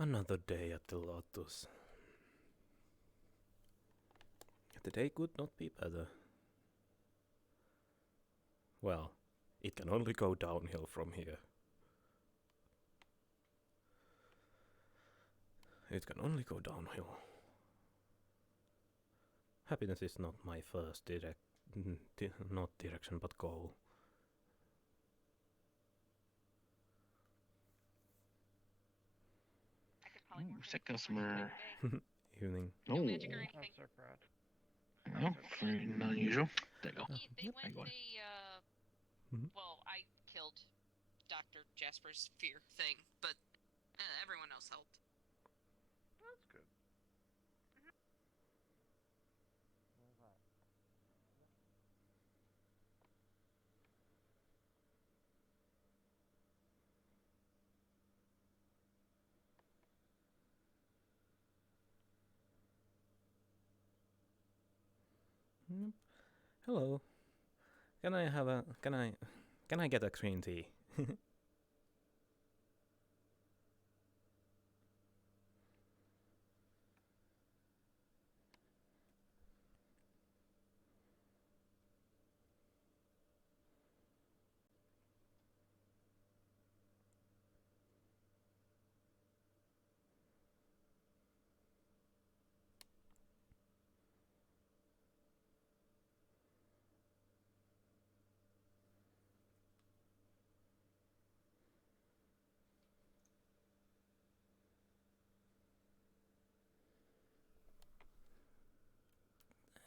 Another day at the Lotus. The day could not be better. Well, it can only go downhill from here. It can only go downhill. Happiness is not my first not direction, but goal. Sick customer. Evening. Oh, Magic or anything. well, very unusual. There you go. They went, Mhm. well, I killed Dr. Jasper's fear thing, but everyone else helped. That's good. Hello. Can I get a green tea?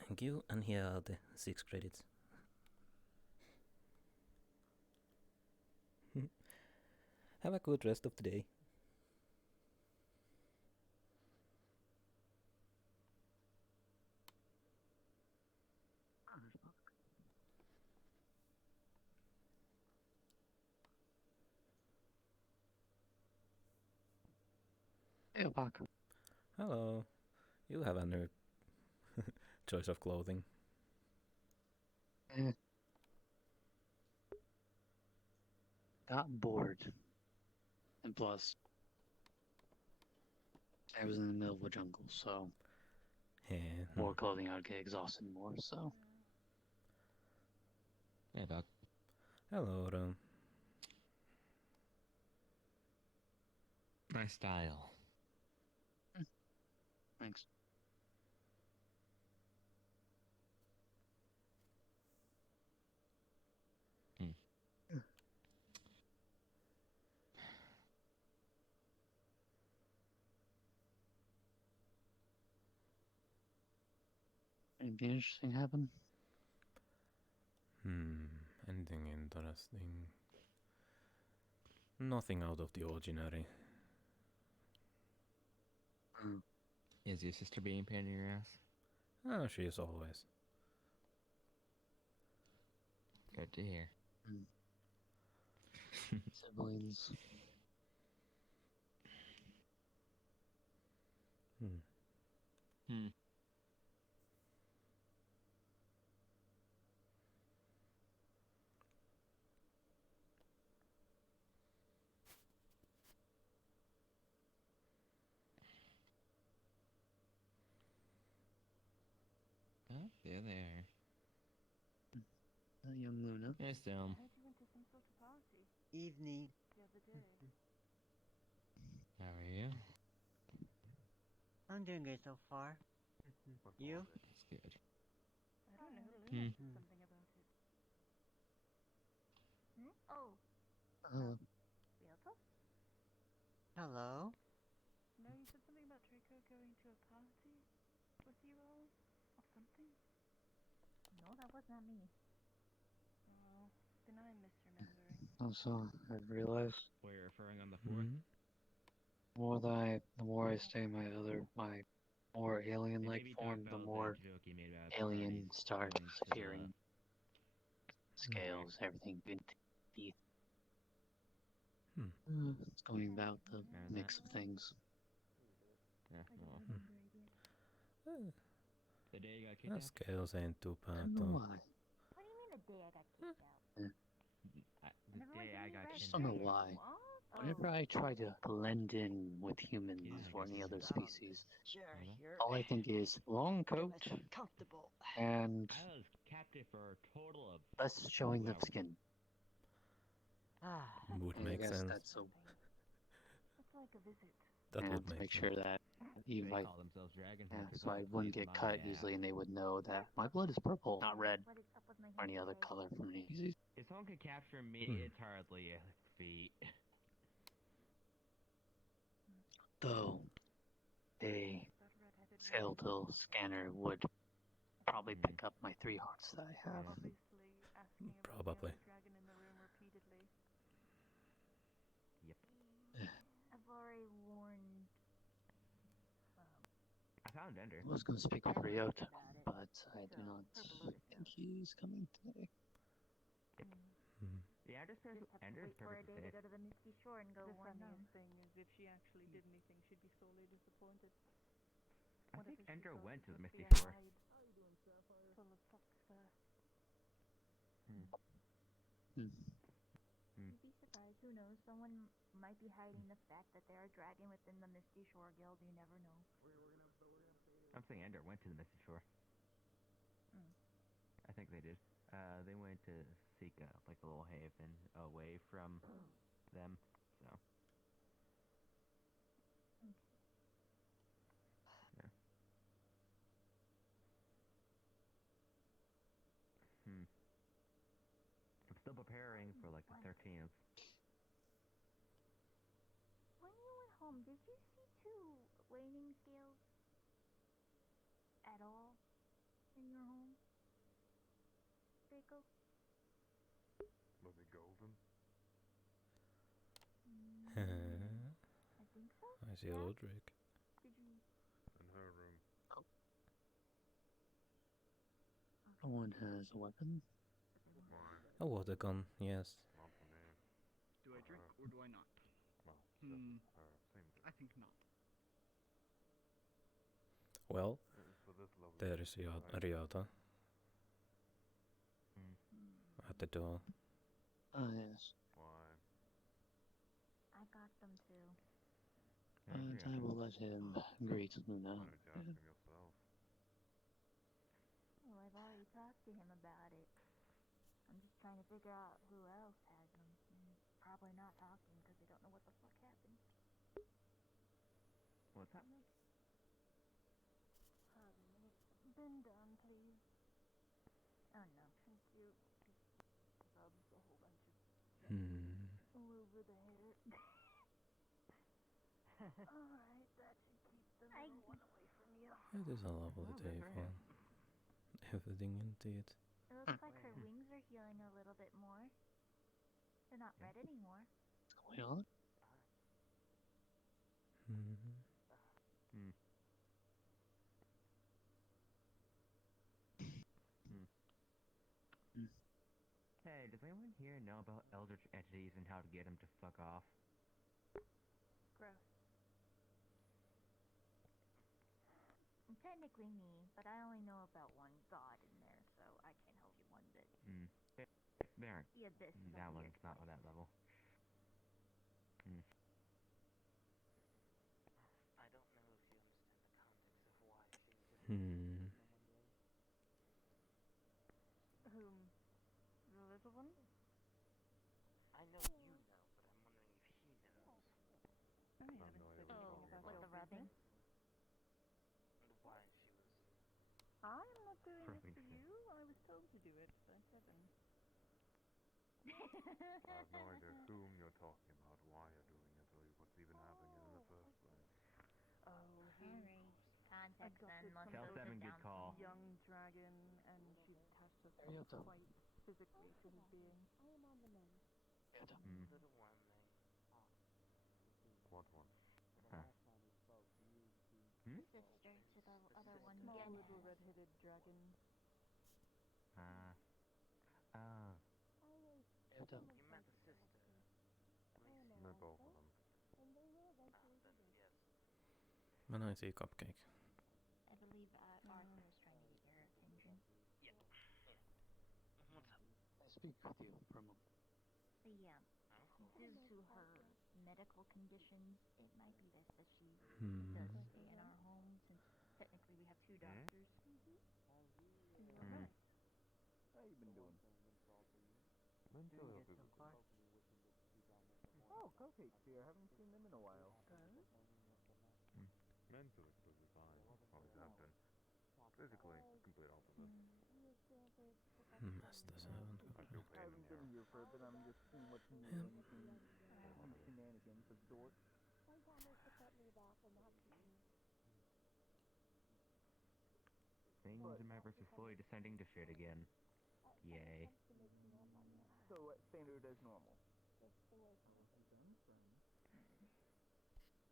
Thank you, and here are the 6 credits. Have a good rest of the day. Hey, Pakk. Hello. You have a new choice of clothing. Got bored. And plus, I was in the middle of a jungle, so Yeah. more clothing I'd get exhausted more, so. Hey, Doc. Hello, Ron. Nice style. Thanks. Anything interesting happen? Anything interesting? Nothing out of the ordinary. Is your sister being a pain in your ass? Oh, she is always. Good to hear. Siblings. Oh, there they are. Young Luna. Nice down. I heard you went to some sort of party Evening. the other day. How are you? I'm doing good so far. You? That's good. I don't know. Hmm. Luna said something about it. Oh, Beata? Hello? No, you said something about Draco going to a party with you all? Or something? No, that was not me. Oh, then I'm misremembering. Also, I've realized What you're referring on the 4th? the more I stay my more alien-like form, the more alien starts appearing. Scales, everything, good teeth. It's going about the mix of things. Yeah, I don't well. remember again. The day you got kicked out? Scales ain't too I bad don't know though. why. What do you mean the day I got kicked out? The day I got I just kicked don't out. know why. What? Whenever I try to blend in with humans or any other species, all I think is long coat Comfortable. and I was captive for a total of less showing 2 of hours. skin. Would I make guess sense. that's so. It's like a visit. That Yeah, would to make make sense. sure that you They might, call themselves dragon yeah, hunters. so I Oh, wouldn't please, get my cut ass. easily, and they would know that my blood is purple, not red, What is up with my or any hand other today? color from any species. If someone could capture me, Hmm. it's hardly a feat. Though a That red-headed skeletal scanner would probably Hmm. pick up my 3 hearts that I have. Yeah. obviously asking about Probably. the other dragon in the room repeatedly. Yep. I've already warned. I found Ender. I was going to speak with Ryota, About it. but I do not think he's coming today. Hmm. Yeah, Ender's Just have to Ender's wait for a perfectly day to safe. go to the Misty Shore and go The warn them. funniest thing is if she actually did anything, she'd be sorely disappointed. I What think if she Ender thought went it to the would Misty be a Shore. hide full of socks there? You'd be surprised. Who knows? Someone might be hiding the fact that they're a dragon within the Misty Shore Guild. You never know. I'm saying Ender went to the Misty Shore. I think they did. They went to seek like a little haven away from them. So. Yeah. I'm still preparing for like the 13th. When you went home, did you see 2 waning scales at all in your home, Draco? Were they golden? I think so. I see a little Drake. Did you? In her room. Someone has a weapon. Mine. A water gun, yes. Not for me. Do I drink or do I not? Well, Hmm. just her. Same I think not. Well, For this lovely there is Ryota at the door. Ah, yes. Why? I got them too. And I will let him greet Luna. Why don't you ask him yourself? Well, I've already talked to him about it. I'm just trying to figure out who else has them. Probably not talking because they don't know what the fuck happened. What's happening? Bend down, please. Oh no. Thank you. Rubs a whole bunch of all over the hair. Alright, that should keep the little one away from you. It is a lovely day for everything indeed. It looks like her wings are healing a little bit more. They're not red anymore. What's going on? Hey, does anyone here know about eldritch entities and how to get them to fuck off? Gross. Technically me, but I only know about one god in there, so I can't help you one bit. They aren't. The abyss is a That weird one's not on place. that level. I don't know if you understand the context of why she was Whom? The little one? I know you know, but I'm wondering if he knows. I haven't no said idea anything what about With the your rubbing? business. Why she was. I'm not doing it Perfect for sense. you. I was told to do it by Kevin. I have no idea whom you're talking about, why you're doing it, or what's even happening in the first place. Oh, Alright. Context then, adopted let's some go Tell sit Seven, good down call. somewhere. young dragon, and she's attached herself Ryota. quite physically to his being. Little one they. What one? Sister to the other one. Small Again. little red-headed dragon. Ryota. You met the sister. They're both of them. When I see Cupcake. I believe Arthur is trying to get your attention. I speak with you for a moment. So yeah, due to her medical conditions, it might be best that she Hmm. does stay in our home since technically we have two doctors. Mm. How you been doing? Mental Doing health good is so far. Oh, Cupcake's here. I haven't seen them in a while. mentally completely fine. Always have been. Physically, the complete opposite. Master sound. I feel I pain in haven't the been arm. here for a bit. I'm just seeing what's new. Yeah. Anything, new shenanigans of sorts. Things in Metaverse is slowly descending to shit again. Yay. So, standard as normal.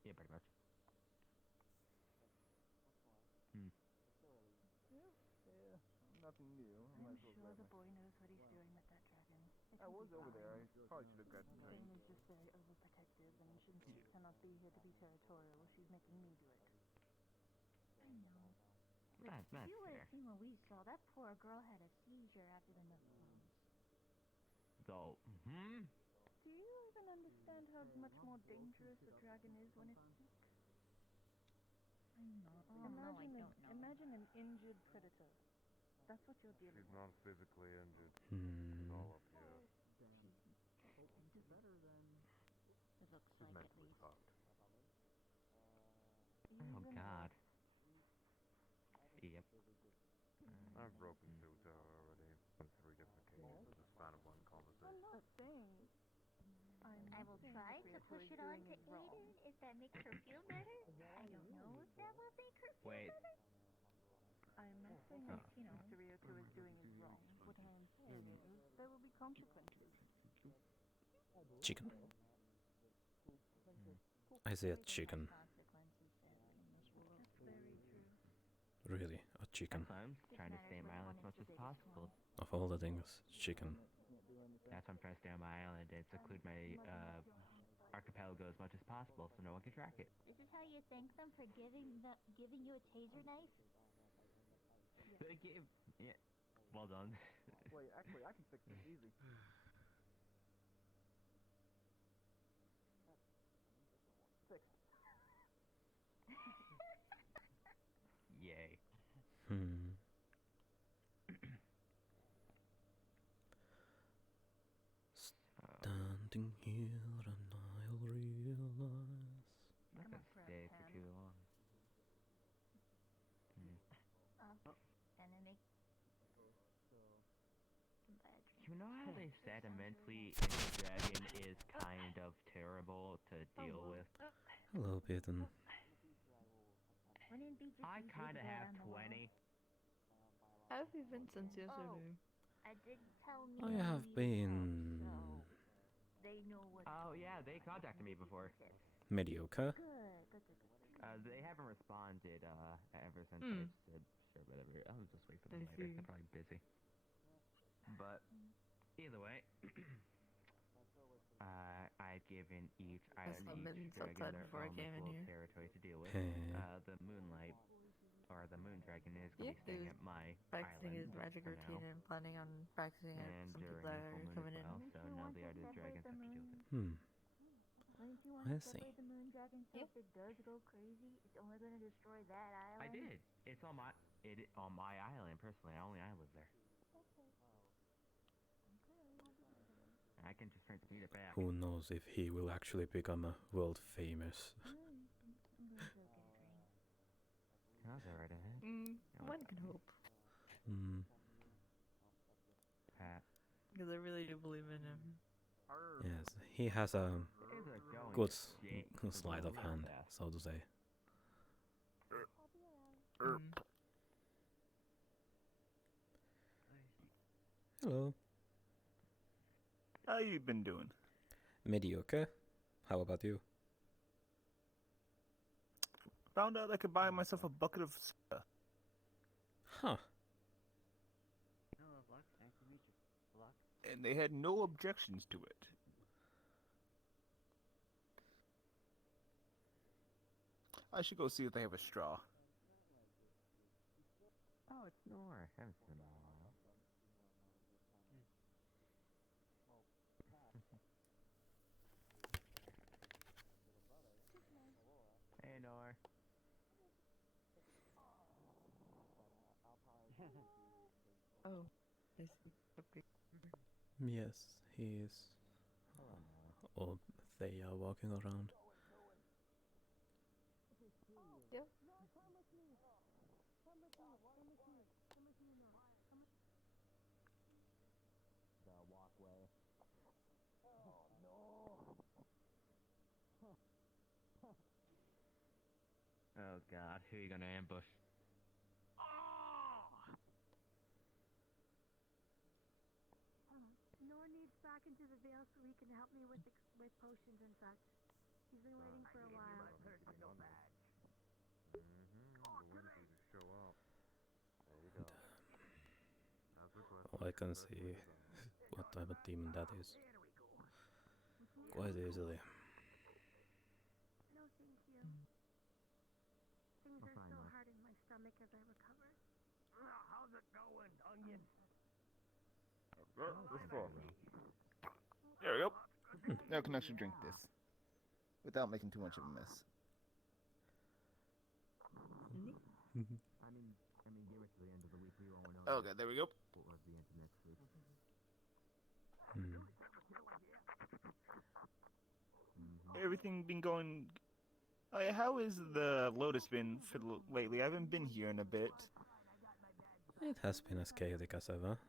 Yeah, pretty much. Yeah, nothing new. I'm Might as well sure grab the my- boy knows what he's doing with that dragon. I was over there. I probably should have gotten Jane trained. is just very overprotective, and since she cannot be here to be territorial, she's making me do it. I know. That's If you would fair. have seen what we saw, that poor girl had a seizure after the nut closed. So, Do you even understand how much more dangerous a dragon is when it's sick? I'm not. Oh, no, I don't know. Imagine an injured predator. That's what you're dealing she's with. not physically injured. It's Hmm. all up here. It looks She's like at mentally least. fucked. Even Oh god. worse. Yep. I've broken through to her already on 3 different occasions in the span of one I'm conversation. not saying. I will saying try what to push Creator is it on doing to is wrong. Aiden if that makes her feel better. I don't know if that will make her feel Wait. better. I'm not saying Oh. that Mr. Ryoto is doing is wrong. What I am saying is there will be consequences. Chicken. I say a chicken. Consequences, sadly, in this world. That's very true. Really, a chicken. That's why I'm trying to stay on my island as much as possible. Of all the things, chicken. That's why I'm trying to stay on my island and seclude my archipelago as much as possible so no one can track it. This is how you thank them for giving you a taser knife? They gave, yeah, well done. Wait, actually, I can fix this easy. Fixed. Yay. Hmm. Standing here and I'll realize. Not gonna stay for too long. Enemy. You know how they said a mentally injured dragon is kind of terrible to deal with? Hello, Peyton. I kind of have 20. How have you been since yesterday? I did tell me. I have been They know what. Oh yeah, they contacted me before. mediocre. Good. They haven't responded ever since I said sure, whatever. I'll just wait for them later. They're probably busy. But either way, I've given each island, each dragon their own little territory to deal with. The moonlight, or the moon dragon, is going to be staying at my practicing island his magic for routine now. and planning on practicing it. And Some people during the are full moon coming as in. well, so now the other dragons have to deal with it. Wouldn't you want I to see. separate the moon dragon so if it does go crazy, it's only going to destroy that island? I did. It's on my island personally. Only I live there. And I can just transmute it back. Who knows if he will actually become a world famous. I'm going to go get a drink. That's alright ahead. One can hope. Pat. Because I really do believe in him. Yes, he has a There's a going good Jake. sleight of hand, so to say. Hello. How you been doing? Mediocre. How about you? Found out I could buy myself a bucket of soda. Huh. And they had no objections to it. I should go see if they have a straw. Oh, it's Nora. I haven't seen him in a while. Oh, I see. Okay. Yes, he is. Or they are walking around. Yep. The walkway. Oh god, who are you gonna ambush? Noah needs back into the Veil so he can help me with potions and such. He's been waiting for a while. The Wednesday to show up. There you go. As requested, I can best see way to go. what type of demon that is. Quite easily. No, thank you. Things are still hard in my stomach as I recover. How's it going, onion? What's for? There we go. Now I can actually drink this without making too much of a mess. I mean, give it to the end of the week. We won't know. Okay, there we go. What was the end of next week? Everything been going? How is the Lotus been for lately? I haven't been here in a bit. It has been as chaotic as ever.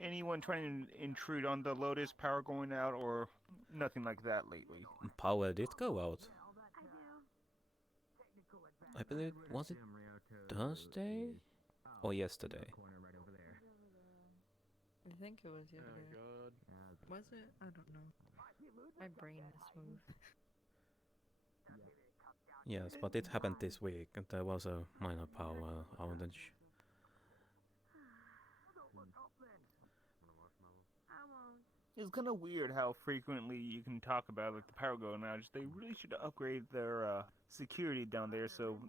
Anyone trying to intrude on the Lotus, power going out, or nothing like that lately? Power did go out. I believe, was it Thursday? Or yesterday? I think it was yesterday. Was it? I don't know. My brain is smooth. Yes, but it happened this week, and there was a minor power outage. It's kind of weird how frequently you can talk about like the power going out. They really should upgrade their security down there so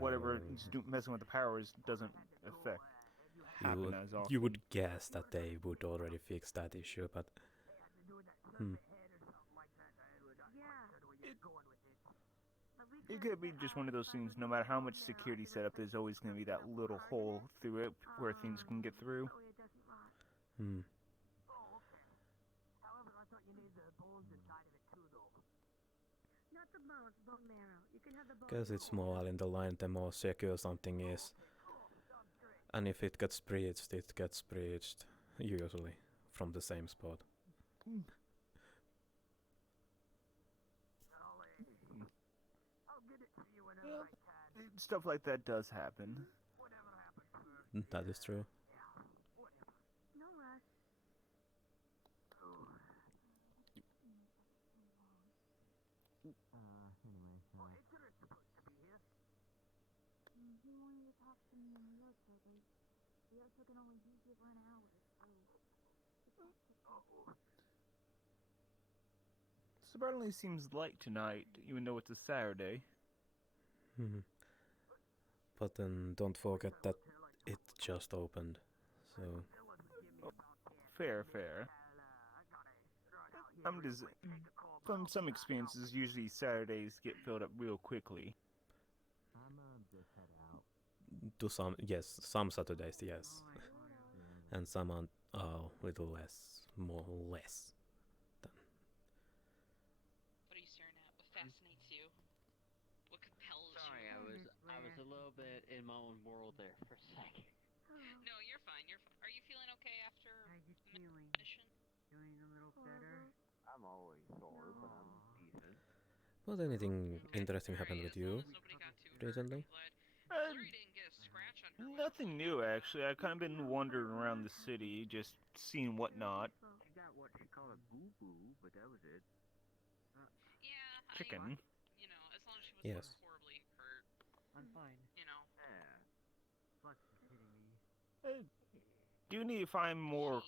whatever is messing with the powers doesn't affect. You would guess that they would already fix that issue, but it could be just one of those things. No matter how much security set up, there's always going to be that little hole through it where things can get through. Because it's more in the line, the more secure something is. And if it gets breached, usually from the same spot. Stuff like that does happen. That is true. No rush. He wanted to talk to me in the VRCHAT, but VRCHAT can only use it for an hour, so... Surprisingly seems light tonight, even though it's a Saturday. But then don't forget that it just opened, so... Fair. I'm just... From some experiences, usually Saturdays get filled up real quickly. Just head out. To some Saturdays, yes. And some are little less, more or less. What are you staring at? What fascinates you? What compels you? Sorry, I was a little bit in my own world there for a second. No, you're fine. Are you feeling okay after the mission? Feeling a little better? I'm always sore, but I'm decent. Was anything interesting happened with you recently? Nothing new, actually. I've kind of been wandering around the city, just seeing whatnot. She got what she called a boo-boo, but that was it. Chicken. You know, as long as she wasn't horribly hurt. I'm fine. You know. Yeah. Fuck, you kidding me? Do need to find more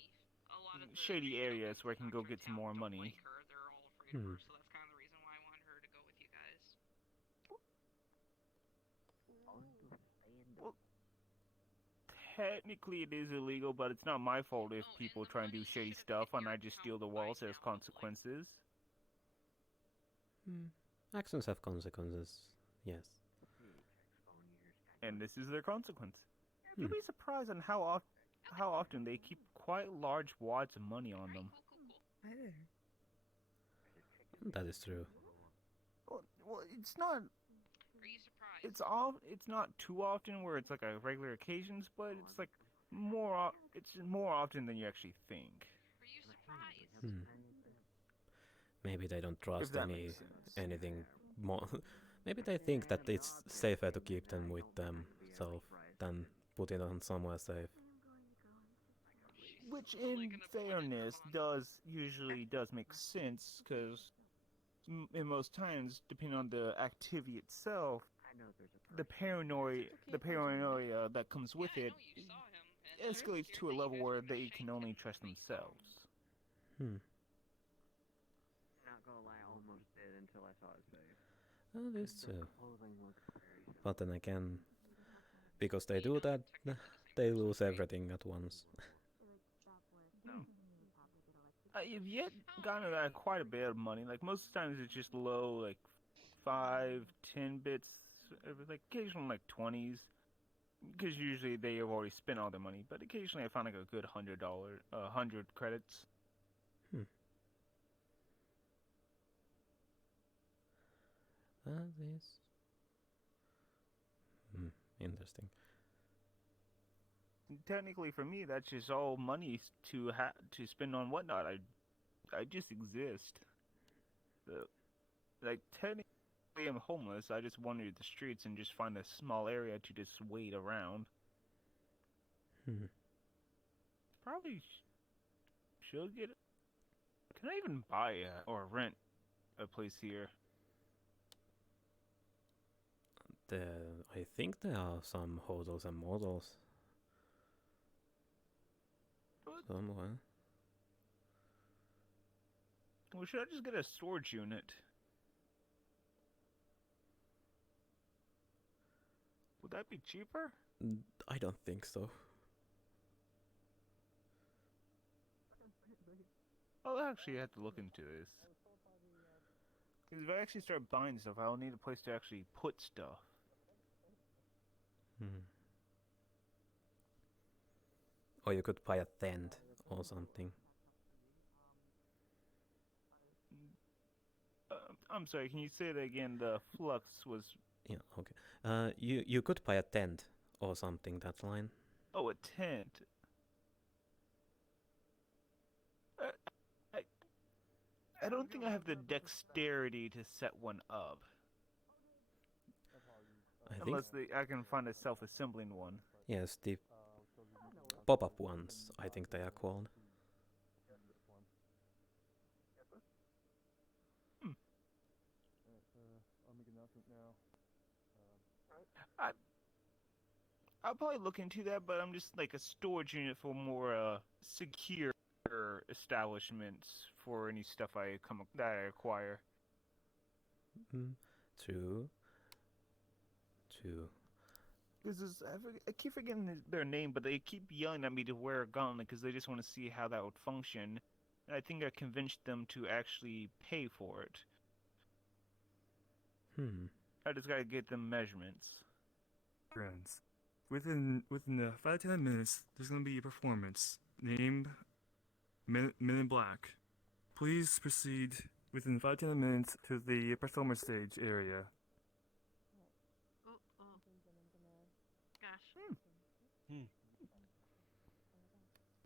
shady areas where I can go get some more money. They're all afraid of her, so that's kind of the reason why I wanted her to go with you guys. Well, technically it is illegal, but it's not my fault if people try and do shady stuff and I just steal the walls. There's consequences. Actions have consequences, yes. and this is their consequence. You'd be surprised on how often they keep quite large wads of money on them. That is true. Well, it's not. Are you surprised? It's not too often where it's like a regular occasions, but it's like it's more often than you actually think. Are you surprised? Maybe they don't trust anything more. Maybe they think that it's safer to keep them with themselves than put it on somewhere safe. Which, in fairness, usually does make sense, because in most times, depending on the activity itself, the paranoia that comes with it escalates to a level where they can only trust themselves. Not gonna lie, I almost did until I saw his face. That is true. But then again, because they do that, they lose everything at once. You've yet gotten quite a bit of money. Like, most times it's just low, like 5, 10 bits, like occasionally like 20s, because usually they have already spent all their money. But occasionally I found like a good $100 credits. That is interesting. Technically, for me, that's just all money to spend on whatnot. I just exist. Like, technically, I'm homeless. I just wander the streets and just find a small area to just wait around. Probably should get. Can I even buy or rent a place here? I think there are some hotels and motels somewhere. Well, should I just get a storage unit? Would that be cheaper? I don't think so. I'll actually have to look into this. Because if I actually start buying stuff, I'll need a place to actually put stuff. Or you could buy a tent or something. I'm sorry, can you say that again? The flux was... Yeah, okay. You could buy a tent or something, that line. Oh, a tent. I don't think I have the dexterity to set one up. Unless I can find a self-assembling one. Yes, the pop-up ones, I think they are called. I'll probably look into that, but I'm just like a storage unit for more secure establishments for any stuff that I acquire. True. Because I keep forgetting their name, but they keep yelling at me to wear a gauntlet because they just want to see how that would function. And I think I convinced them to actually pay for it. I just gotta get them measurements. Friends, within 5 to 10 minutes, there's gonna be a performance named Men in Black. Please proceed within 5 to 10 minutes to the performance stage area. Gosh.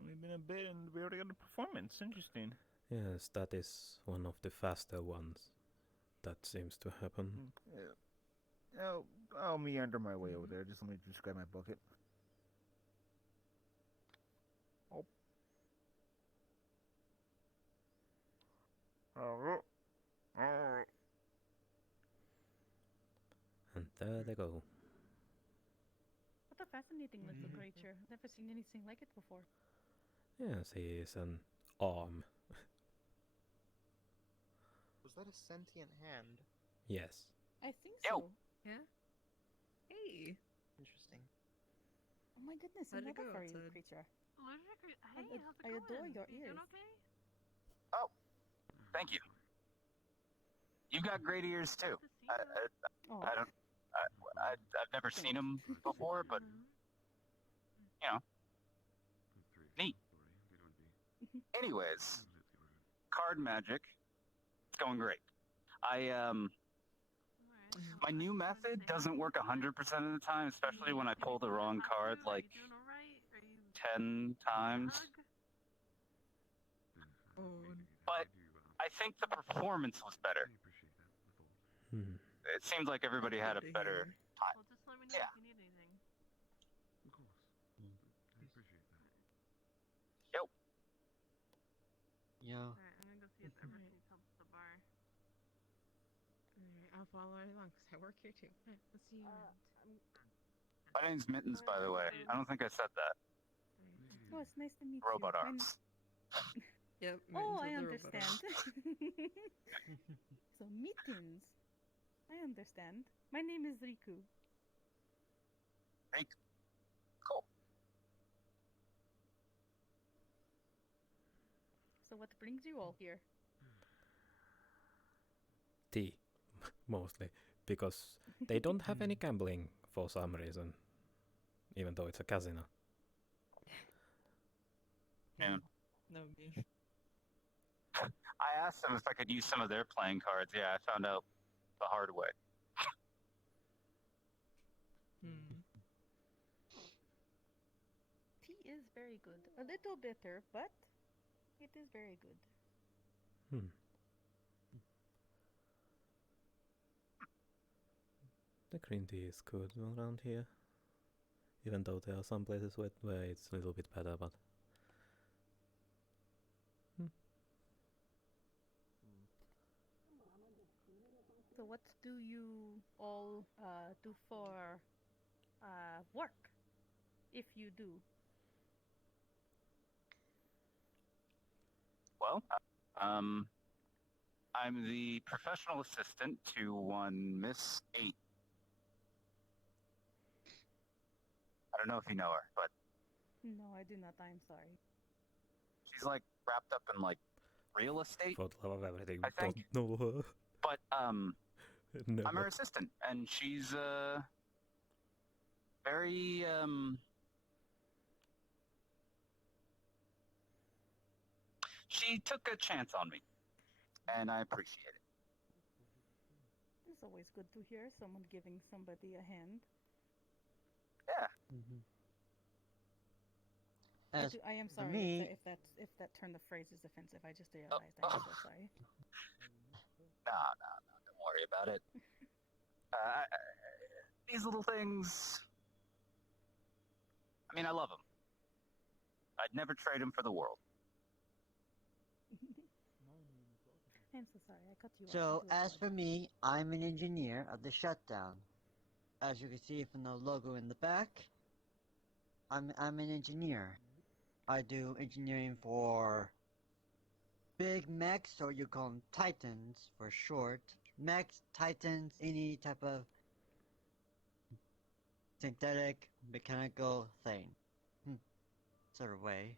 Only been a bit and we already got a performance. Interesting. Yes, that is one of the faster ones. That seems to happen. Yeah. I'll meander my way over there. Just let me grab my bucket. Oh. And there they go. What a fascinating little creature. Never seen anything like it before. Yes, he is an arm. Was that a sentient hand? Yes. I think so. Yeah? Hey! Interesting. Oh my goodness, How'd it another go furry outside? creature. Hey, how's it I going? adore your You ears. doing okay? Oh, thank you. You've got great ears too. I I've never seen them before, but you know, neat. Anyways, card magic, it's going great. My new method doesn't work 100% of the time, especially when I pull the wrong card like 10 times. But I think the performance was better. Hmm. It seemed like everybody had a better time. Well, just let me know Yeah. if you need anything. Yep. Yeah. Alright, I'm gonna go see if Eversheets helps the bar. Alright, I'll follow right along because I work here too. Alright, I'll see you around. My name's Mittens, by the way. I don't think I said that. Oh, it's nice to meet Robot you. arms. Yep. Oh, Mittens I with the robot understand. arms. So, Mittens. I understand. My name is Riku. Riku. Cool. So, what brings you all here? Tea, mostly, because they don't have any gambling for some reason, even though it's a casino. Yeah. No, me. I asked them if I could use some of their playing cards. Yeah, I found out the hard way. Tea is very good. A little bitter, but it is very good. Hmm. The green tea is good around here, even though there are some places where it's a little bit better, but So, what do you all do for work, if you do? Well, I'm the professional assistant to one Miss 8. I don't know if you know her, but No, I do not. I'm sorry. she's like wrapped up in like real estate. for the love of everything, I think. don't know her. But Never. I'm her assistant, and she's very she took a chance on me, and I appreciate it. It's always good to hear someone giving somebody a hand. Yeah. As I am for sorry me, if that turn of phrase is offensive. I just realized. I'm so sorry. No, don't worry about it. These little things. I mean, I love them. I'd never trade them for the world. I'm so sorry. I cut you off. so I do as for me, I'm an engineer of the shutdown. As you can see from the logo in the back, I'm an engineer. I do engineering for big mechs, or you call them titans for short. Mechs, titans, any type of synthetic, mechanical thing. Sort of way.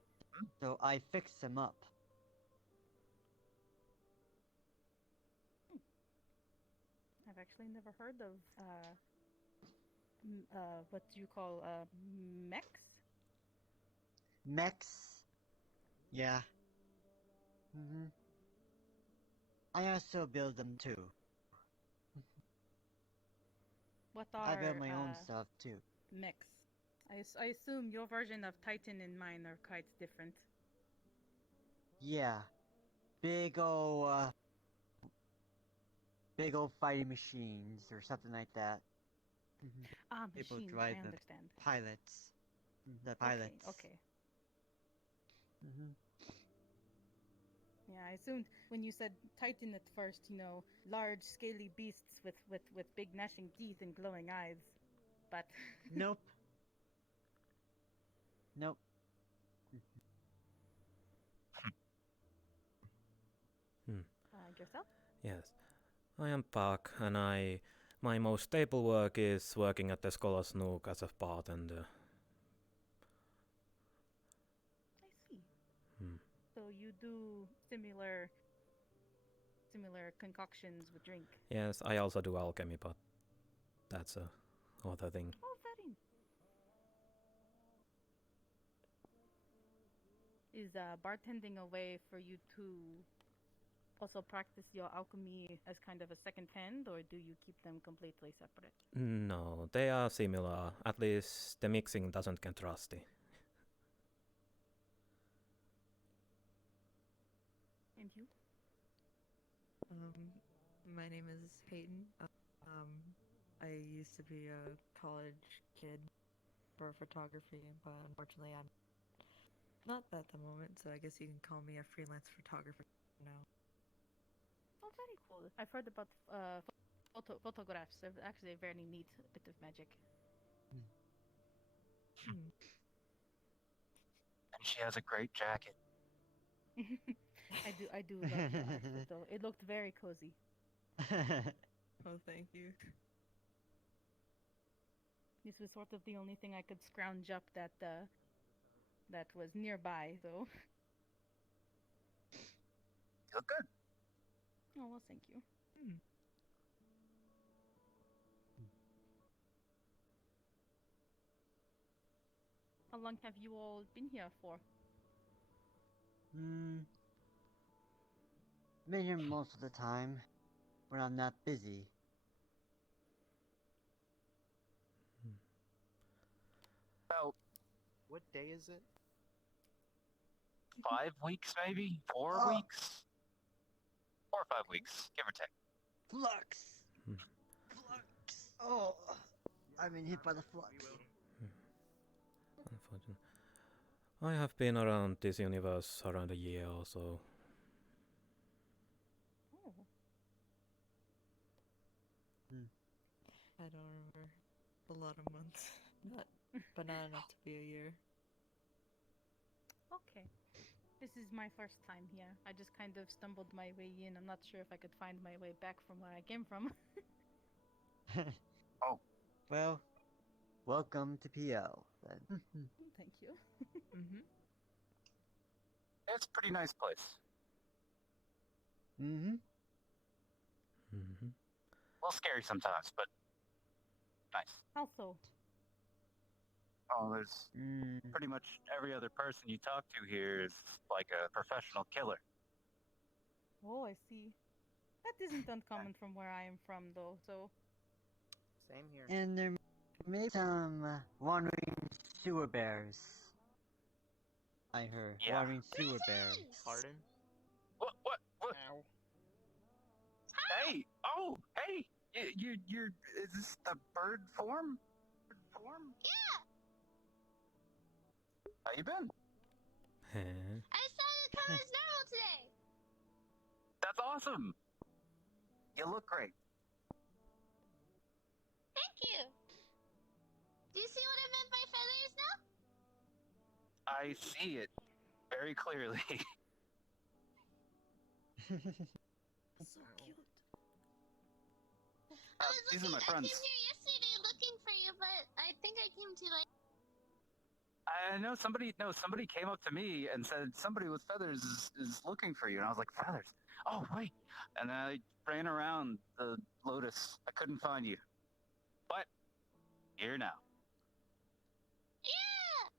So I fix them up. I've actually never heard of what do you call mechs? Mechs? Yeah. I also build them too. What are I build my own stuff too. mechs? I assume your version of Titan and mine are quite different. Yeah. Big ol' fighting machines or something like that. People Machine. drive I the understand. pilots. The pilots. Okay. Yeah, I assumed when you said Titan at first, large, scaly beasts with big gnashing teeth and glowing eyes. But Nope. Nope. Yourself? Yes, I am Pakk, and my most stable work is working at the Scholar's Nook as a bartender. I see. So you do similar concoctions with drink. Yes, I also do alchemy, but that's a other thing. Oh, very. Is bartending a way for you to also practice your alchemy as kind of a second hand, or do you keep them completely separate? No, they are similar. At least the mixing doesn't get rusty. And you? My name is Peyton. I used to be a college kid for photography, but unfortunately I'm not at the moment, so I guess you can call me a freelance photographer now. Oh, very cool. I've heard about photographs. They're actually a very neat bit of magic. And she has a great jacket. I do love the outfit, though. It looked very cozy. Oh, thank you. This was sort of the only thing I could scrounge up that was nearby, so. You look good. Oh, well, thank you. How long have you all been here for? Been here most of the time when I'm not busy. About What day is it? 5 weeks, maybe 4 weeks, 4 or 5 weeks, give or take. Flux! Flux! Oh, I've been hit by the flux. Unfortunately. I have been around this universe around a year or so. Oh. I don't remember. A lot of months. But not enough to be a year. Okay. This is my first time here. I just kind of stumbled my way in. I'm not sure if I could find my way back from where I came from. Oh. Well, welcome to PL, then. Thank you. It's a pretty nice place. A little scary sometimes, but nice. How so? Oh, there's pretty much every other person you talk to here is like a professional killer. Oh, I see. That isn't uncommon from where I am from, though, so. Same here. And there may be some wandering sewer bears. I heard. Yeah. Wandering sewer bears. Pardon? What? Ow. Hey! Oh, hey! You're. Is this the bird form? Yeah! How you been? I started coming as normal today! That's awesome! You look great. Thank you! Do you see what I meant by feathers now? I see it very clearly. So cute. These are my friends. I came here yesterday looking for you, but I think I came too late. I know somebody came up to me and said somebody with feathers is looking for you, and I was like, feathers? Oh, wait. And then I ran around the Lotus. I couldn't find you. But here now. Yeah!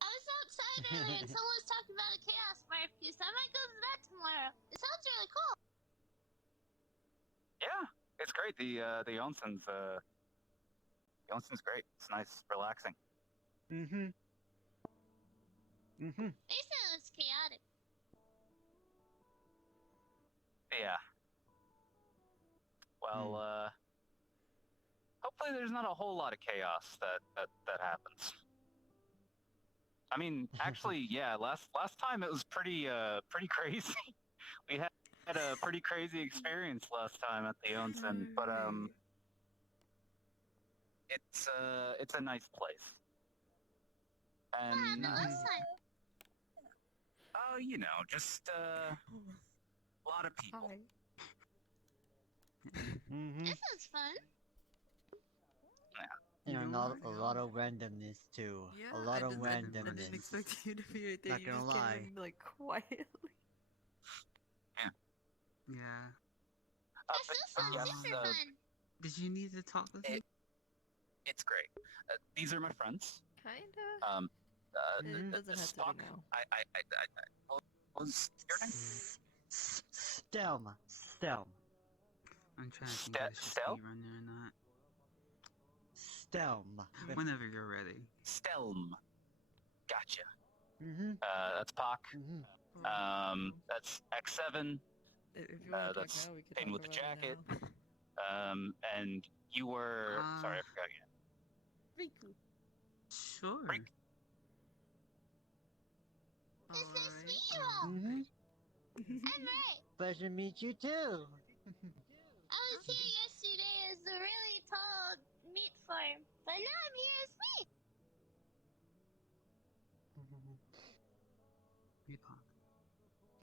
I was outside earlier and someone was talking about a chaos barbecue, so I might go to that tomorrow. It sounds really cool. Yeah, it's great. The onsen's great. It's nice, relaxing. They said it was chaotic. Yeah. Well, hopefully there's not a whole lot of chaos that happens. I mean, actually, yeah. Last time it was pretty crazy. We had a pretty crazy experience last time at the onsen, but it's a nice place. And oh, you know, just a lot of people. This is fun. Yeah. And a lot of randomness too. Yeah, a lot of I randomness. didn't expect you to be right there. Not You gonna just lie. came in, like, quietly. Yeah. This sounds super fun. Did you need to talk with me? It's great. These are my friends. Kinda. It doesn't have to Spock, be now. what was your name? Stelm. I'm trying to think of the speed run there or not. Stelm. Whenever you're ready. Stelm. Gotcha. Mm-hmm. That's Pakk. That's X7. If you want to talk That's now, we can Pain talk with the about it Jacket. now. And you were... sorry, I forgot again. Riku. Sure. This is Miro. Mm-hmm. I'm right. Pleasure to meet you too. I was here yesterday as a really tall meat farm, but now I'm here as me.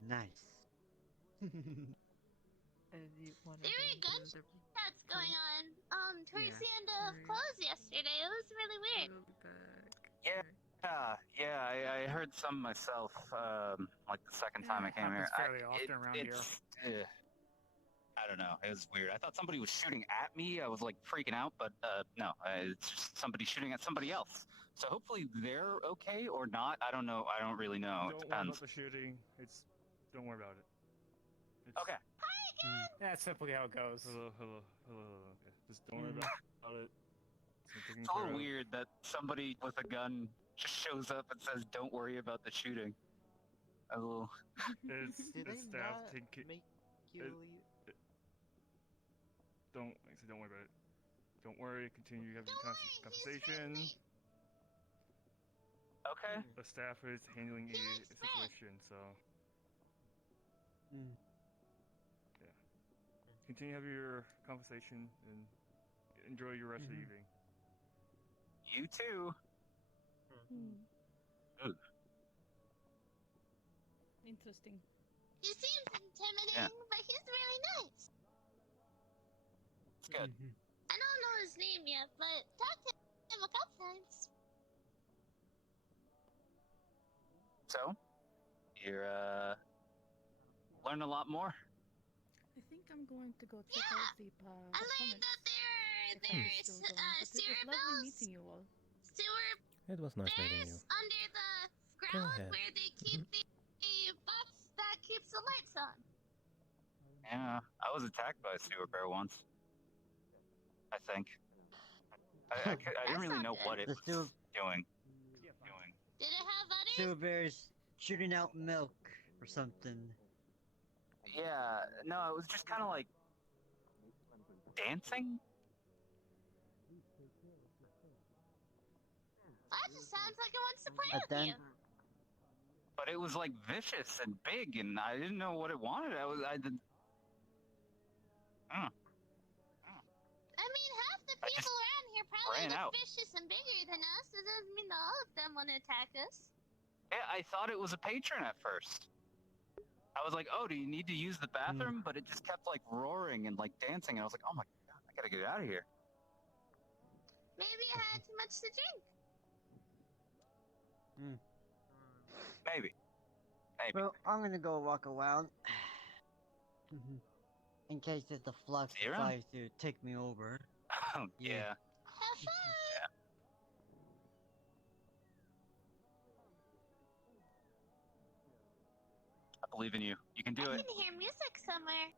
Nice. There were gunshots going on towards the end of close yesterday. It was really weird. I heard some myself, like the second time I came here. Happens fairly often around here. I don't know, it was weird. I thought somebody was shooting at me. I was like freaking out, but no, it's just somebody shooting at somebody else. So hopefully they're okay or not. I don't know. I don't really know. It Don't worry depends. about the shooting. Don't worry about it. Okay. Hi again. That's simply how it goes. Hello. Okay, just don't worry about it. It's a little weird that somebody with a gun just shows up and says, "Don't worry about the shooting." A little. It's Did they staff not taking. make you leave? Don't worry about it. Don't worry. Continue having conversation. Okay. The staff is handling a situation, so. Yeah. Continue having your conversation and enjoy your rest of the evening. You too. Ugh. Interesting. He seems intimidating, but he's really nice. It's good. I don't know his name yet, but talked to him a couple times. So, you're learn a lot more. I think I'm going to go check out the I learned that there's it was sewer lovely bills, meeting you all. sewer It was nice meeting you. under the Go ground ahead. where they keep the box that keeps the lights on. Yeah, I was attacked by a sewer bear once. I think. I didn't really know what it was doing. Did it have others? Sewer bears shooting out milk or something. Yeah, no, it was just kind of like dancing. That just sounds like it wants to play with you. But it was like vicious and big, and I didn't know what it wanted. I did. I mean, half the people around here probably ran look out. vicious and bigger than us. It doesn't mean that all of them want to attack us. Yeah, I thought it was a patron at first. I was like, "Oh, do you need to use the bathroom?" But it just kept like roaring and like dancing, and I was like, "Oh my god, I gotta get out of here." Maybe I had too much to drink. Maybe. Well, I'm gonna go walk around. In case if the flux See you around. decides to take me over. Oh yeah. Have fun. Yeah. I believe in you. You can do I it. can hear music somewhere.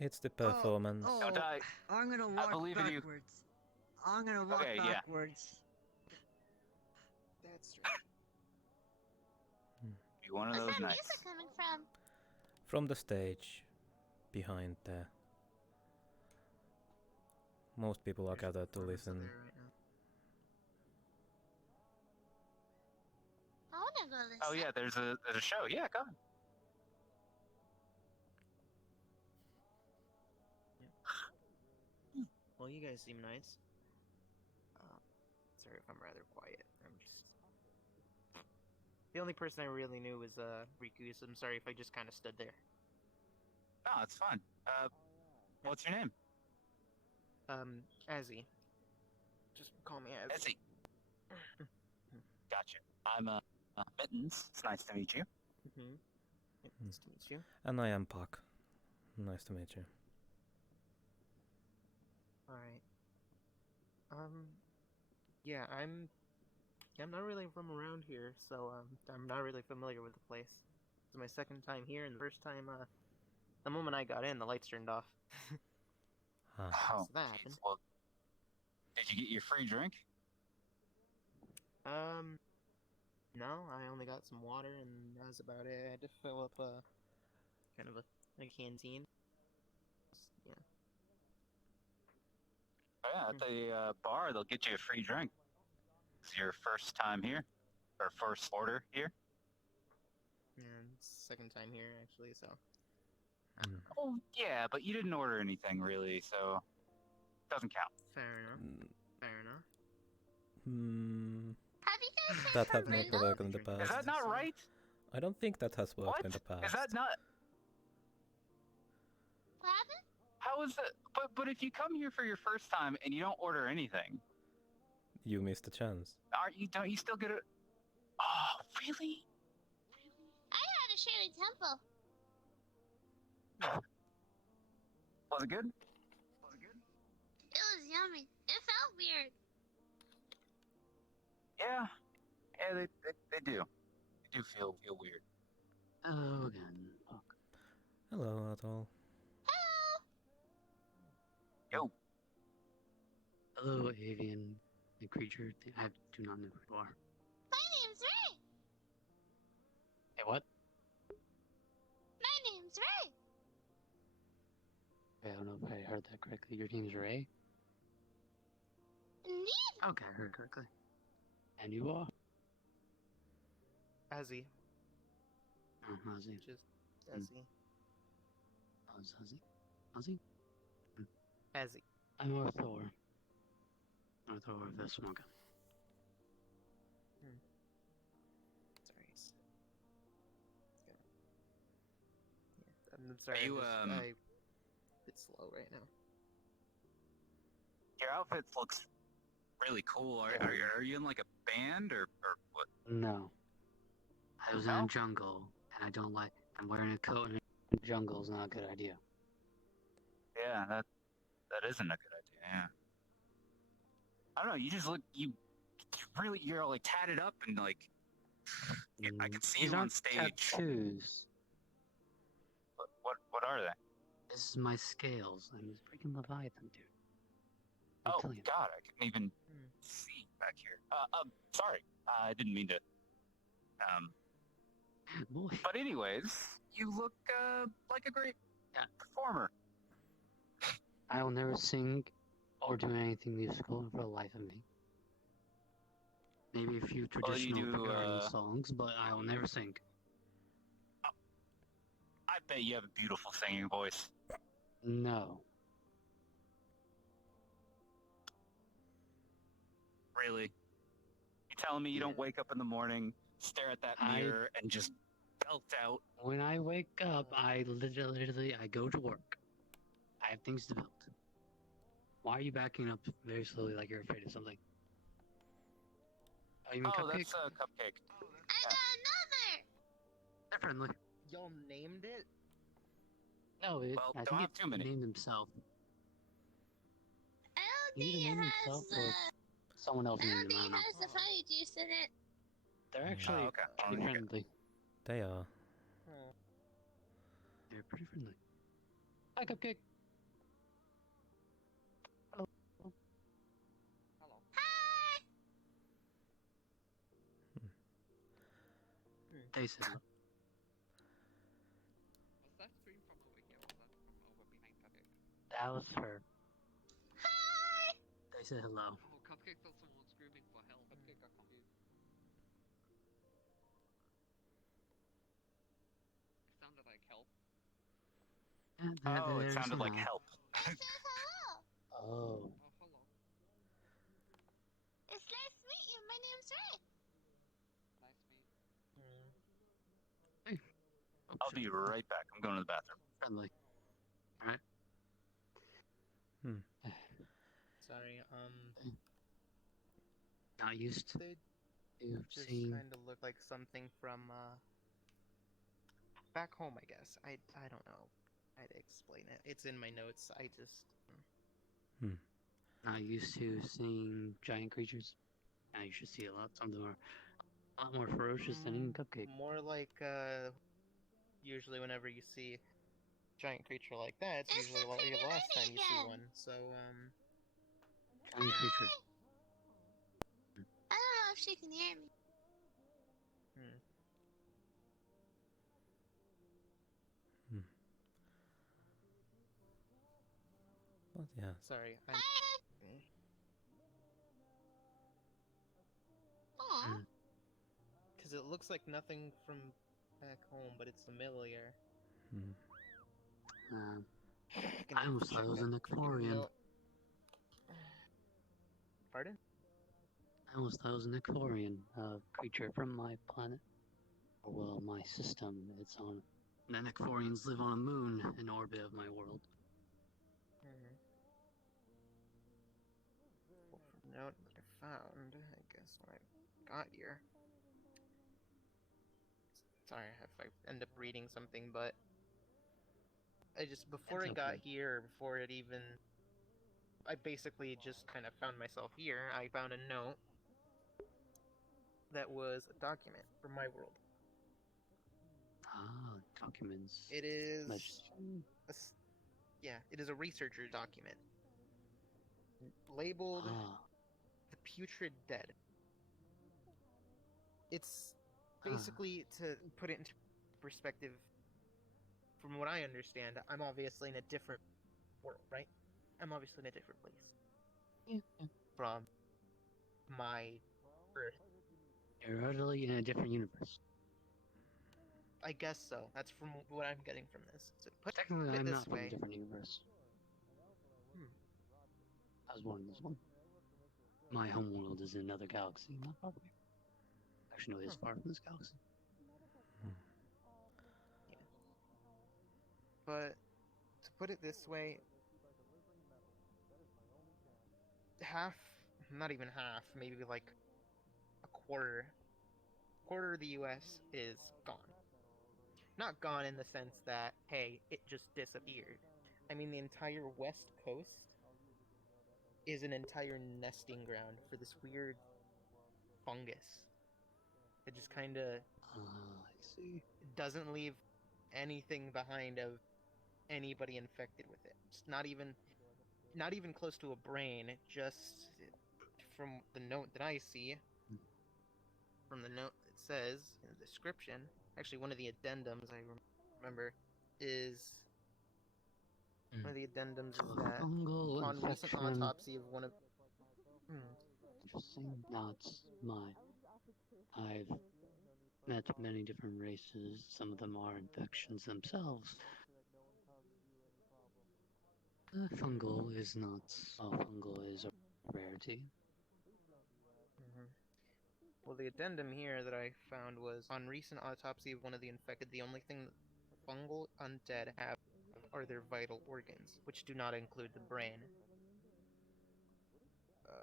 It's the performance. Don't die. I'm gonna walk believe in you. backwards. I'm gonna walk Okay, yeah. backwards. That's strange. Be one of Where's those that nights. music coming from? From the stage, behind there. Most people are gathered to listen. I want to go listen. Oh yeah, there's a show. Yeah, go ahead. Well, you guys seem nice. Sorry if I'm rather quiet. I'm just... The only person I really knew was Riku, so I'm sorry if I just kind of stood there. No, it's fine. What's your name? Azzy. Just call me Azzy. Ezzy. Gotcha. I'm Mittens. It's nice to meet you. Nice to meet you. And I am Pakk. Nice to meet you. Alright. Yeah, I'm not really from around here, so I'm not really familiar with the place. It's my second time here, and the first time, the moment I got in, the lights turned off. Oh, So that happened. well, did you get your free drink? No, I only got some water, and that was about it. I had to fill up kind of a canteen. Yeah. Oh, yeah, at the bar, they'll get you a free drink. It's your first time here, or first order here. And second time here, actually, so. Oh, yeah, but you didn't order anything, really, so doesn't count. Fair enough. Fair enough. Have you guys heard That from have not Brindle? worked in the past. Is that not right? I don't think that has worked What? in the past. Is that not? What happened? How is it? But if you come here for your first time and you don't order anything, You missed a chance. don't you still get it? Oh, really? I had a Shirley Temple. Was it good? It was yummy. It felt weird. Yeah, they do. They do feel weird. Hello again. Hello, Atoll. Yo. Hello, avian creature. I do not know who you are. My name's Ray. Hey, what? My name's Ray. I don't know if I heard that correctly. Your name's Ray? Indeed. Okay, I heard correctly. And you are? Azzy. Oh, Ozzy. Just Azzy. Ozzy? Ozzy? Azzy. I'm Arthur. Arthur the Smoker. Sorry. I'm sorry. Are you, I'm a bit slow right now. Your outfit looks really cool. Are you in like a band or what? No. I was in a jungle, and I don't like. I'm wearing a coat in a jungle is not a good idea. Yeah, that isn't a good idea. Yeah. I don't know. You just look. You're like tatted up and like. I can see These you on aren't stage. tattoos. What are they? This is my scales. I'm a freaking Leviathan, dude. Oh God, I couldn't even see back here. Sorry, I didn't mean to. But anyways, you look like a great performer. I will never sing or do anything musical for the life of me. Maybe a few traditional Bulgarian songs, but I will never sing. I bet you have a beautiful singing voice. No. Really? You telling me you don't wake up in the morning, stare at that mirror, and just belt out? When I wake up, I literally I go to work. I have things to build. Why are you backing up very slowly like you're afraid of something? Oh, you mean cupcake? That's a cupcake. I got another. They're friendly. Y'all named it? No, I don't think have it too many. named himself. I don't He think either it named has. himself or someone else I named don't him. I think don't it know. has the funny juice in it. They're actually pretty friendly. They are. They're pretty friendly. Hi, cupcake. Hello. Hi. They said. Was that stream from over here? Was that from over behind Cupcake? That was her. Hi. They said hello. Oh, Cupcake thought someone was screaming for help. Cupcake got confused. It sounded like help. It sounded like help. It says hello. Oh. Hello. It's nice to meet you. My name's Ray. Nice meet. Hey. I'll be right back. I'm going to the bathroom. Friendly. Alright. Sorry, Not used to just seeing. kind of look like something from, back home, I guess. I don't know how to explain it. It's in my notes. I just... Not used to seeing giant creatures. Now you should see a lot. Some of them are a lot more ferocious than eating cupcake. More like, usually whenever you see a giant creature like that, it's usually the last time you see one. So, Giant creature. I don't know if she can hear me. But yeah. Sorry, because it looks like nothing from back home, but it's familiar. I almost thought it was an Icorian. Pardon? I almost thought it was an Icorian, a creature from my planet. Or, well, my system. It's on. The Icorians live on a moon in orbit of my world. Well, from the note that I found, I guess when I got here. Sorry if I end up reading something, but I just before I got here, before it even, I basically just kind of found myself here. I found a note that was a document from my world. Ah, documents. It is. It is a researcher document labeled "The Putrid Dead." It's basically, to put it into perspective, from what I understand, I'm obviously in a different world, right? I'm obviously in a different place from my Earth. You're utterly in a different universe. I guess so. That's from what I'm getting from this. So put Technically, it I'm this not from way. a different universe. I was born in this one. My home world is in another galaxy, not far from here. Actually, no, it's far from this galaxy. But to put it this way, not even half, maybe like a quarter of the US is gone. Not gone in the sense that, hey, it just disappeared. I mean, the entire west coast is an entire nesting ground for this weird fungus. It just kind of doesn't leave anything behind of anybody infected with it. It's not even close to a brain. It just, from the note that I see, from the note it says in the description, actually one of the addendums I remember is one of the addendums is that on recent autopsy of one of Interesting. Not mine. I've met many different races. Some of them are infections themselves. Fungal is not. Fungal is a rarity. Well, the addendum here that I found was, on recent autopsy of one of the infected, the only thing that fungal undead have are their vital organs, which do not include the brain.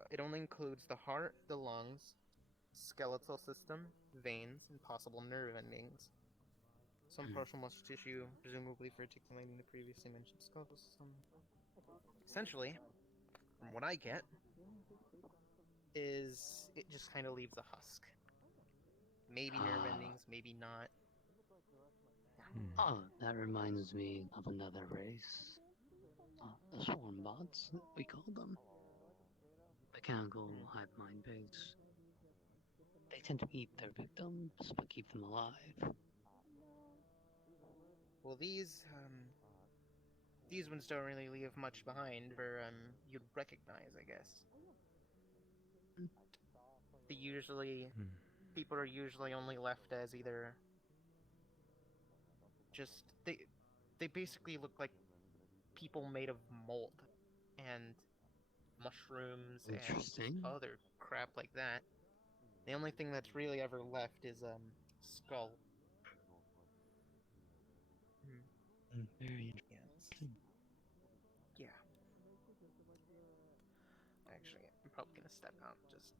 It only includes the heart, the lungs, skeletal system, veins, and possible nerve endings. Some partial muscle tissue, presumably for articulating the previously mentioned skeletal system. Essentially, from what I get, is it just kind of leaves a husk. Maybe nerve endings, maybe not. Oh, that reminds me of another race. The swarm bots, we call them. Mechanical hive mind pigs. They tend to eat their victims, but keep them alive. Well, these ones don't really leave much behind for you'd recognize, I guess. People are usually only left as either just they basically look like people made of mold and mushrooms and other crap like that. The only thing that's really ever left is skull. Very interesting. Yeah. Actually, I'm probably gonna step out just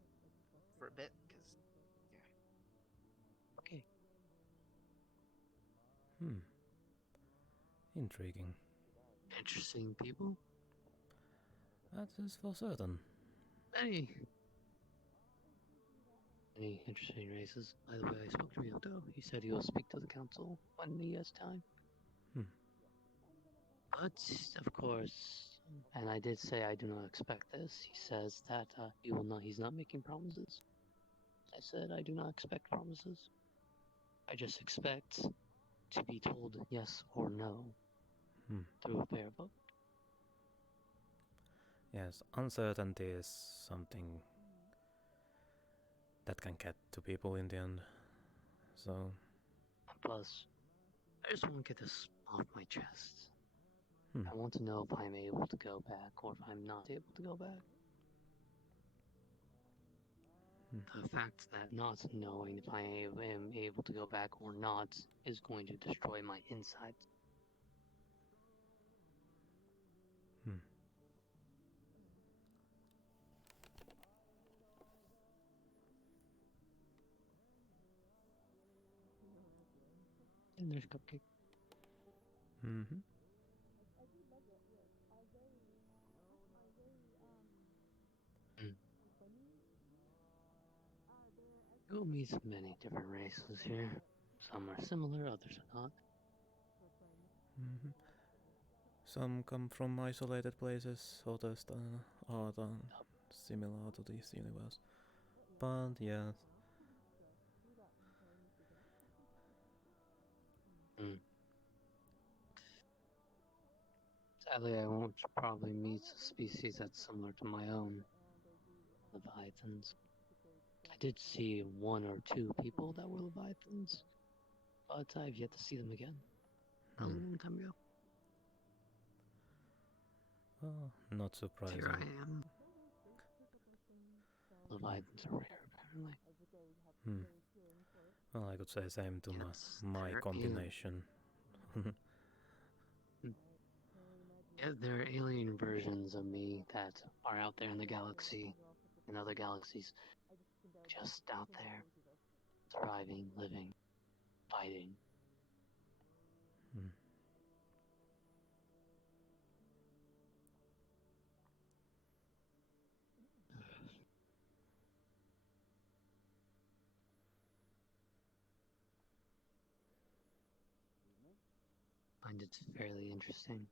for a bit, because, yeah. Okay. Intriguing. Interesting people. That is for certain. Hey. any interesting races. By the way, I spoke to Ryoto. He said he will speak to the council when he has time. Hmm. But, of course, and I did say I do not expect this. He says that he's not making promises. I said I do not expect promises. I just expect to be told yes or no through a fair vote. Yes, uncertainty is something that can get to people in the end. So. Plus, I just want to get this off my chest. I want to know if I'm able to go back or if I'm not able to go back. The fact that not knowing if I am able to go back or not is going to destroy my insides. And there's Cupcake. Mm-hmm. You'll meet many different races here. Some are similar, others are not. Mm-hmm. Some come from isolated places, others are similar to this universe. But yes. Sadly, I won't probably meet a species that's similar to my own, Leviathans. I did see one or two people that were Leviathans, but I've yet to see them again. That was a long time ago. Oh, not surprising. Here I am. Leviathans are rare, apparently. Well, I could say same to my combination. Yeah, there are alien versions of me that are out there in the galaxy, in other galaxies, just out there, thriving, living, fighting. I find it fairly interesting.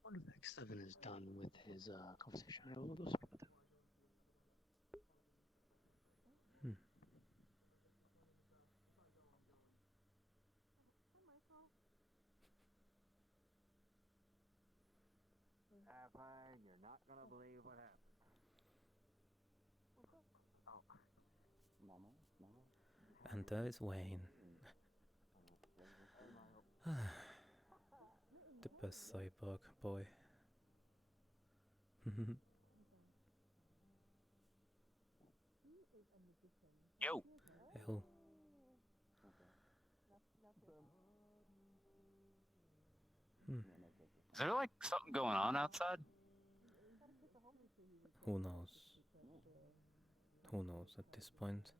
I wonder if X7 is done with his conversation. I will go speak with him. Fine, you're not gonna believe what happened. And there is Wayne. The best cyborg boy. Yo. Yo. Is there like something going on outside? Who knows? Who knows at this point?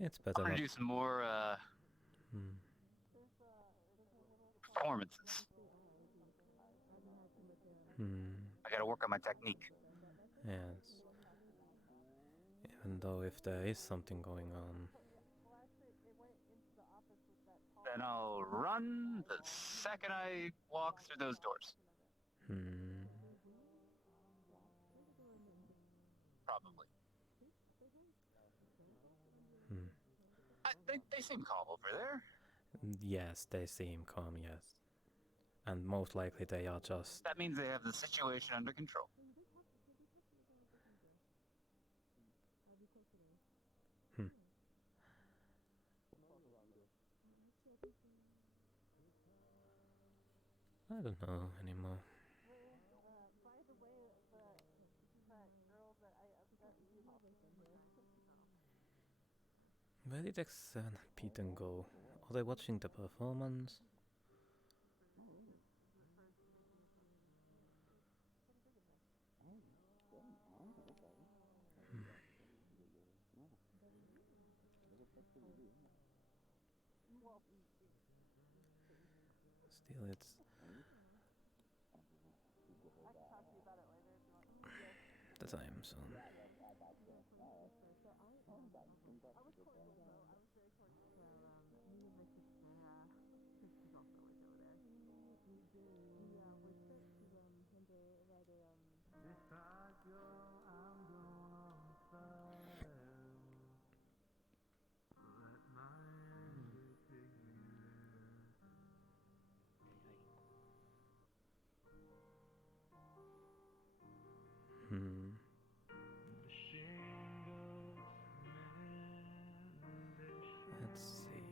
It's better. I'm gonna do some more performances. I gotta work on my technique. Yes. Even though if there is something going on. Then I'll run the second I walk through those doors. Probably. They seem calm over there. Yes, they seem calm, yes. And most likely they are just... That means they have the situation under control. I don't know anymore. Where did X and Peyton go? Are they watching the performance? Still, it's the time zone. Hmm. Let's see.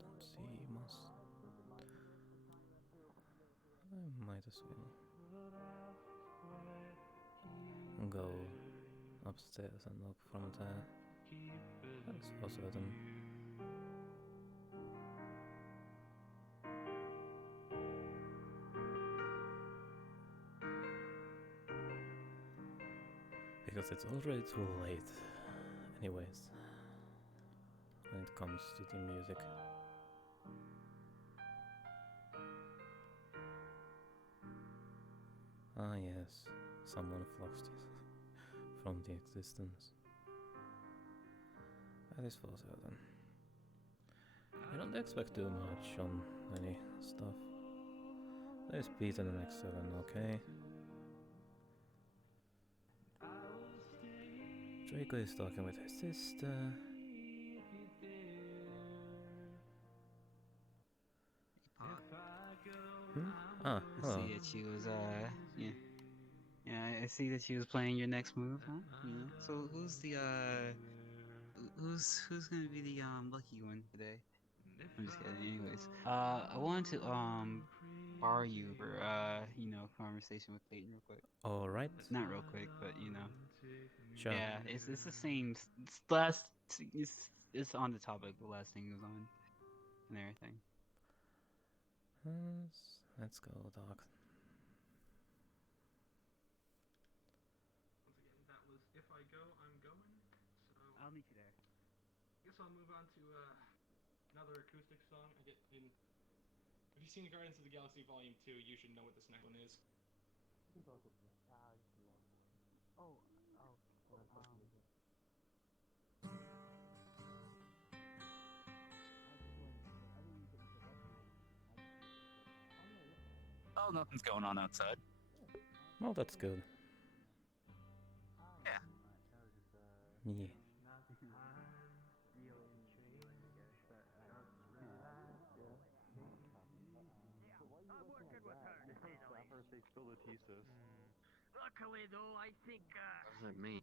Don't see must. I might as well go upstairs and look from there. That's for certain. Because it's already too late, anyways, when it comes to the music. Ah yes, someone flushed it from the existence. That is for certain. I don't expect too much on any stuff. There's Pete in the next 7, okay. Draco is talking with his sister. Ah, hello. I see that she was, yeah, I see that she was playing your next move, huh? You know? So who's the, who's gonna be the, lucky one today? I'm just kidding, anyways. I wanted to, borrow you for, you know, conversation with Peyton real quick. Alright. Not real quick, but, you know. Sure. Yeah, it's the same, it's on the topic the last thing was on, and everything. Let's go, Doc. Once again, that was If I Go, I'm Going. So I'll meet you there. I guess I'll move on to another acoustic song. If you've seen Guardians of the Galaxy Volume 2, you should know what this next one is. Oh, nothing's going on outside. Well, that's good. Yeah. Yeah. They spill the thesis. Luckily, though, I think. What does that mean?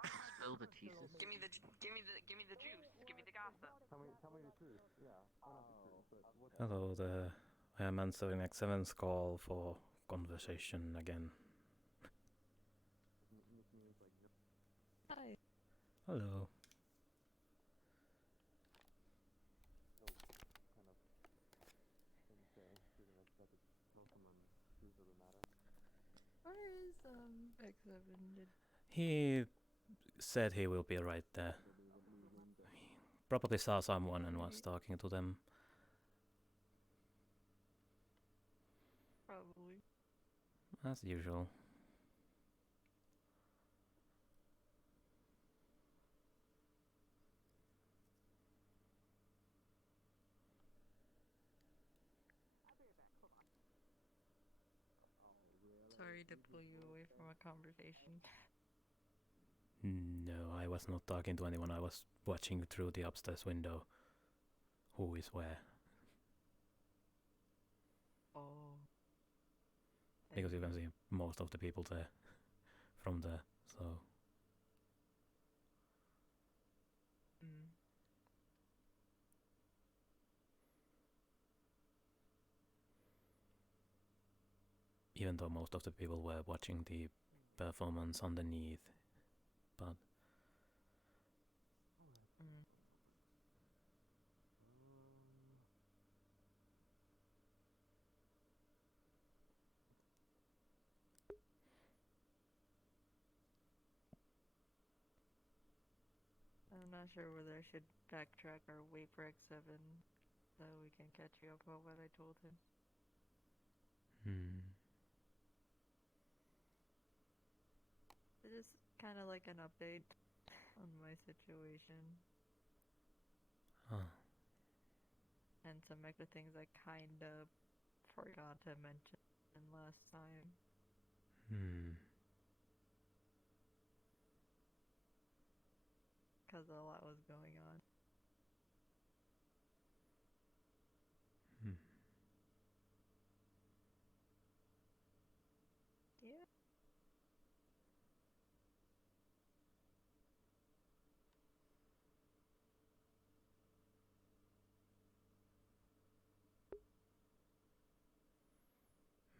Spill the thesis. Give me the juice. Give me the gossip. Tell me the truth. Yeah, why not the truth? But what's Hello there. I am answering X7's call for conversation again. Hi. Hello. Where is X7? He said he will be right there. He probably saw someone and was talking to them. Probably. As usual. Sorry to pull you away from a conversation. No, I was not talking to anyone. I was watching through the upstairs window. Who is where? Oh. Because you can see most of the people there from there, so. Even though most of the people were watching the performance underneath, but I'm not sure whether I should backtrack or wait for X7 so we can catch you up on what I told him. It is kind of like an update on my situation. And some extra things I kind of forgot to mention last time. Because a lot was going on. Yeah.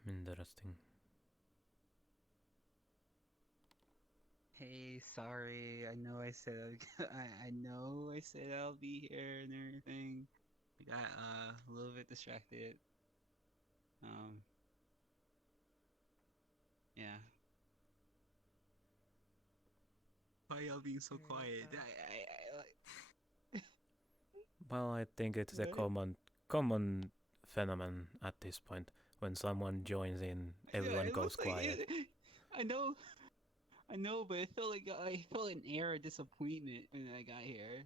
Interesting. Hey, sorry. I know I said I know I said I'll be here and everything. I got a little bit distracted. Yeah. Why y'all being so quiet? Well, I think it's a What? common phenomenon at this point. When someone joins in, everyone It goes looks like quiet. I know, but it felt like I felt an air of disappointment when I got here.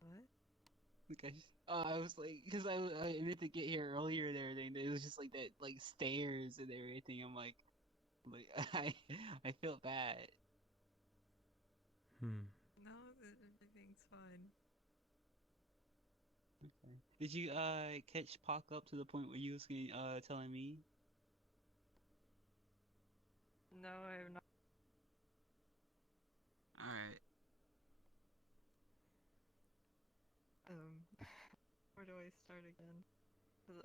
What? I was like, because I meant to get here earlier and everything. It was just like that, like stairs and everything. I'm like I felt bad. No, everything's fine. Okay. Did you catch Pakk up to the point where you was telling me? No, I have not. All right. Where do I start again? 'Cause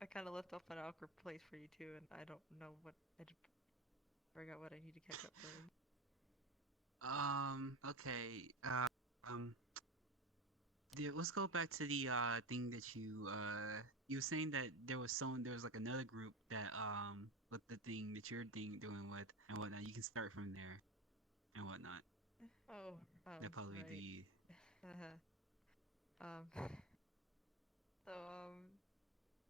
I kind of left off an awkward place for you too, and I don't know what I just forgot what I need to catch up with. Okay. Let's go back to the thing that you were saying that there was like another group that with the thing that you're doing with and whatnot. You can start from there and whatnot. That'd probably Right. be So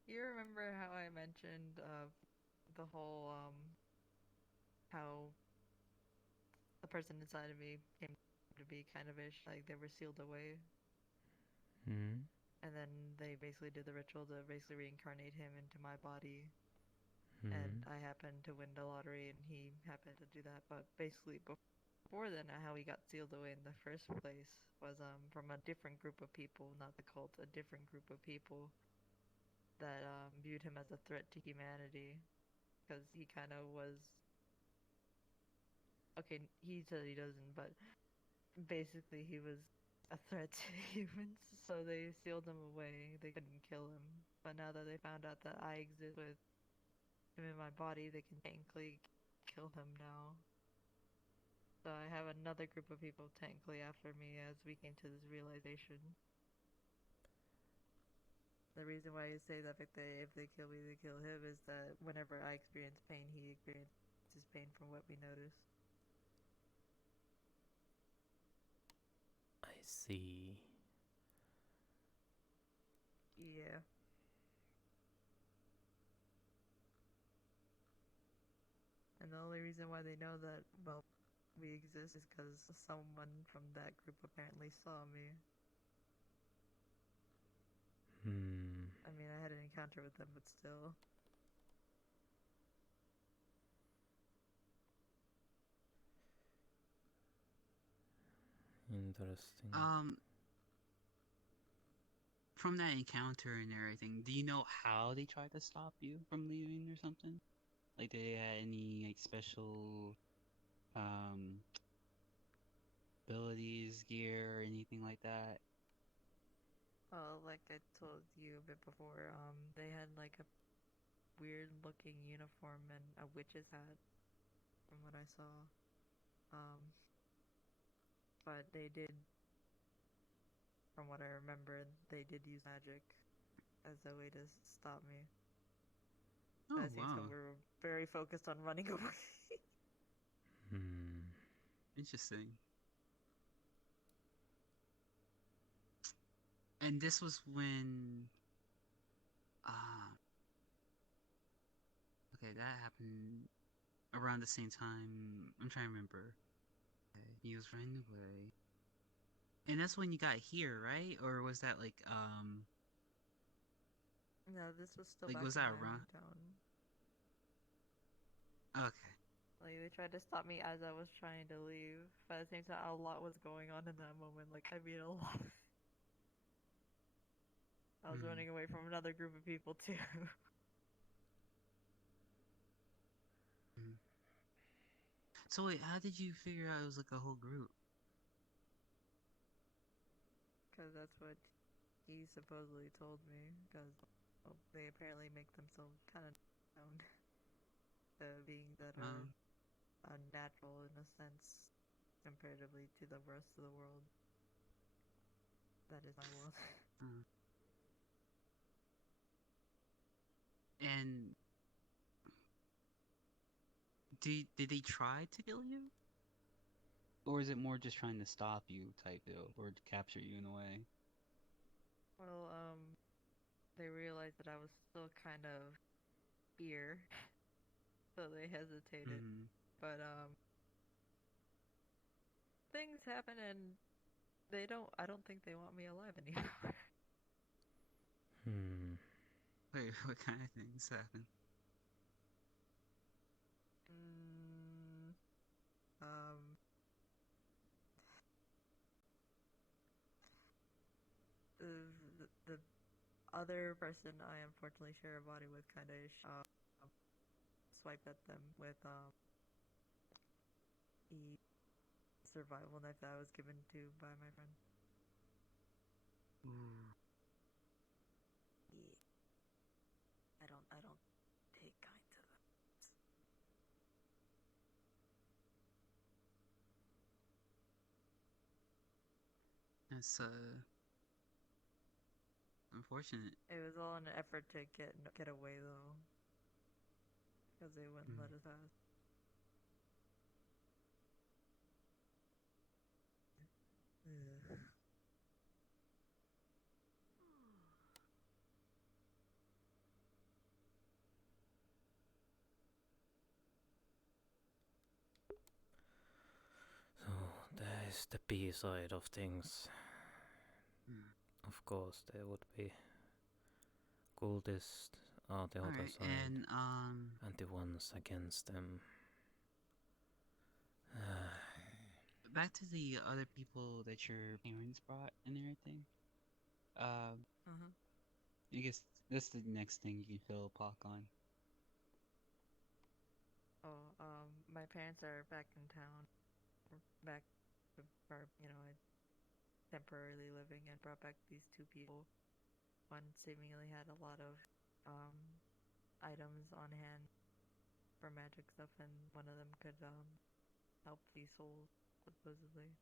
you remember how I mentioned the whole how the person inside of me came to be kind of ish, like they were sealed away. And then they basically did the ritual to basically reincarnate him into my body. And I happened to win the lottery, and he happened to do that. But basically, before then, how he got sealed away in the first place was from a different group of people, not the cult, a different group of people that viewed him as a threat to humanity, because he kind of was. Okay, he said he doesn't, but basically he was a threat to humans, so they sealed him away. They couldn't kill him. But now that they found out that I exist with him in my body, they can technically kill him now. So I have another group of people technically after me as we came to this realization. The reason why I say that if they kill me, they kill him is that whenever I experience pain, he experiences pain from what we notice. I see. Yeah. And the only reason why they know that, well, we exist is because someone from that group apparently saw me. I mean, I had an encounter with them, but still. Interesting. From that encounter and everything, do you know how they tried to stop you from leaving or something? Like, did they had any like special abilities, gear, or anything like that? Well, like I told you a bit before, they had like a weird looking uniform and a witch's hat, from what I saw. But they did, from what I remember, they did use magic as a way to stop me. Oh, I think wow. so. We were very focused on running away. Interesting. And this was when, okay, that happened around the same time. I'm trying to remember. Okay, he was running away, and that's when you got here, right? Or was that like, No, this was still like back was in that my around? hometown. Okay. Like, they tried to stop me as I was trying to leave, but at the same time, a lot was going on in that moment. Like, I mean, a lot. I was running away from another group of people, too. So wait, how did you figure out it was like a whole group? Because that's what he supposedly told me. Because they apparently make themselves kind of known. Being that are unnatural in a sense, comparatively to the rest of the world. That is my world. And did they try to kill you? Or is it more just trying to stop you type deal, or to capture you in a way? Well, they realized that I was still kind of here, so they hesitated. But things happen, and I don't think they want me alive anymore. Wait, what kind of things happen? The other person I unfortunately share a body with kind of swiped at them with the survival knife that I was given to by my friend. Yeah. I don't take kind to that. That's unfortunate. It was all in an effort to get away though, because they wouldn't let us pass. So there is the B side of things. Of course, there would be cultists on the other side, and the ones against them. Back to the other people that your parents brought and everything. I guess that's the next thing you can fill Pakk on. My parents are back in town. Back where, I temporarily living, and brought back these two people. One seemingly had a lot of items on hand for magic stuff, and one of them could help these souls, supposedly.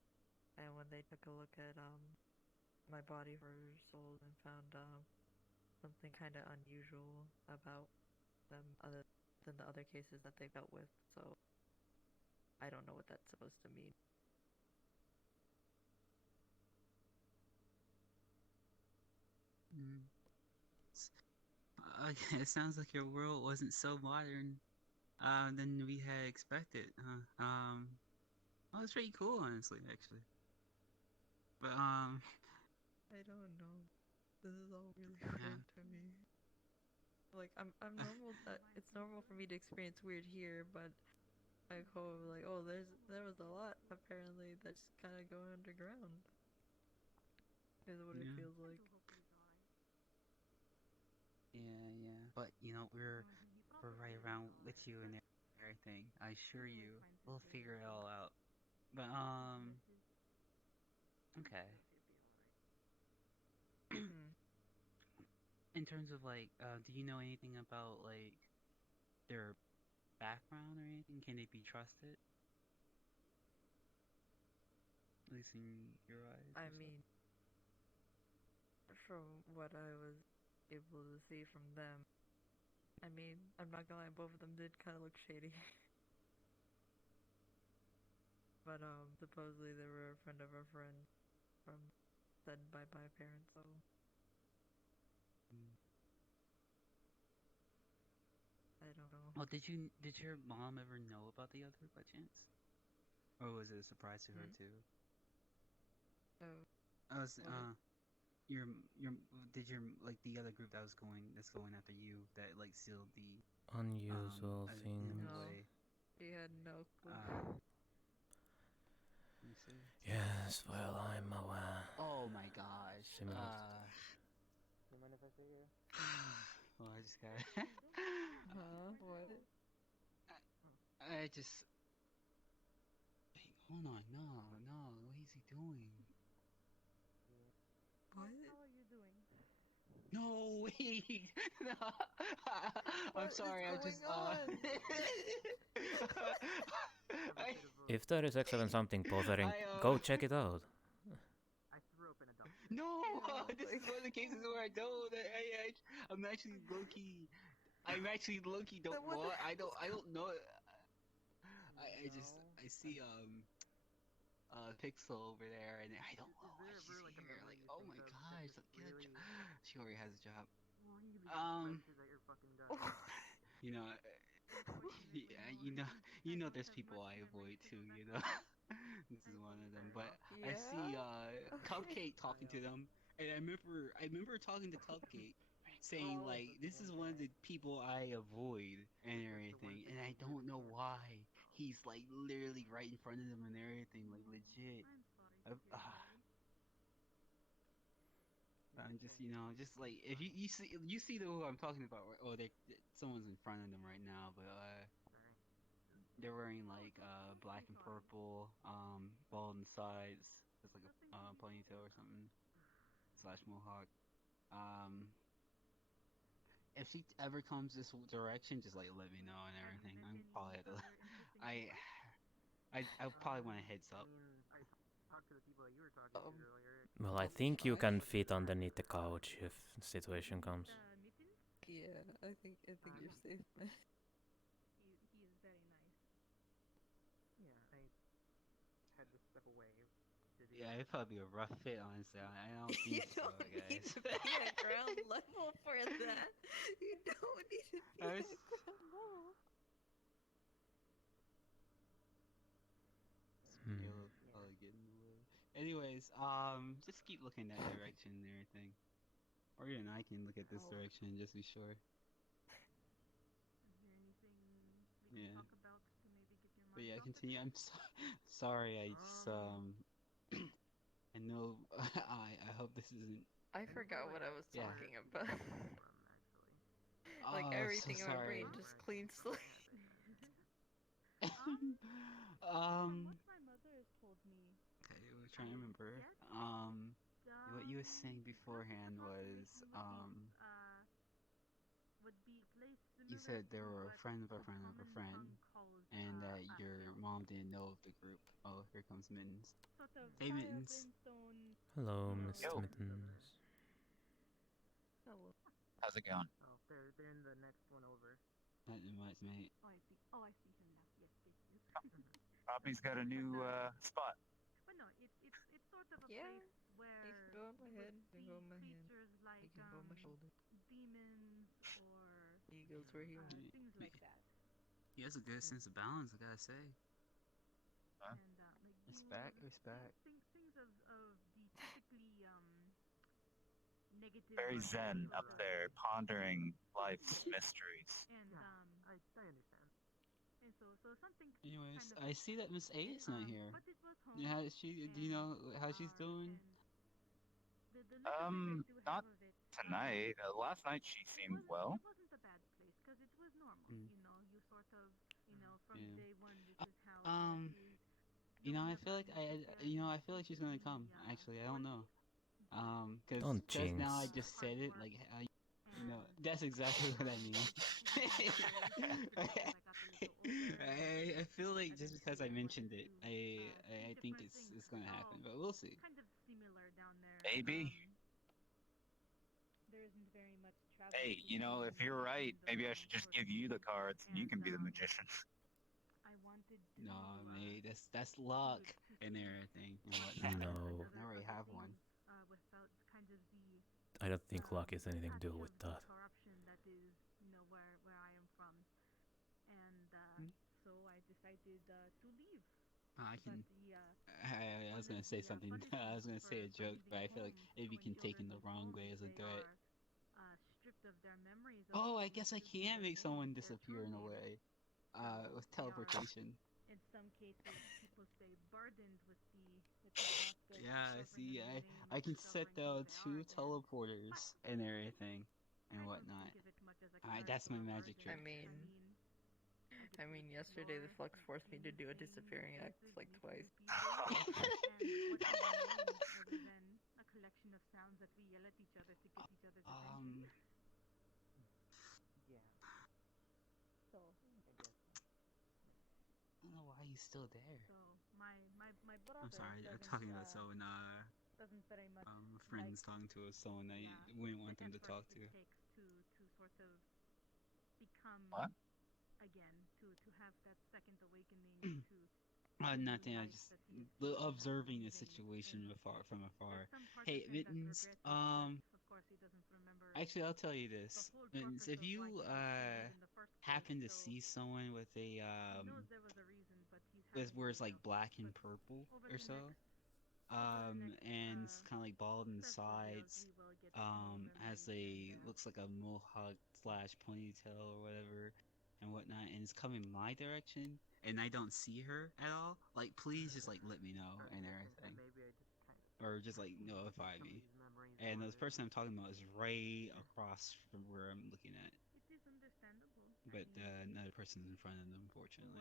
And when they took a look at my body for souls and found something kind of unusual about them other than the other cases that they dealt with, so I don't know what that's supposed to mean. It sounds like your world wasn't so modern than we had expected. Well, it's pretty cool, honestly, actually. But I don't know. This is all really weird to me. Like, I'm normal. It's normal for me to experience weird here, but there was a lot apparently that's kind of going underground. Is what it feels like. Yeah. But we're right around with you and everything. I assure you, we'll figure it all out. But okay. In terms of like, do you know anything about like their background or anything? Can they be trusted? At least in your eyes. I mean, from what I was able to see from them, I mean, I'm not gonna lie, both of them did kind of look shady. But supposedly they were a friend of a friend from said by my parents. So. I don't know. Well, did your mom ever know about the other group by chance? Or was it a surprise to her too? Oh. I was your did your like the other group that's going after you that like sealed the unusual things. No, he had no clue. Let me see. Yes, well, I'm aware. Oh my gosh. Similar. Do you mind if I sit here? Well, I just got. What? I just. Wait, hold on, no, what is he doing? What? How are you doing? No, wait! No. I'm sorry, I just. If there is actually something bothering, go check it out. I threw up in a dump. No, this is one of the cases where I don't. I'm actually low key. Don't what? I don't know. I see Pixel over there, and I don't know why she's here. Like, oh my gosh, she already has a job. You know, yeah, you know, there's people I avoid too. You know, this is one of them. But I see Cupcake talking to them, and I remember talking to Cupcake, saying like, this is one of the people I avoid and everything, and I don't know why. He's like literally right in front of them and everything, like legit. I'm just, just like if you see who I'm talking about. Oh, someone's in front of them right now, but they're wearing like black and purple, bald on the sides. It's like a ponytail or something / mohawk. If she ever comes this direction, just like let me know and everything. I'm probably have to. I probably want a heads up. I talked to the people that you were talking to earlier. Well, I think you can fit underneath the couch if the situation comes. Yeah, I think you're safe. He is very nice. Yeah, I had to step away. Yeah, it'd probably be a rough fit, honestly. I don't think so, guys. You don't need to be at ground level for that. You don't need to be at ground level. You'll probably get in the way. Anyways, just keep looking that direction and everything. Or even I can look at this direction just be sure. Is there anything we Yeah. can talk about to maybe get your mind But yeah, off continue. I'm sorry. I just I know. I hope this isn't. I forgot what I was talking about. Oh, Like everything so in my sorry. brain just clean slate. What my mother has told me. Okay, we're trying to remember. What you were saying beforehand was Would be a place you said they were a friend of a friend of a friend, and that your mom didn't know of the group. Oh, here comes Mittens. Sort of Hey, Mittens. Hello, Mr. Mittens. Hello. How's it going? Oh, they're in the next one over. Not much, mate. Oh, I see. Oh, I see him now. Yes, yes, yes. Poppy's got a new spot. But no, it's sort of a Yeah. place where You can go on my head. You can go on my hand. creatures like You can go on my shoulder. demons or He goes where he wants. things like that. He has a good sense of balance, I gotta say. Huh? And like Respect. things of the typically negative. Very zen up there, pondering life's mysteries. And I understand. And so something. Anyways, kind of, I see that Miss A is not here. But it was home. Yeah, how is she? Do you know how she's doing? Not tonight. Last night she seemed well. It wasn't a bad place because it was normal. Mm. You know, you sort of, from Yeah. day one, this is how. I feel like I feel like she's gonna come. Actually, I don't know. Don't Cause now I jinx. just said it like, that's exactly what I mean. I feel like just because I mentioned it, I think it's gonna happen, but we'll see. Kind of similar down there. Maybe. There isn't very much travel. Hey, if you're right, maybe I should just give you the cards and you can be the magician. I wanted to. No, mate. That's luck and everything and whatnot. No. I already have one. Without kind of the I don't think luck has anything to do with that. corruption that is, where I am from, and so I decided to leave. I can. But the, I was gonna say something. I was gonna say a joke, but I feel like it'd be taken the wrong way as a threat. Stripped of their memories. Oh, I guess I can make someone disappear in a way. With teleportation. In some cases, people say burdened with the task of Yeah, see, I can set down 2 teleporters and everything and whatnot. That's my magic trick. I mean, yesterday the Flux forced me to do a disappearing act like twice. A collection of sounds that we yell at each other to get each other's attention. Yeah. So. I don't know why he's still there. So my brother. I'm sorry, I'm talking about someone. Doesn't very much. Friends talking to someone I wouldn't want them to talk to. It takes to sort of become again to have that second awakening to. Nothing. I just observing the situation from afar. Hey, Mittens. Actually, I'll tell you this. Mittens, if you happen to see someone with a where it's like black and purple or so, and it's kind of like bald in the sides, has looks like a mohawk / ponytail or whatever and whatnot, and it's coming my direction, and I don't see her at all, like, please just, like, let me know and everything. Or just, like, notify me. And the person I'm talking about is right across from where I'm looking at. It is understandable. But another person's in front of them, unfortunately.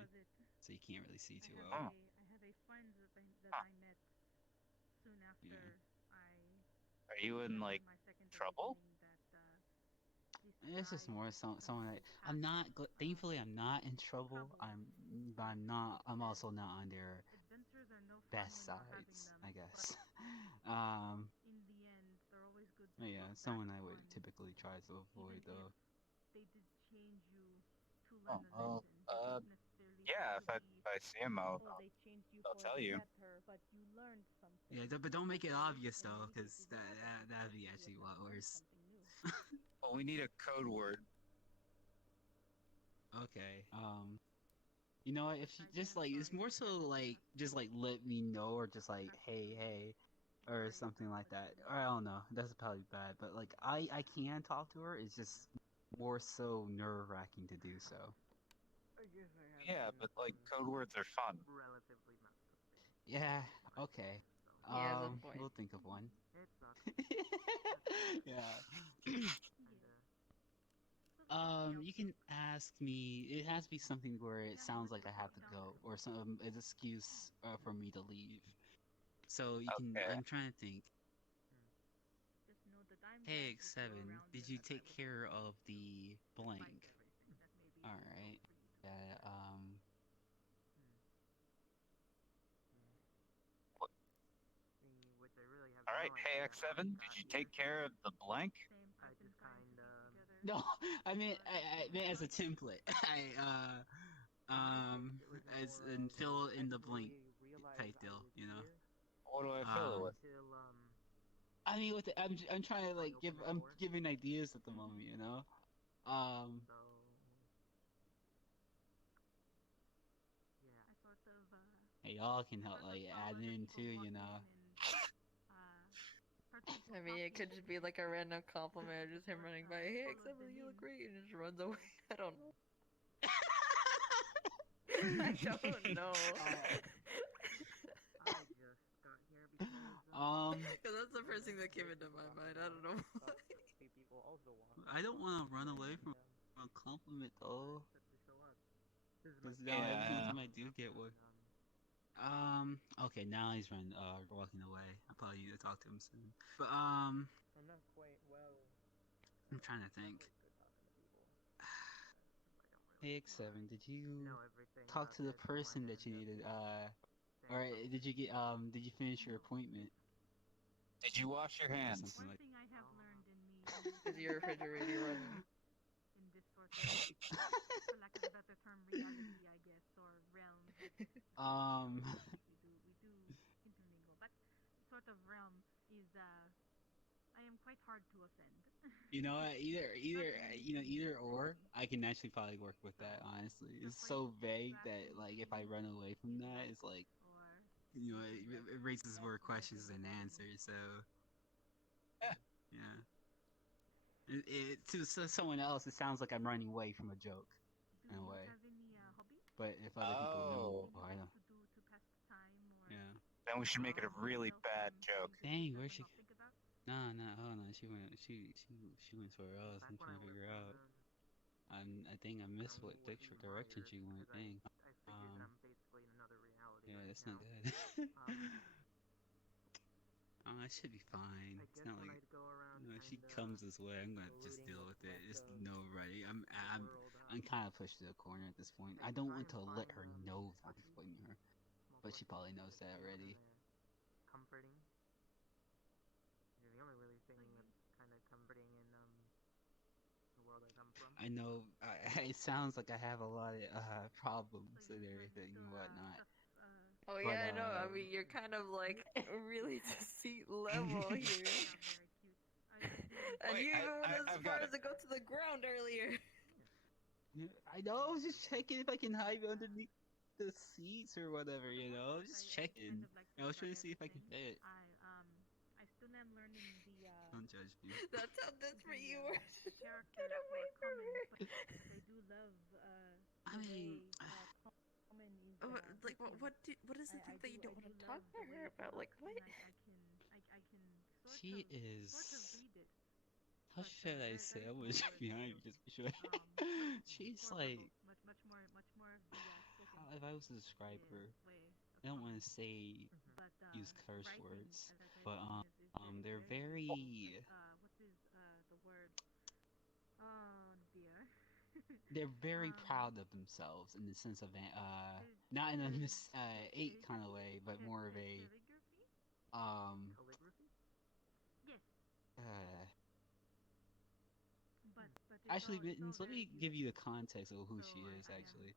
So you can't really see too well. I have a friend that I met soon after Are you in, like, trouble? It's just more someone that I'm not. Thankfully, I'm not in trouble. I'm also not on their best sides, I guess. In the end, they're always good. Yeah, someone I would typically try to avoid, though. They did change you to learn a lesson. Yeah, if I see him, I'll tell you. But you learned something. Yeah, but don't make it obvious though, because that'd be actually a lot worse. Well, we need a code word. Okay. You know what? If you just like, it's more so like just like let me know, or just like hey, or something like that. Or I don't know. That's probably bad, but like I can talk to her. It's just more so nerve-wracking to do so. Yeah, but like code words are fun. Yeah. Okay. Yeah, that's the point. We'll think of one. Yeah. You can ask me. It has to be something where it sounds like I have to go, or some an excuse for me to leave. So you can. I'm trying to think. Hey, X7, did you take care of the blank? All right. Yeah. All right. Hey, X7, did you take care of the blank? No, I meant as a template. As and fill in the blank type deal, you know. What do I fill it with? I mean, I'm trying to like I'm giving ideas at the moment, you know. Hey, y'all can help like add in too, you know. I mean, it could just be like a random compliment, just him running by. Hey, except you look great, and just runs away. I don't know. I don't know. Because that's the first thing that came into my mind. I don't know why. I don't want to run away from a compliment though. Because now every time I do get one. Okay, now he's walking away. I probably need to talk to him soon. But, I'm not quite well. I'm trying to think. Hey, X7, did you talk to the person that you needed, or did you finish your appointment? Did you wash your hands? One thing I have learned in me is your refrigerator running? In this sort of, for lack of a better term, reality, I guess, or realm. we do intermingle, but sort of realm is I am quite hard to offend. You know what? Either or. I can actually probably work with that. Honestly, it's so vague that like if I run away from that, it's like it raises more questions than answers. So yeah. To someone else, it sounds like I'm running away from a joke in a way. Have any hobbies? But if other people know, Oh. I don't. To do to pass the time or Yeah. Then we should make it a really bad joke. Dang, where'd she? No, hold on. She went somewhere else. I'm trying to figure out. I think I missed what direction she went. Dang. Basically in another reality. Yeah, right that's now. not good. Um, It should be fine. I It's guess not when like I'd go around if she kinda comes this way, I'm gonna just deal with it. It's no right. I'm kind of pushed to the corner at this point. I don't want to let her know that I'm exploiting her, but she probably knows that already. comforting. You're the only really thing that's kind of comforting in the world I come from. I know. It sounds like I have a lot of problems and everything and whatnot. Oh But, yeah, I know. I mean, you're kind of like really deceit level here. And Wait, you even went as I've far got as to go to the ground earlier. I know. I was just checking if I can hide underneath the seats or whatever. I was just checking. I was trying to see if I can fit. I still am learning the Don't judge me. That's how desperate you were. Get away from her. But I do love I mean, common is like what is the thing that you don't want to talk to her about? Like what? I can she is. sort of read it. How should I say? I'm gonna check behind you just be sure. She's like. much more of the spoken If I was to describe her, way. I don't want to say But use curse writing, words, as I but is they're very very. what is the word? Oh dear. They're very proud of themselves in the sense of not in a eight kind of way, but more of a Calligraphy? Yes. But Actually, Mittens, let me give you the context of who she is. Actually,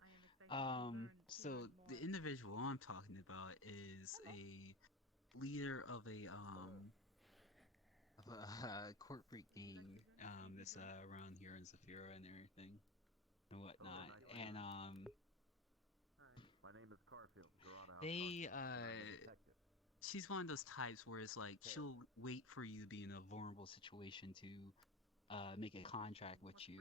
so the individual I'm talking about is a leader of a corporate gang that's around here in Zafira and everything and whatnot, and My name is Carfield. they she's one of those types where it's like she'll wait for you to be in a vulnerable situation to make a contract with you,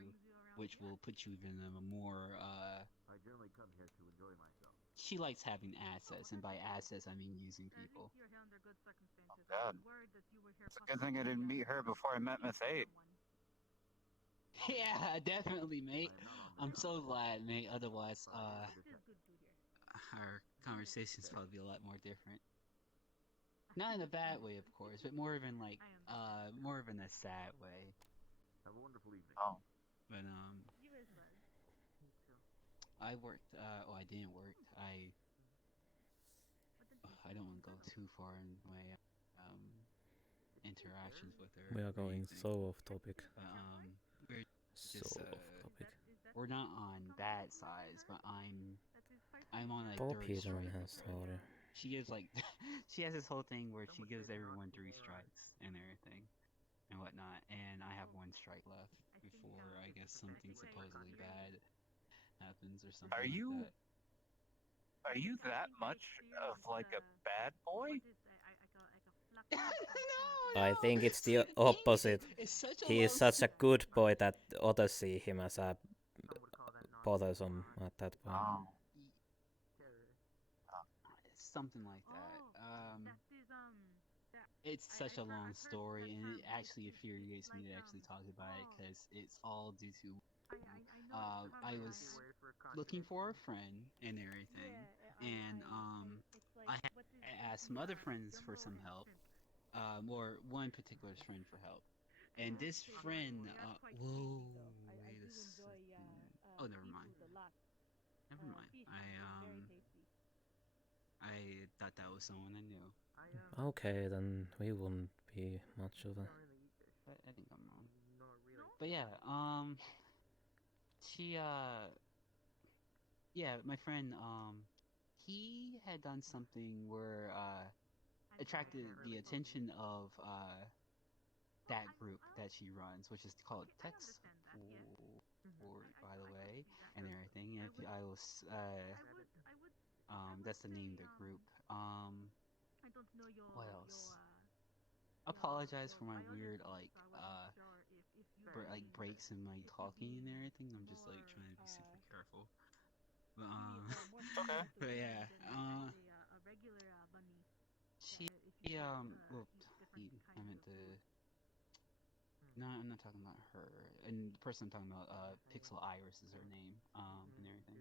which will put you in a more I generally come here to enjoy myself. she likes having assets, and by assets I mean using people. Oh God. It's a good thing I didn't meet her before I met Miss 8. Yeah, definitely, mate. I'm so glad, mate. Otherwise, our conversations probably be a lot more different. Not in a bad way, of course, but more of in like, more of in a sad way. Have a wonderful evening. Oh. But You as well. I worked. I didn't work. I don't want to go too far in my interactions with her. We are going so off topic. We're So just off topic. we're not on bad sides, but I'm on a Poor third Peter strike has with her. harder. She gives like she has this whole thing where she gives everyone 3 strikes and everything and whatnot, and I have 1 strike left before I guess something supposedly bad happens or something like that. Are you that much of like a bad boy? I think it's the opposite. He is such a good boy that others see him as a bothersome at that point. Oh. Something like that. It's such a long story, and it actually infuriates me to actually talk about it because it's all due to I was looking for a friend and everything, and I asked some other friends for some help, or one particular friend for help, and this friend, whoa, wait a second. Oh, never mind. Never mind. I thought that was someone I knew. Okay, then we wouldn't be much of a... But I think I'm wrong. But yeah, she, yeah, my friend, he had done something where attracted the attention of that group that she runs, which is called Tech Support, by the way, and everything. If I was that's the name of the group. I don't know your What else? Apologize for my weird breaks in my talking and everything. I'm just like trying to be super careful. But okay. But yeah, a regular bunny. she well, I meant to. No, I'm not talking about her. And the person I'm talking about, Pixel Iris is her name, and everything.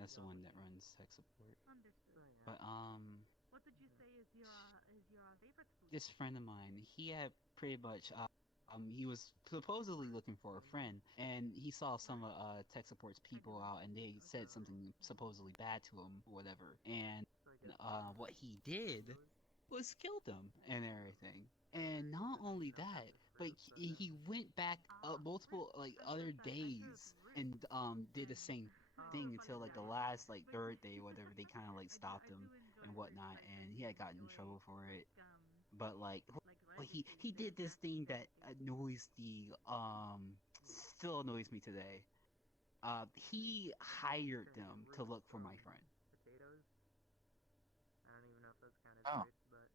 That's the one that runs tech support. Understood. But What would you say is your favorite food? this friend of mine, he had pretty much he was supposedly looking for a friend, and he saw some tech support's people out, and they said something supposedly bad to him, or whatever. And what he did was kill them and everything. And not only that, but he went back multiple other days and did the same thing until like the last third day, whatever. They kind of stopped him and whatnot, and he had gotten in trouble for it. But he did this thing that annoys the still annoys me today. He hired them to look for my friend. Potatoes. I don't even know if those kind of Oh. traits, but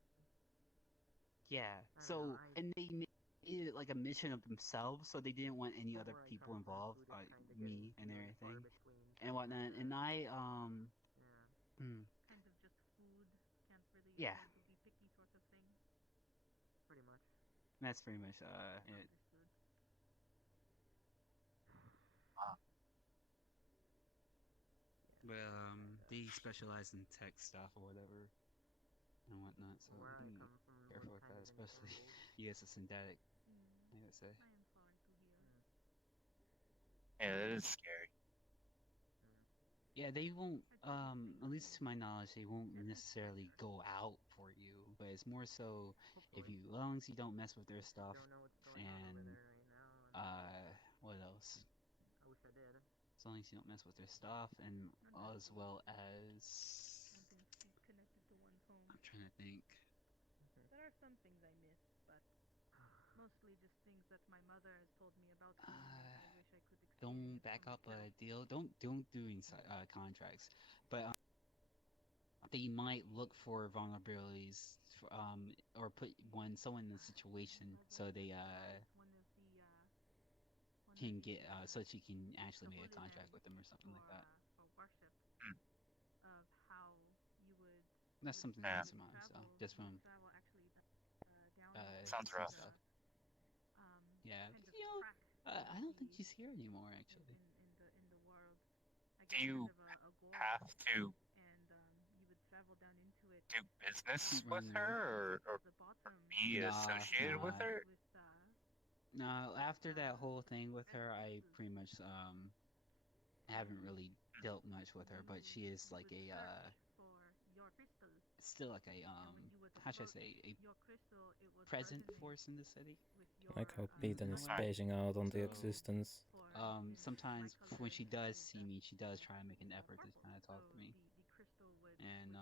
Yeah. So and they made it like a mission of themselves, so they didn't want any other people involved, me and everything, and whatnot. And I Kind of just food, can't really yeah, afford to be picky sort of thing. pretty much. that's pretty much it. Understood. But they specialize in tech stuff or whatever and whatnot, so Where I be come from, careful we're with kind that, of especially enabled. you as a synthetic. I would say. I am sorry to hear. Yeah, that is scary. Yeah, they won't. At least to my knowledge, they won't necessarily go out for you. But it's more so if you, as long as you don't mess with their stuff, Don't know what's going on over and there right now. what else? I wish I did. As long as you don't mess with their stuff, and as well as One thing to keep connected to one's home. I'm trying to think. There are some things I miss, but mostly just things that my mother has told me about home. I wish I could experience. Don't back up a deal. Don't do contracts, but they might look for vulnerabilities, or put someone in a situation so they can get so she can actually make a contract with them or something like that. For worship of how you would. That's something I surmise, so just from sounds rough. stuff. Yeah, you know, I don't think she's here anymore actually. In the world. Do you have to You would travel down into it. do business with her or be associated with her? No, after that whole thing with her, I pretty much haven't really dealt much with her, but she is like a still like a how should I say, a present force in the city. Like how Peyton is spacing out on the existence. Sometimes when she does see me, she does try to make an effort to kind of talk to me, and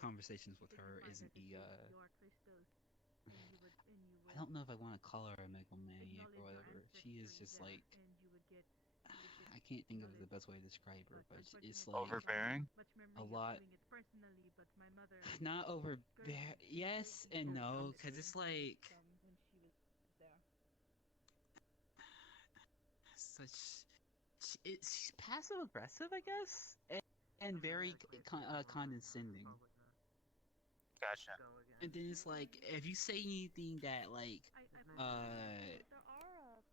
conversations with her isn't the I don't know if I want to call her a megalomaniac or whatever. She is just like, I can't think of the best way to describe her, but it's like overbearing. A lot. Not overbearing. Yes and no, because it's like such. She's passive aggressive, I guess, and very condescending. Gotcha. And then it's like, if you say anything that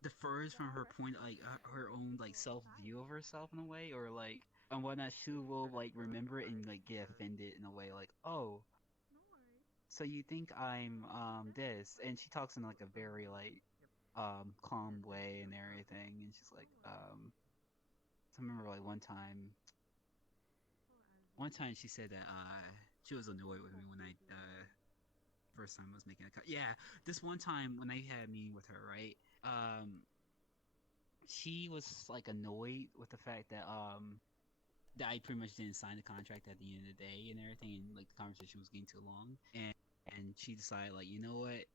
differs from her point, her own self view of herself in a way, or and whatnot, she will remember it and get offended in a way, oh, so you think I'm this, and she talks in a very calm way and everything, and she's like I remember one time she said that she was annoyed with me when I first time I was making a cut. Yeah, this one time when I had a meeting with her, right? She was annoyed with the fact that I pretty much didn't sign the contract at the end of the day and everything, and like the conversation was getting too long, and she decided like, you know what,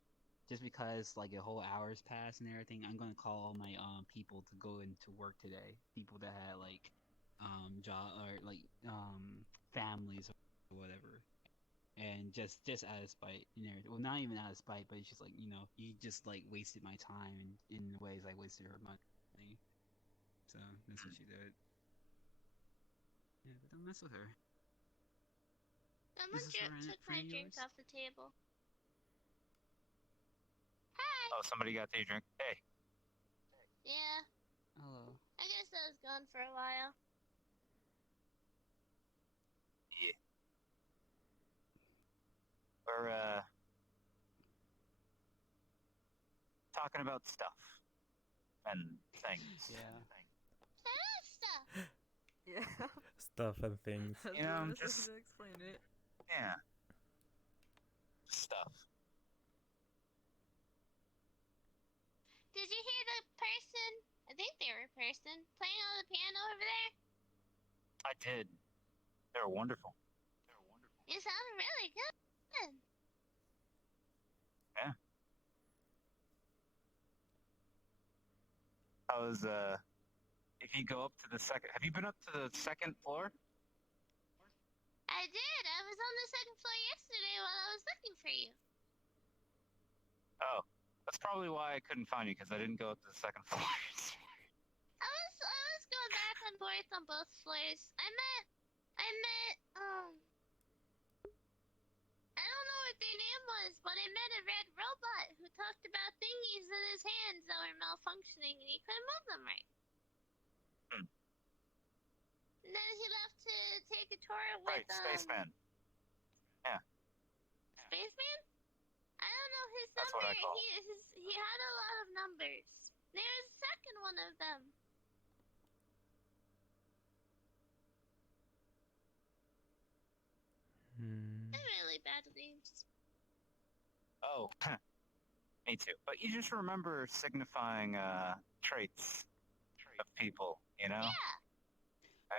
just because like a whole hour's passed and everything, I'm gonna call all my people to go into work today. People that had like job or like families or whatever. And just out of spite, you know, well, not even out of spite, but it's just like, you know, you just like wasted my time in ways I wasted her money. So that's what she did. Yeah, but don't mess with her. Someone Is this took my friend drink yours? off the table. Hi. Oh, somebody got the drink. Hey. Yeah. Hello. I guess I was gone for a while. Yeah. We're talking about stuff and things. Yeah. Stuff. Yeah. Stuff and things. That's You know, the best way just to explain it. yeah, stuff. Did you hear the person? I think they were a person playing on the piano over there. I did. They were wonderful. It sounded really good. Yeah. I was if you go up to the second, have you been up to the second floor? I did. I was on the second floor yesterday while I was looking for you. Oh, that's probably why I couldn't find you, because I didn't go up to the second floor. I was going back and forth on both floors. I met I don't know what their name was, but I met a red robot who talked about thingies in his hands that were malfunctioning and he couldn't move them right. And then he left to take a tour with Right, Spaceman. Yeah. Spaceman? I don't know his That's number. what I call. He had a lot of numbers. There's a second one of them. They're really bad names. Oh, me too. But you just remember signifying traits of people, you know? Yeah.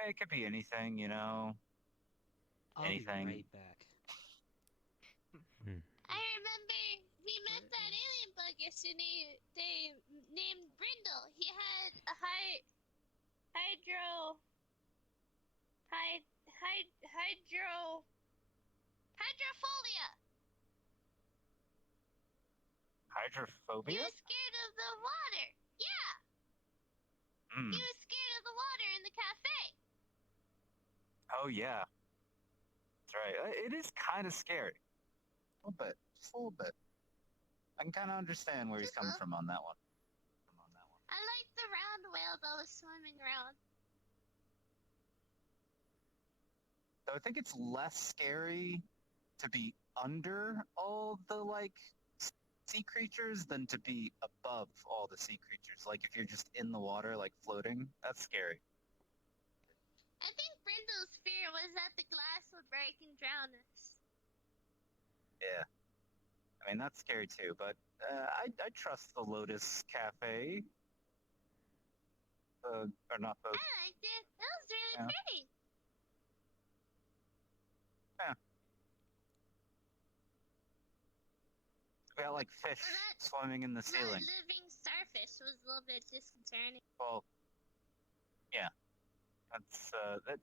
It could be anything, you know? Anything. I'll be right back. I remember we met that alien bug yesterday. They named Brindle. He had a hydrophobia. Hydrophobia? He was scared of the water. Yeah. He was scared of the water in the cafe. Oh, yeah. That's right. It is kind of scary. A little bit. Just a little bit. I can kind of understand where he's coming from on that one. I like the round whale that was swimming around. So I think it's less scary to be under all the, like, sea creatures than to be above all the sea creatures. Like, if you're just in the water, like, floating, that's scary. I think Brindle's fear was that the glass would break and drown us. Yeah. I mean, that's scary too, but I trust the Lotus Cafe. Or not the... I liked it. That was really pretty. Yeah. We got, like, fish swimming in the ceiling. That living starfish was a little bit disconcerting. Well, yeah.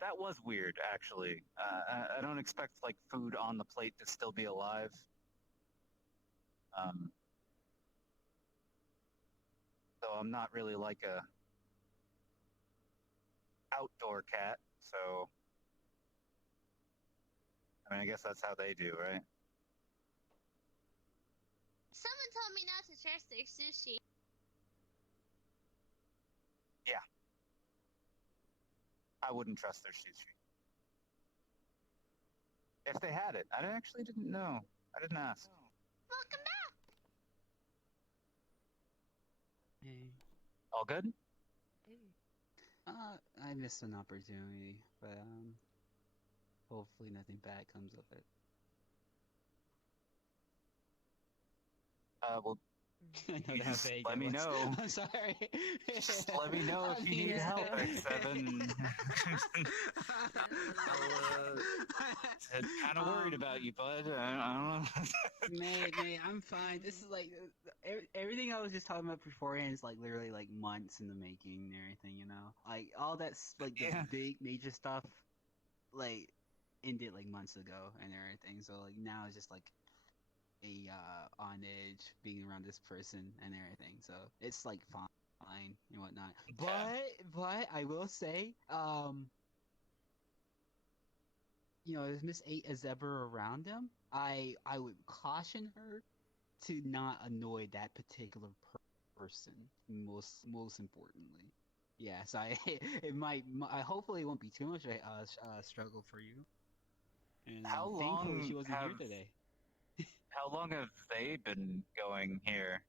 That was weird, actually. I don't expect, like, food on the plate to still be alive. So I'm not really like a outdoor cat, so I mean, I guess that's how they do, right? Someone told me not to trust their sushi. Yeah. I wouldn't trust their sushi. If they had it. I actually didn't know. I didn't ask. Welcome back. Hey. All good? I missed an opportunity, but hopefully nothing bad comes of it. Well, I know You how just vague let that me was. know. I'm sorry. Just let me know if you need help, X7. I'm kind of worried about you, bud. I don't know. Mate, I'm fine. This is like everything I was just talking about beforehand is like literally like months in the making and everything, you know. Like all that's like the big major stuff, like ended like months ago and everything. So like now it's just like a on edge being around this person and everything. So it's like fine and whatnot. But I will say, you know, if Miss Eight is ever around him, I would caution her to not annoy that particular person. Most importantly, yeah. So it might. I hopefully it won't be too much of a struggle for you. And How thankfully long she wasn't have here today. How long have they been going here?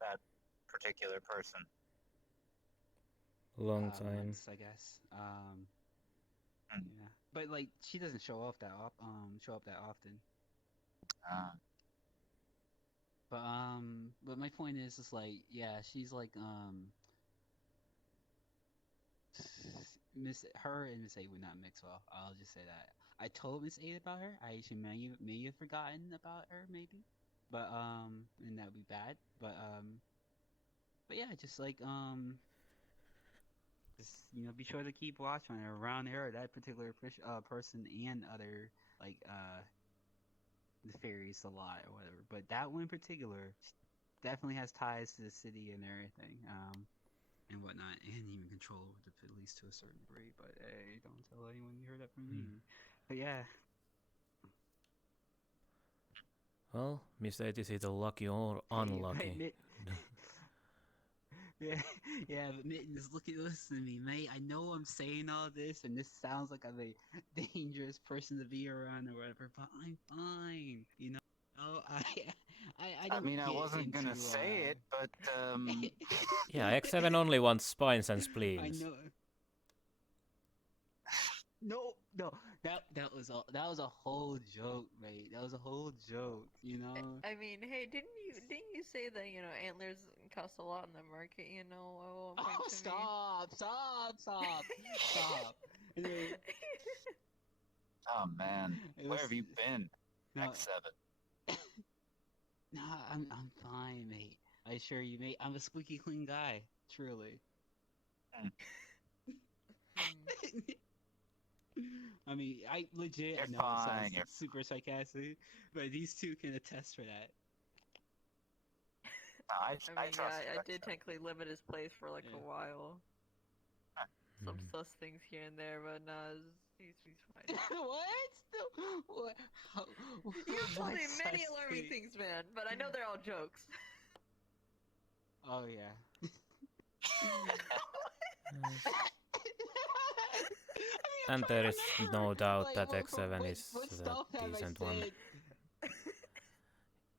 That particular person. Long time. Months, I guess. Yeah, but like she doesn't show up that often. But my point is like, yeah, she's like her and Miss A would not mix well. I'll just say that. I told Miss A about her. I actually may have forgotten about her maybe, but and that would be bad. But yeah, just like just you know, be sure to keep watch on her around her, that particular person and other like nefarious a lot or whatever. But that one in particular definitely has ties to the city and everything. And whatnot, and even control with the police to a certain degree. But hey, don't tell anyone you heard that from me. But yeah. Well, Miss 8 is either lucky or unlucky. Yeah, but Mittens, listen to me, mate. I know I'm saying all this, and this sounds like I'm a dangerous person to be around or whatever, but I'm fine. You know, I don't. I mean, I get wasn't gonna into, say it, but Yeah, X7 only wants spines and spleens. I know. No, that was a whole joke, mate. That was a whole joke, you know. I mean, hey, didn't you say that antlers cost a lot in the market? You know, at one point to Stop. Anyway. Oh man, where have you been, No. X7? No, I'm fine, mate. I assure you, mate. I'm a squeaky clean guy, truly. I mean, I legit. You're I know fine. it sounds super sarcastic, but these two can attest for that. I mean, trust yeah, you, I did technically live at his place for like Yeah. a while. Some sus things here and there, but nah, he's fine. What? What? You've told me What many sus alarming thing? things, man, but I know they're all jokes. Oh yeah. And there is no doubt Like, that what X7 is what a stuff have I decent one. said?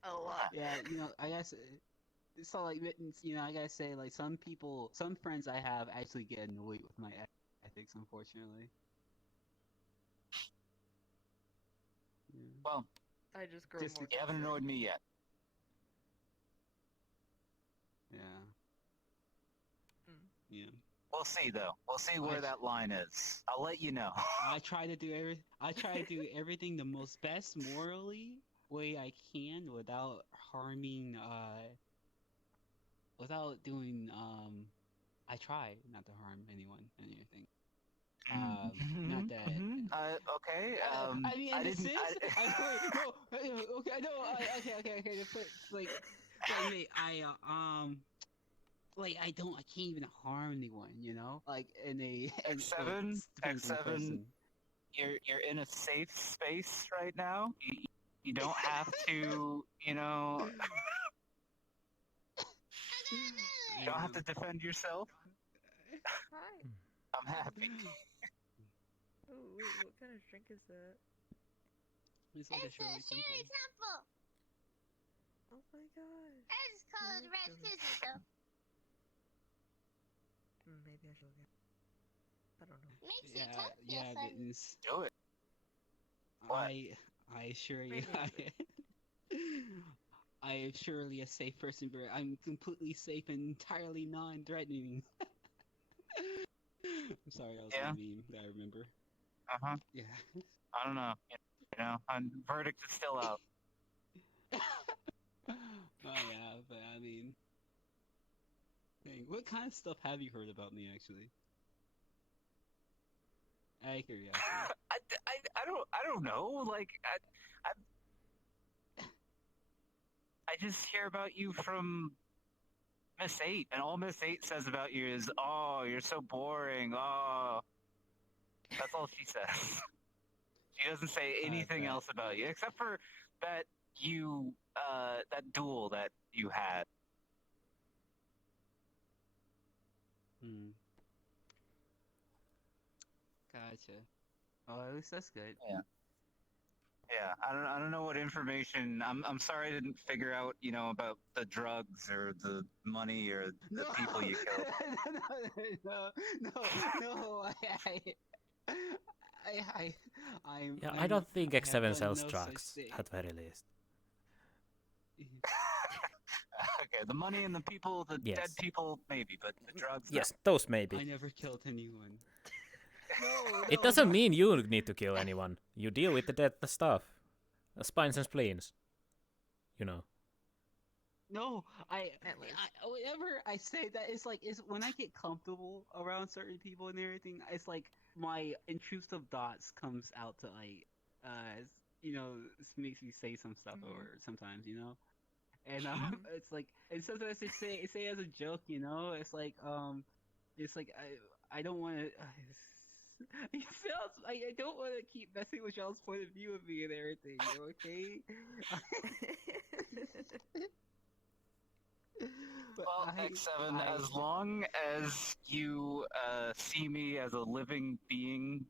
A lot. Yeah, you know, I guess. So like, you know, I gotta say, like, some friends I have actually get annoyed with my ethics, unfortunately. Yeah. Well, I just grow more. You haven't annoyed me yet. Yeah. Yeah. We'll see, though. We'll see where that line is. I'll let you know. I try to do everything the most best morally way I can without harming. Without doing. I try not to harm anyone and anything. Not that. Okay. I mean, I in a didn't. sense, okay, no, okay. Like, mate, like I can't even harm anyone, you know. Like X7, you're in a safe space right now. You don't have to, you know. You don't have to defend yourself. Hi. I'm happy. Oh wait, what kind of drink is that? It's like It's a cherry sample. Oh my god. It's called red scissors, though. Maybe I should get. I don't know. Makes you tough, yeah, son. Mittens. Do it. What? I assure you, I am surely a safe person, but I'm completely safe and entirely non-threatening. I'm sorry, that was a meme that I remember. Yeah. I don't know. You know, verdict is still out. Oh yeah, but I mean, dang, what kind of stuff have you heard about me actually? Out of curiosity. I don't know. Like I just hear about you from Miss 8, and all Miss 8 says about you is, "Oh, you're so boring." Oh, that's all she says. She doesn't say anything else about you except for that that duel that you had. Gotcha. Oh, at least that's good. Yeah. Yeah, I don't know what information. I'm sorry I didn't figure out, you know, about the drugs or the money or the people you killed. No. I don't think I have X7 done sells no drugs, such thing. at very least. Okay, the money and the people, the dead people, maybe, but the drugs. Yes, those maybe. I never killed anyone. It doesn't mean you need to kill anyone. You deal with the dead stuff. Spines and spleens. You know. No, whenever I say that, it's like when I get comfortable around certain people and everything, it's like my intrusive thoughts comes out to like, you know, makes me say some stuff or sometimes, you know, and it's like, and sometimes I say as a joke, you know, it's like I don't want to. I don't want to keep messing with y'all's point of view of me and everything, okay? Well, X7, as long as you see me as a living being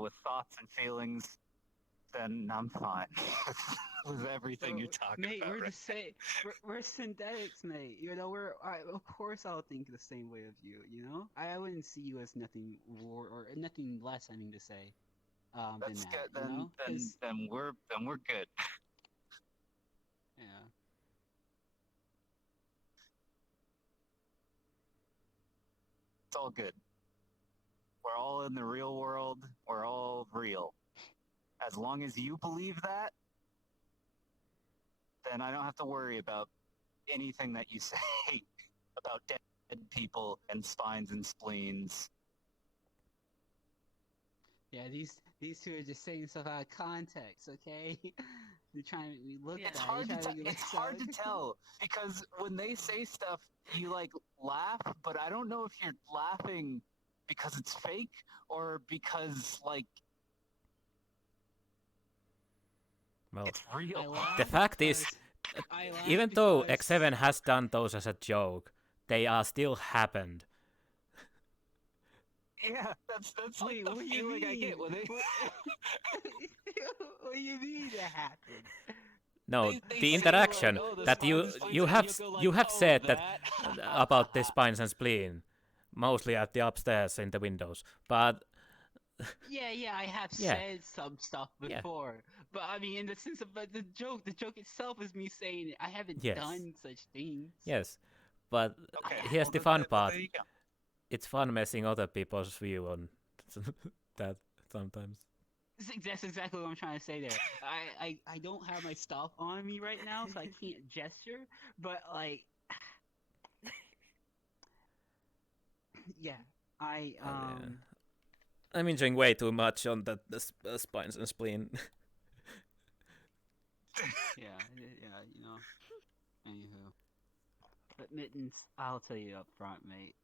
with thoughts and feelings, then I'm fine with everything you're talking mate, about. We're right? the same. We're synthetics, mate. You know, of course I'll think the same way of you. You know, I wouldn't see you as nothing more or nothing less. I mean to say, That's than good. that. You know? Then we're good. Yeah. It's all good. We're all in the real world. We're all real. As long as you believe that, then I don't have to worry about anything that you say about dead people and spines and spleens. Yeah, these two are just saying stuff out of context, okay? They're trying to make me look It's bad. hard to it's hard to tell because when they say stuff, you like laugh, but I don't know if you're laughing because it's fake or because like Well, it's real. the fact is, even though X7 has done those as a joke, they are still happened. Yeah, that's like the feeling I get when they. What do you mean it happened? No, They the say, interaction like, oh, the that spines and spleens, you and have you go like, you have oh, said that that. about the spines and spleen, mostly at the upstairs in the windows, but. Yeah, I have said some stuff before, but I mean, in the sense of the joke itself is me saying it. I haven't done such things. Yes, but here's the fun part. It's fun messing other people's view on that sometimes. That's exactly what I'm trying to say there. I don't have my stuff on me right now, so I can't gesture, but like, yeah, I'm enjoying way too much on the spines and spleen. yeah, you know. Anywho, but Mittens, I'll tell you up front, mate.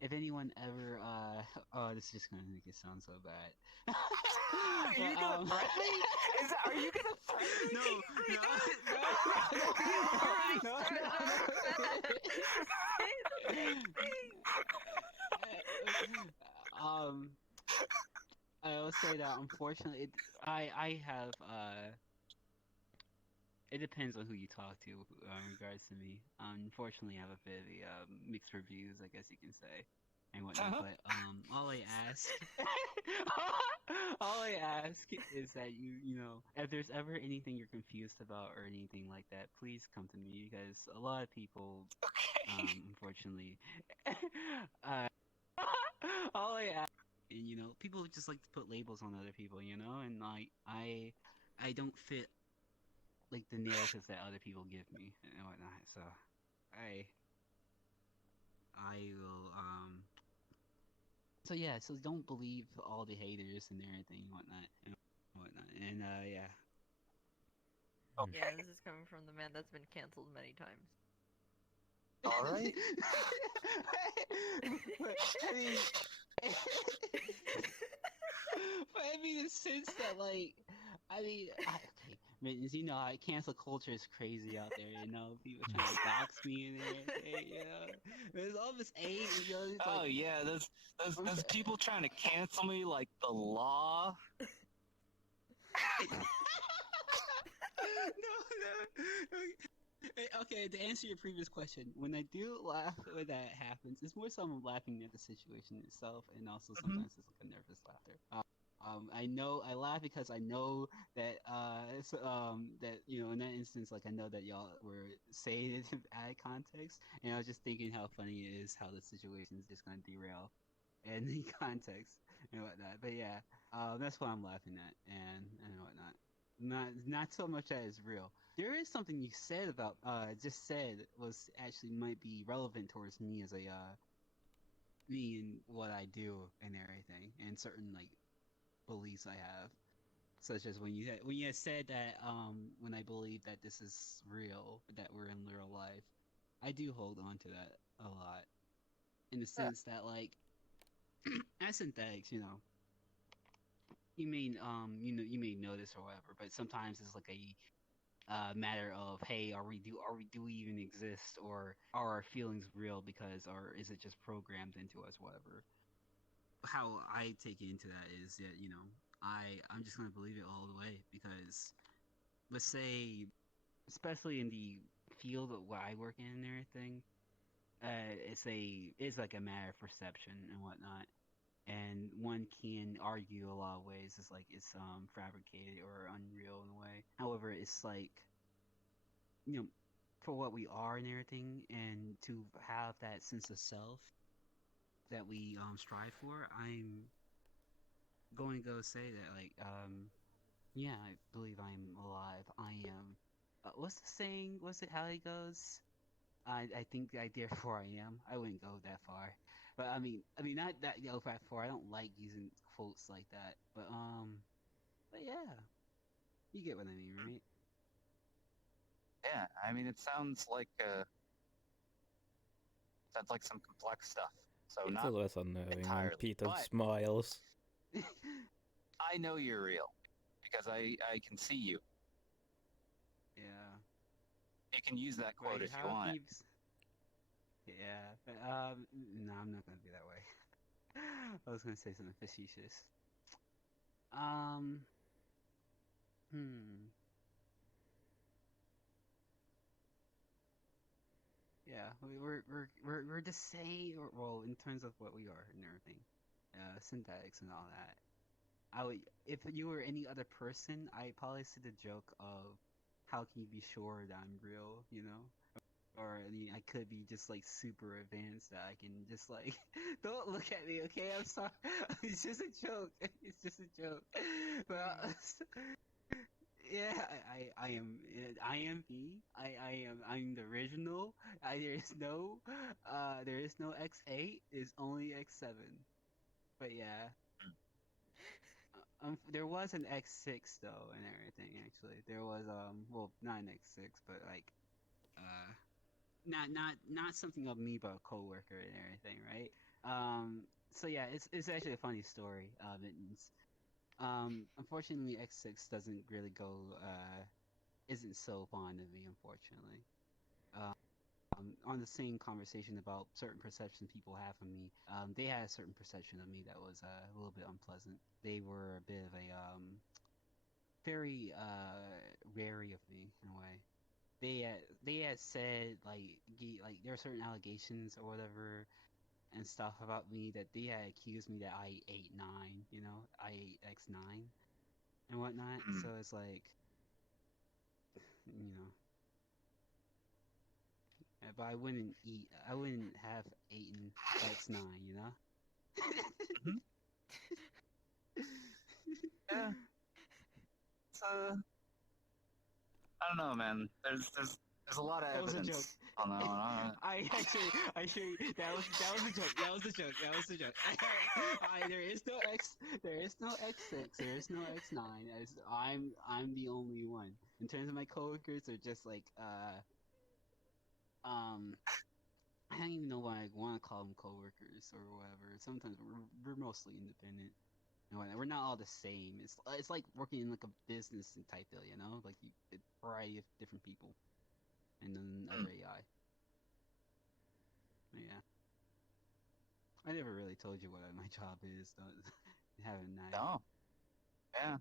If anyone ever, oh, this is just gonna make it sound so bad. Are you gonna threaten me? Are you gonna threaten me? I will say that unfortunately, I have it depends on who you talk to in regards to me. Unfortunately, I have a bit of mixed reviews, I guess you can say. and whatnot. But all I ask, all I ask is that you know, if there's ever anything you're confused about or anything like that, please come to me because a lot of people, unfortunately, uh, all I ask, and you know, people just like to put labels on other people, you know, and like I don't fit like the narratives that other people give me and whatnot. So I will So yeah, so don't believe all the haters and everything and whatnot. And yeah. Yeah, this is coming from the man that's been canceled many times. All right. I mean, but I mean, in the sense that, like, okay, you know, cancel culture is crazy out there. You know, people trying to dox me and everything. You know, there's all this hate. You know, it's Oh like, yeah, there's people trying to cancel me like the law. no. Okay, to answer your previous question, when I do laugh when that happens, it's more so I'm laughing at the situation itself, and also sometimes it's like a nervous laughter. I know I laugh because I know that that you know in that instance, like I know that y'all were saying it out of context, and I was just thinking how funny it is how the situation is just gonna derail, and the context and whatnot. But yeah, that's what I'm laughing at and whatnot. Not so much that it's real. There is something you said about just said was actually might be relevant towards me as a me and what I do and everything and certain like beliefs I have, such as when you had said that when I believe that this is real, that we're in real life, I do hold on to that a lot, in the sense that like as synthetics, you know, you may notice or whatever, but sometimes it's like a matter of hey, do we even exist, or are our feelings real, because or is it just programmed into us, whatever. How I take into that is that you know I'm just gonna believe it all the way, because let's say, especially in the field of what I work in and everything, it's like a matter of perception and whatnot, and one can argue a lot of ways. It's like it's fabricated or unreal in a way. However, it's like you know for what we are and everything, and to have that sense of self that we strive for, I'm going to go say that like yeah, I believe I'm alive. I am. What's the saying? What's it? How it goes? I think I therefore I am. I wouldn't go that far, but I mean not that go that far. I don't like using quotes like that, but yeah, you get what I mean, right? Yeah, I mean it sounds like some complex stuff. So It's not always unnerving when entirely, Peter but smiles. I know you're real because I can see you. Yeah. You can use that quote if you want it. Yeah, but no, I'm not gonna be that way. I was gonna say something facetious. Hmm. Yeah, we're the same. Well, in terms of what we are and everything, synthetics and all that. I would, if you were any other person, I probably say the joke of, how can you be sure that I'm real? You know, or I mean, I could be just like super advanced that I can just like, don't look at me, okay? I'm sorry. It's just a joke. It's just a joke. But yeah, I am me. I'm the original. There is no X8. There's only X7. But yeah. There was an X6 though and everything. Actually, there was well, not an X6, but like uh, not something of me, but a coworker and everything, right? So yeah, it's actually a funny story. Unfortunately, X6 doesn't really go isn't so fond of me, unfortunately. On the same conversation about certain perceptions people have of me, they had a certain perception of me that was a little bit unpleasant. They were a bit of a very wary of me in a way. They had said like there were certain allegations or whatever and stuff about me that they had accused me that I ate 9, you know, I ate X9 and whatnot. So it's like, you know, but I wouldn't have eaten X9, you know. Yeah. It's I don't know, man. There's a lot of That was a joke. evidence on that one. I assure you, that was a joke. That was a joke. There is no X6. There is no X9. As I'm the only one. In terms of my coworkers, they're just like I don't even know why I want to call them coworkers or whatever. Sometimes we're mostly independent. And we're not all the same. It's like working in like a business type deal, you know, like a variety of different people, and then other AI. Yeah. I never really told you what my job is, though. Haven't I? No. Yeah.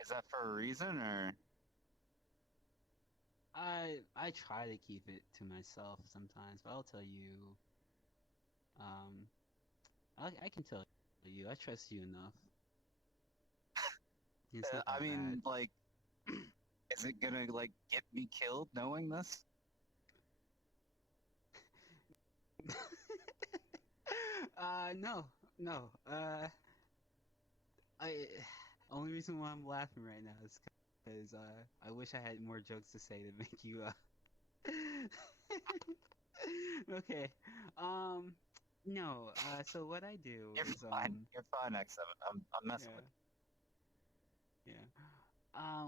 Is that for a reason, or? I try to keep it to myself sometimes, but I'll tell you. I can tell you. I trust you enough. I mean, like, is it gonna like get me killed knowing this? No. Only reason why I'm laughing right now is because I wish I had more jokes to say to make you Okay. No. So what I do You're is fine. You're fine, X7. I'm messing with you. Yeah.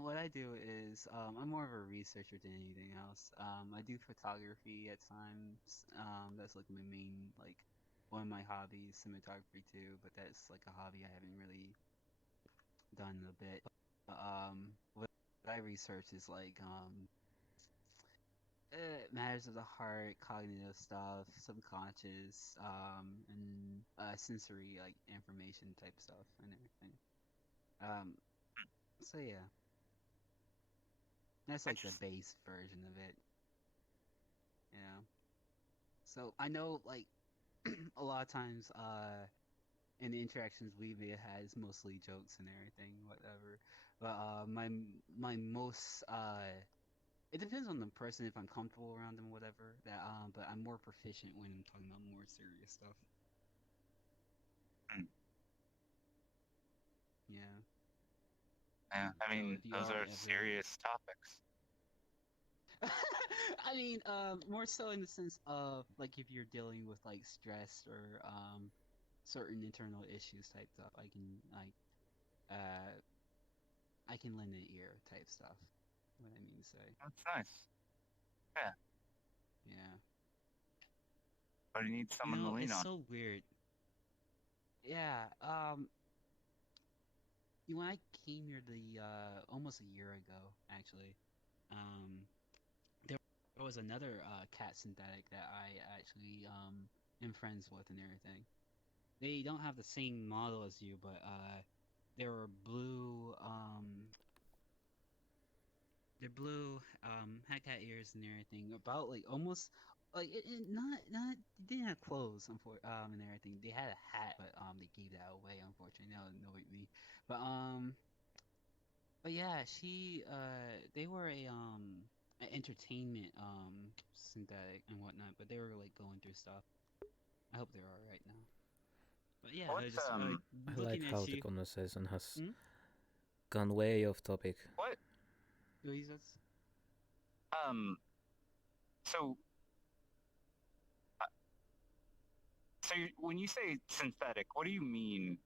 What I do is I'm more of a researcher than anything else. I do photography at times. That's like my main one of my hobbies, cinematography too. But that's like a hobby I haven't really done in a bit. What I research is like matters of the heart, cognitive stuff, subconscious, and sensory like information type stuff and everything. So yeah, that's like the base version of it. Yeah. So I know like a lot of times in the interactions we may have had is mostly jokes and everything, whatever. But my most it depends on the person if I'm comfortable around them, whatever. But I'm more proficient when I'm talking about more serious stuff. Yeah. Yeah, I mean, those are serious topics. I mean, more so in the sense of like if you're dealing with like stress or certain internal issues type stuff, I can lend an ear type stuff. What I mean to say. That's nice. Yeah. Yeah. But you need someone to lean it's on. so weird. Yeah. When I came here almost a year ago, actually, there was another cat synthetic that I actually am friends with and everything. They don't have the same model as you, but they were blue. They're blue. Had cat ears and everything. About like almost like not they didn't have clothes and everything. They had a hat, but they gave that away unfortunately. That annoyed me. But yeah, they were an entertainment synthetic and whatnot, but they were like going through stuff. I hope they're all right now. But yeah, What, I like at how you. the conversation has gone way off topic. What? Jesus. So, when you say synthetic, what do you mean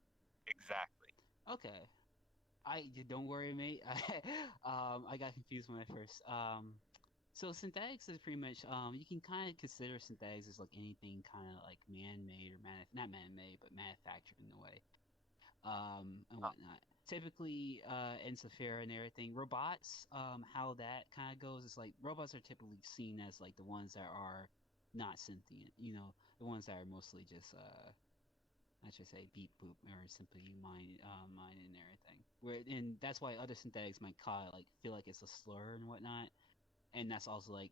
exactly? Okay. Don't worry, mate. I got confused when I first. So synthetics is pretty much you can kind of consider synthetics as like anything kind of like man-made or not man-made but manufactured in a way, and whatnot. Typically, in Saphira and everything, robots. How that kind of goes is like robots are typically seen as like the ones that are not sentient. You know, the ones that are mostly just I should say beep boop or simply mine and everything. And that's why other synthetics might call it like feel like it's a slur and whatnot. and that's also like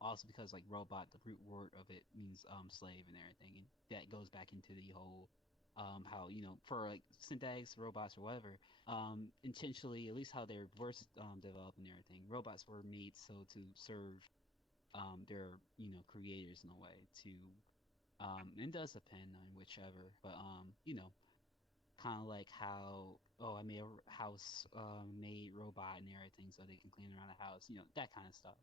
also because like robot, the root word of it means slave and everything, and that goes back into the whole how for like synthetics, robots or whatever, intentionally, at least how they're first developed and everything, robots were made so to serve their creators in a way to and does depend on whichever, but kind of like how I made a house made robot and everything so they can clean around the house, that kind of stuff.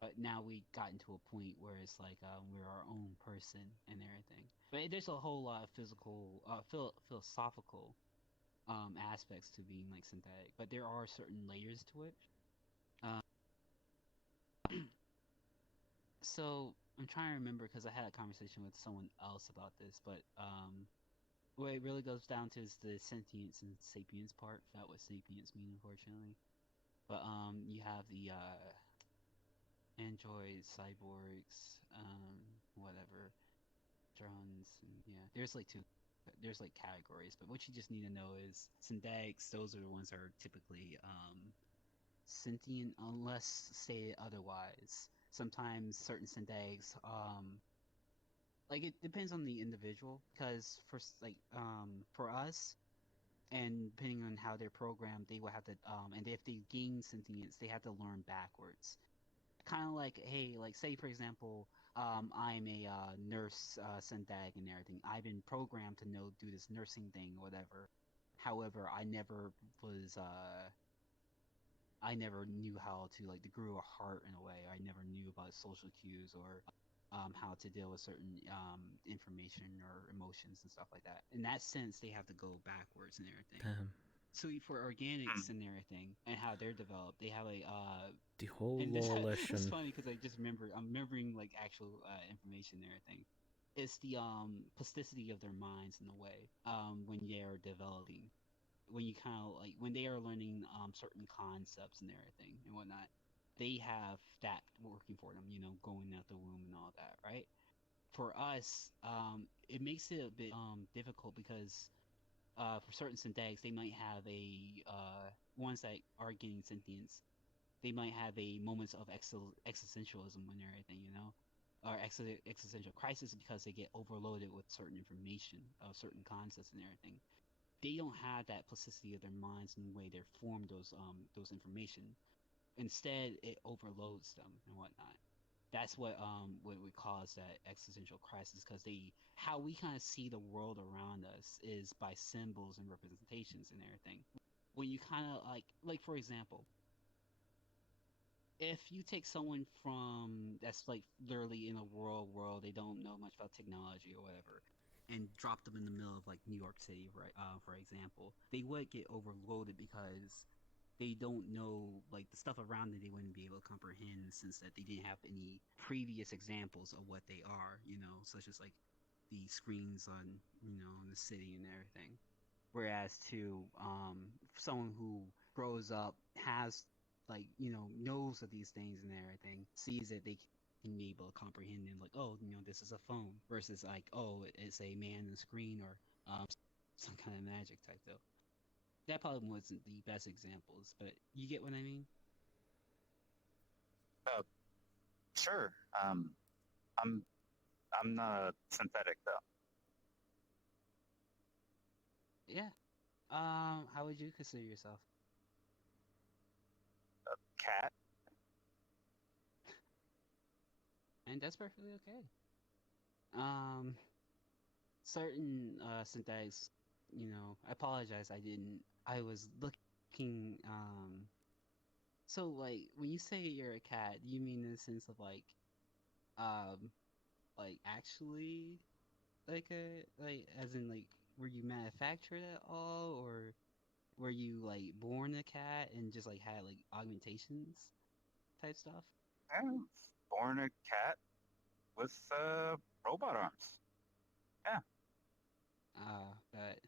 But now we got into a point where it's like we're our own person and everything. But there's a whole lot of physical, philosophical aspects to being like synthetic. But there are certain layers to it. So I'm trying to remember because I had a conversation with someone else about this, but what it really goes down to is the sentience and sapience part. Not what sapience mean, unfortunately. But you have the androids, cyborgs, whatever, drones, and yeah. There's like there's like categories, but what you just need to know is synthetics. Those are the ones that are typically sentient unless stated otherwise. Sometimes certain synthetics like it depends on the individual because for us and depending on how they're programmed they will have to and if they gain sentience they have to learn backwards, kind of like, hey, like say for example I'm a nurse synthetic and everything. I've been programmed to do this nursing thing or whatever. However, I never knew how to like to grow a heart in a way. I never knew about social cues or how to deal with certain information or emotions and stuff like that. In that sense, they have to go backwards and everything. Damn. So for organics and everything and how they're developed, they have a the whole and law this lesson. is funny because I'm remembering like actual information and everything. It's the plasticity of their minds in a way when they are developing, when you kind of like when they are learning certain concepts and everything and whatnot, they have that working for them, going out the womb and all that, right? For us, it makes it a bit difficult because for certain synthetics, they might have a ones that are getting sentience, they might have a moments of existentialism and everything, or existential crisis because they get overloaded with certain information, certain concepts and everything. They don't have that plasticity of their minds and the way they're formed those information. Instead, it overloads them and whatnot. That's what would cause that existential crisis because how we kind of see the world around us is by symbols and representations and everything. When you kind of like for example, if you take someone from that's like literally in a rural world, they don't know much about technology or whatever, and drop them in the middle of like New York City, right? For example, they would get overloaded because they don't know like the stuff around them. They wouldn't be able to comprehend in the sense that they didn't have any previous examples of what they are, such as like the screens on the city and everything. Whereas to someone who grows up has like knows of these things and everything, sees that they can be able to comprehend and like, oh, this is a phone versus like, oh, it's a man on the screen or some kind of magic type though. That probably wasn't the best examples, but you get what I mean. Sure. I'm not synthetic though. Yeah. How would you consider yourself? A cat. And that's perfectly okay. Certain synthetics, I apologize. I was looking. So like when you say you're a cat, do you mean in the sense of like actually like as in like were you manufactured at all or were you like born a cat and just like had like augmentations type stuff? I was born a cat with robot arms. Yeah. But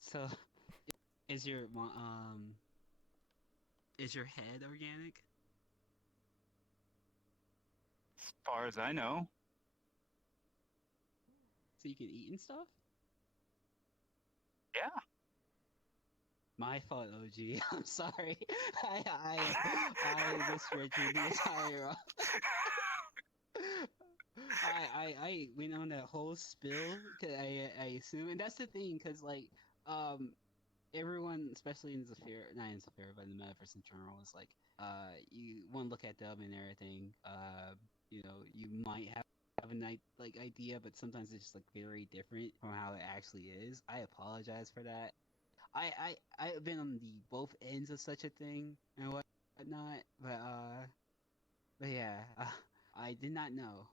so is your head organic? As far as I know. So you can eat and stuff? Yeah. My fault, OG. I'm sorry. I misread you the entire. I went on that whole spill. Cause I assume, and that's the thing, cause like everyone, especially in Zephyr, not in Zephyr, but in the Metaverse in general, is like you want to look at them and everything. You know, you might have an idea, but sometimes it's just like very different from how it actually is. I apologize for that. I've been on the both ends of such a thing and whatnot, but yeah, I did not know.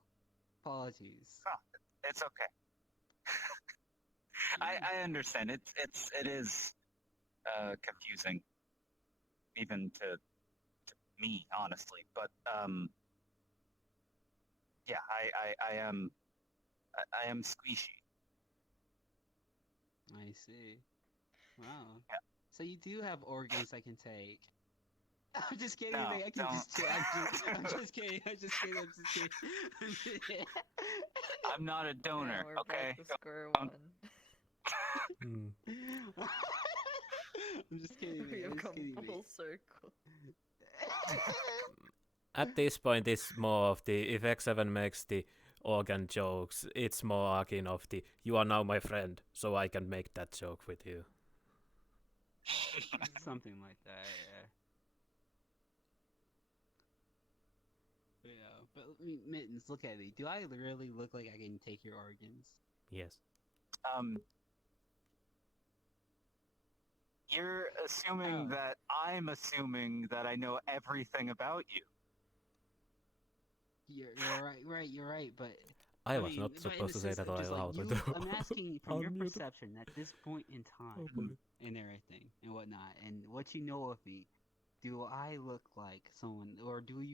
Apologies. Oh, it's okay. I understand. It is confusing, even to me, honestly. But yeah, I am squishy. I see. Wow. Yeah. So you do have organs I can take. I'm just kidding. No, I can don't. just chill. I'm just kidding. I'm just kidding. I'm just kidding. I'm not a donor. Yeah, we're Okay. back to square Don't- one. I'm just kidding. We I'm have just come kidding. full circle. At this point, it's more of the if X7 makes the organ jokes, it's more akin of the you are now my friend, so I can make that joke with you. Something like that. Yeah. Yeah, but Mittens, look at me. Do I really look like I can take your organs? Yes. You're assuming that I'm assuming that I know everything about you. You're right, but I was mean, not but in supposed the to say sense that of just, like, aloud. you, I'm asking from your Unmuted. perception at this point in time boy. and everything and whatnot, and what you know of me. Do I look like someone, or do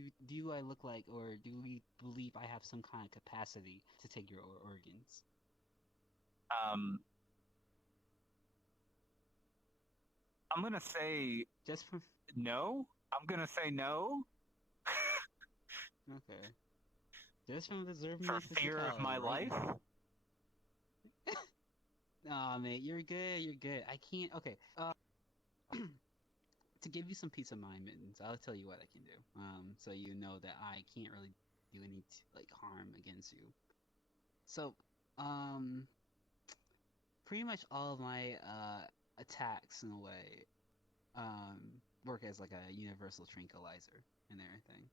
I look like, or do we believe I have some kind of capacity to take your organs? I'm gonna say just for no. I'm gonna say no. Okay. Just from observing For my fear of my physicality right life. now. Nah, mate, you're good. You're good. I can't. Okay. To give you some peace of mind, Mittens, I'll tell you what I can do. So you know that I can't really do any harm against you. So, pretty much all of my attacks in a way work as like a universal tranquilizer and everything.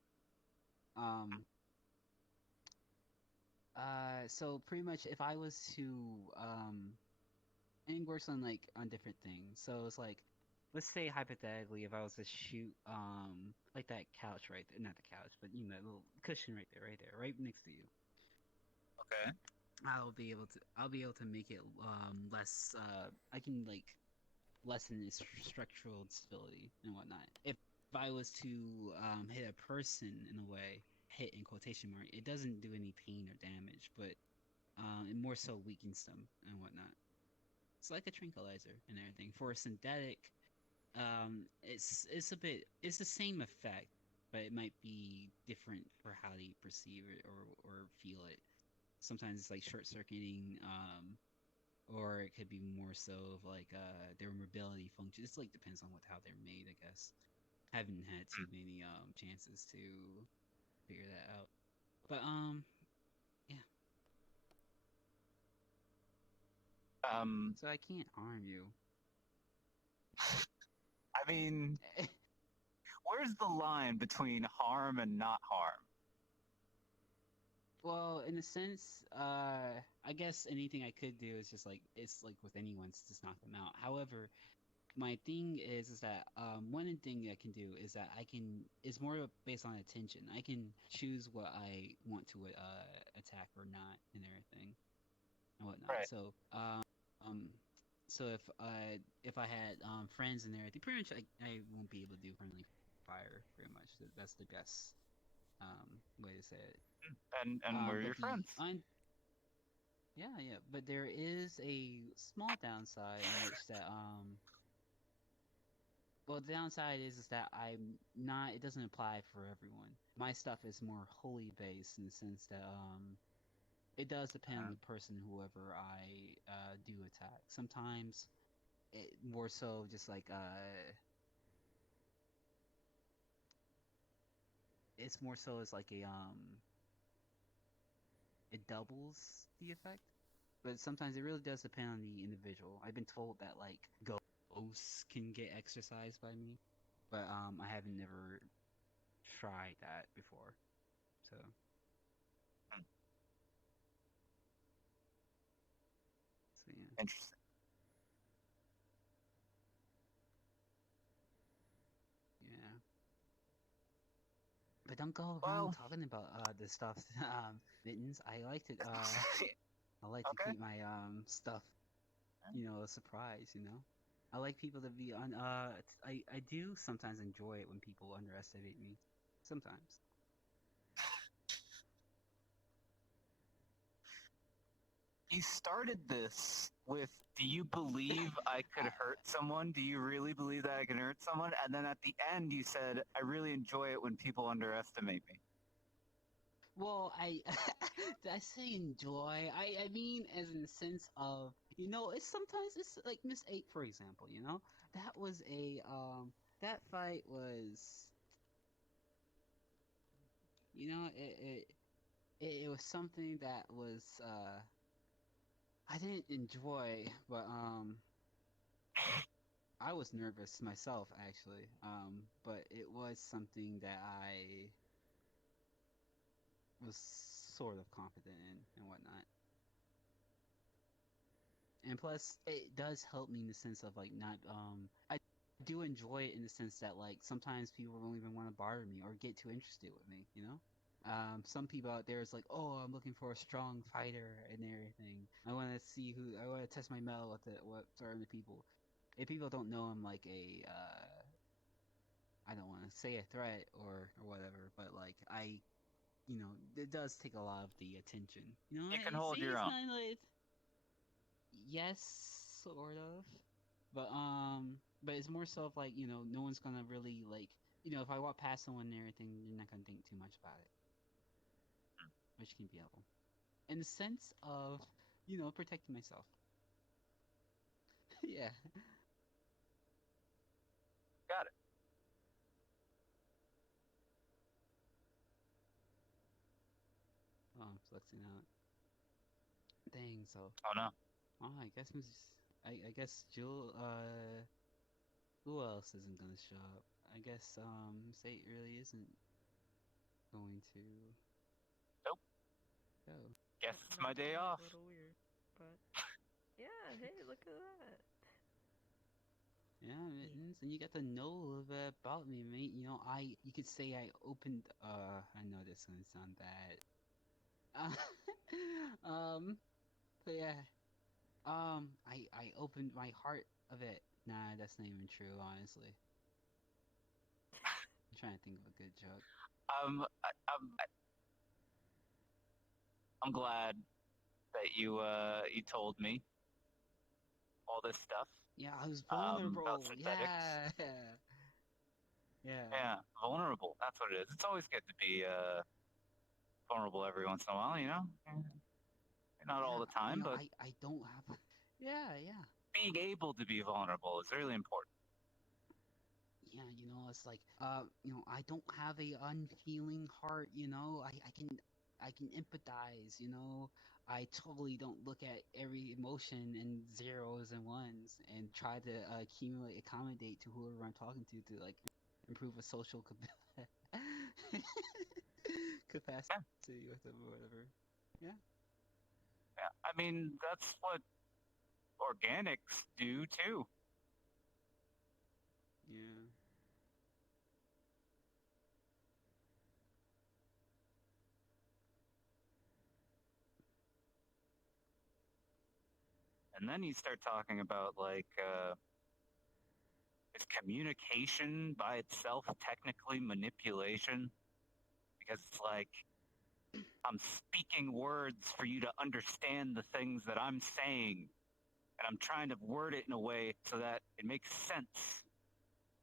So pretty much if I was to and it works on on different things. So it's like, let's say hypothetically, if I was to shoot like that couch right there, not the couch, but you know, that little cushion right there, right next to you. Okay. I'll be able to make it less. I can lessen its structural instability and whatnot. If I was to hit a person in a way, hit in quotation mark, it doesn't do any pain or damage, but it more so weakens them and whatnot. It's like a tranquilizer and everything. For a synthetic, it's the same effect, but it might be different for how they perceive it or feel it. Sometimes it's like short circuiting, or it could be more so of their mobility function. It's like depends on how they're made, I guess. I haven't had too many chances to figure that out, but yeah. So I can't harm you. I mean, where's the line between harm and not harm? Well, in a sense, I guess anything I could do is just it's like with anyone, to just knock them out. However, my thing is that one thing I can do is that it's more based on attention. I can choose what I want to attack or not and everything and whatnot. Right. So so if I had friends in there, I think pretty much I won't be able to do friendly fire. Pretty much that's the best way to say it. And we're your friends. Yeah, but there is a small downside in which that well, the downside is that it doesn't apply for everyone. My stuff is more wholly based in the sense that it does depend on the person, whoever I do attack. Sometimes more so just like it's more so as like a it doubles the effect, but sometimes it really does depend on the individual. I've been told that like ghosts can get exercised by me, but I haven't never tried that before, so. So yeah. Interesting. Yeah. But don't go around talking about the stuff, Mittens. I like to I like to keep my stuff, a surprise. I like people to be on. I do sometimes enjoy it when people underestimate me. Sometimes. You started this with, do you believe I could hurt someone? Do you really believe that I can hurt someone? And then at the end you said, I really enjoy it when people underestimate me. Well, did I say enjoy? I mean as in the sense of, it's sometimes it's like Miss 8, for example, that was that fight was, it was something that was, I didn't enjoy, but, I was nervous myself, actually, but it was something that I was sort of confident in and whatnot. And plus, it does help me in the sense of, like, not, I do enjoy it in the sense that, like, sometimes people don't even want to bother me or get too interested with me, some people out there is like, oh, I'm looking for a strong fighter and everything. I want to test my mettle with certain people. If people don't know I'm like I don't want to say a threat or whatever, but like it does take a lot of the attention. You can hold your own. Yes, sort of. But it's more so of like, no one's gonna really like, if I walk past someone and everything, you're not gonna think too much about it. Which can be helpful. In the sense of, protecting myself. Yeah. Got it. Oh, I'm flexing out. Dang, so. Oh no. Oh, I guess Jill, who else isn't gonna show up? I guess, Sate really isn't going to. Nope. Go. Guess it's my day off. A little weird, but yeah, hey, look at that. Yeah, Mittens, and you got to know a little bit about me, mate. You could say I opened, I know this is gonna sound bad. But yeah, I opened my heart of it. Nah, that's not even true, honestly. I'm trying to think of a good joke. I'm glad that you told me all this stuff. Yeah, I was vulnerable. About synthetics. Yeah. Yeah, vulnerable. That's what it is. It's always good to be vulnerable every once in a while, Not all the time, but I don't have. Yeah. Being able to be vulnerable is really important. Yeah, it's like, I don't have a unfeeling heart, I can empathize, I totally don't look at every emotion in zeros and ones and try to accommodate to whoever I'm talking to like improve a social capacity with them or whatever. Yeah. Yeah, I mean, that's what organics do too. Yeah. And then you start talking about like, is communication by itself technically manipulation? Because it's like, I'm speaking words for you to understand the things that I'm saying, and I'm trying to word it in a way so that it makes sense.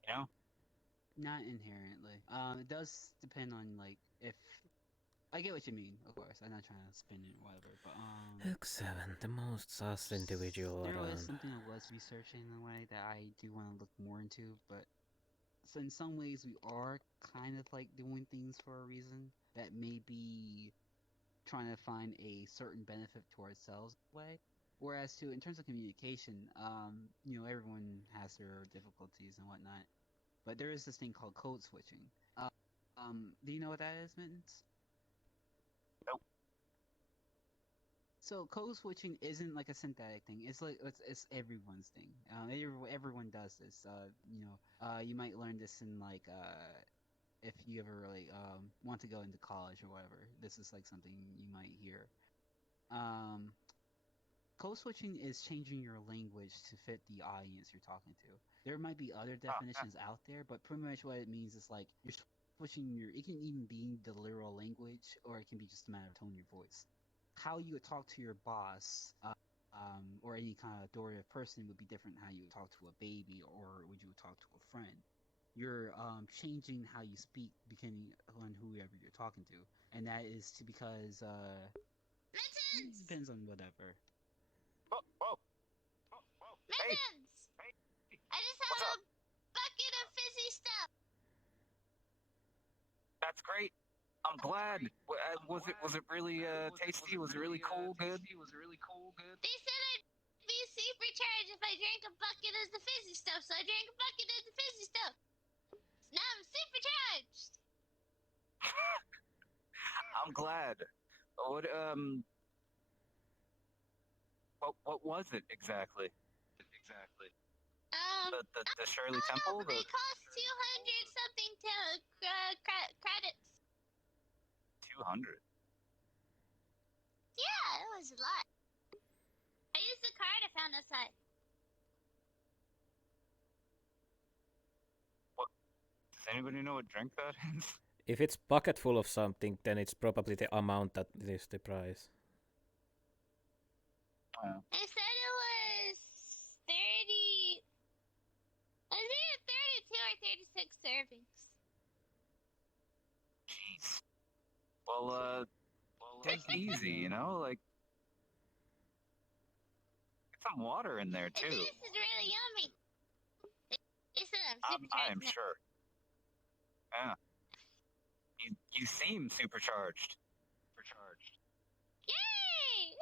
Not inherently. It does depend on like if I get what you mean, of course. I'm not trying to spin it or whatever, but X7, the most sus individual there was around. something I was researching in a way that I do want to look more into, but so in some ways we are kind of like doing things for a reason that may be trying to find a certain benefit to ourselves way. Whereas in terms of communication, everyone has their difficulties and whatnot. But there is this thing called code switching. Do you know what that is, Mittens? Nope. So code switching isn't like a synthetic thing. It's like it's everyone's thing. Everyone does this. You might learn this in like if you ever really want to go into college or whatever. This is like something you might hear. Code switching is changing your language to fit the audience you're talking to. There might be other definitions out there, but pretty much what it means is like you're switching it can even be the literal language, or it can be just a matter of tone of your voice. How you would talk to your boss, or any kind of authoritative person would be different than how you would talk to a baby, or would you talk to a friend. You're changing how you speak depending on whoever you're talking to, and that is because it depends on whatever. Whoa. Mittens! Hey. I just have a bucket of fizzy stuff. That's great. I'm glad. Was it really tasty? Was it really cool? Good. They said I'd be supercharged if I drank a bucket of the fizzy stuff, so I drank a bucket of the fizzy stuff. Now I'm supercharged. I'm glad. What was it exactly? The Shirley Temple. But they cost 200 something credits. 200. Yeah, it was a lot. I used the card I found outside. What? Does anybody know what drink that is? If it's bucket full of something, then it's probably the amount that is the price. They said it was 30. I think it's 32 or 36 servings. Jeez. Well, take it easy, like get some water in there too. This is really yummy. They said I'm supercharged. I'm sure. Yeah. You seem supercharged. Yay!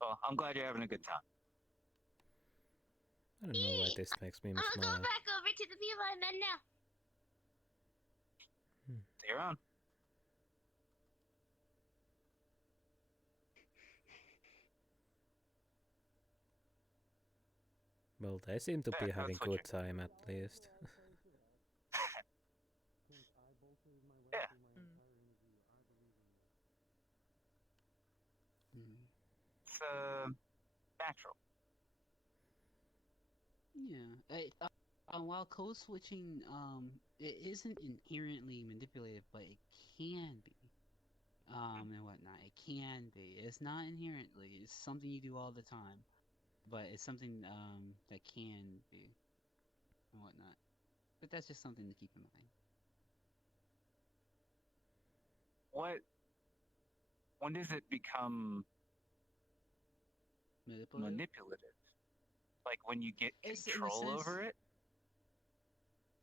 Well, I'm glad you're having a good time. I don't know why this makes me smile. I'll go back over to the people I met now. See you around. Well, they seem to be having good time at least. Yeah. It's natural. Yeah. While code switching, it isn't inherently manipulative, but it can be. And whatnot. It can be. It's not inherently. It's something you do all the time, but it's something that can be and whatnot. But that's just something to keep in mind. When does it become manipulative? Like when you get control over it?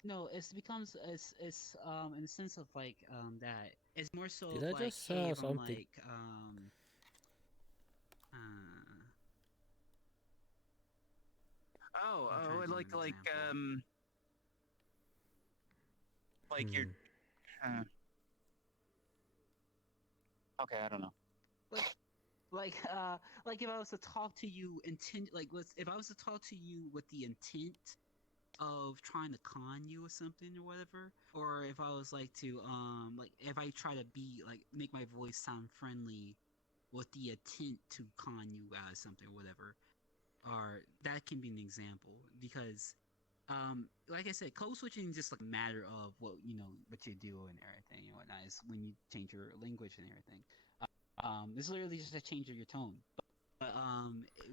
No, it becomes it's in the sense of like that. It's more so Did I like just hey, if I'm something? like you're okay, I don't know. Like if I was to talk to you if I was to talk to you with the intent of trying to con you or something or whatever, or if I was like to like if I try to be like make my voice sound friendly with the intent to con you as something or whatever, or that can be an example because like I said, code switching is just like a matter of what you do and everything and whatnot. Is when you change your language and everything. It's literally just a change of your tone. But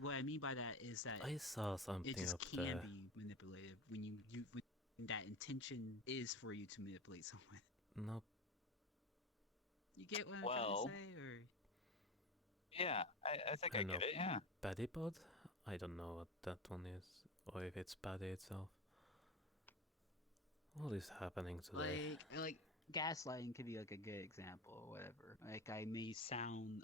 what I mean by that is that I saw something it just up can there. be manipulative when you that intention is for you to manipulate someone. Nope. You get what I'm Well, trying to say, or? Yeah, I think I know get it. Yeah. Paddypod? I don't know what that one is, or if it's Paddy itself. What is happening today? Like gaslighting could be like a good example or whatever. Like I may sound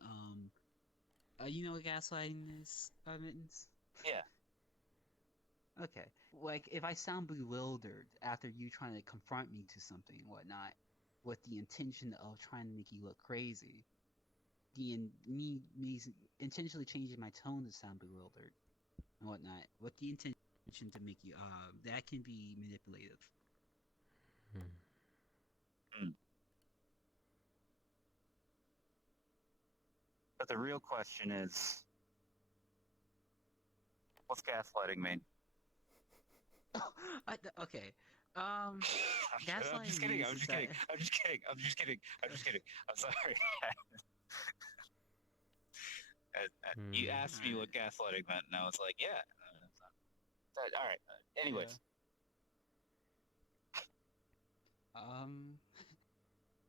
you know what gaslighting is, Mittens? Yeah. Okay. Like if I sound bewildered after you trying to confront me to something and whatnot, with the intention of trying to make you look crazy, me intentionally changing my tone to sound bewildered and whatnot, with the intention to make you that can be manipulative. But the real question is, what's gaslighting mean? Okay. I'm just kidding. I'm just kidding. I'm just kidding. I'm just kidding. I'm just kidding. I'm sorry. You asked me what gaslighting meant, and I was like, yeah. All right. Anyways.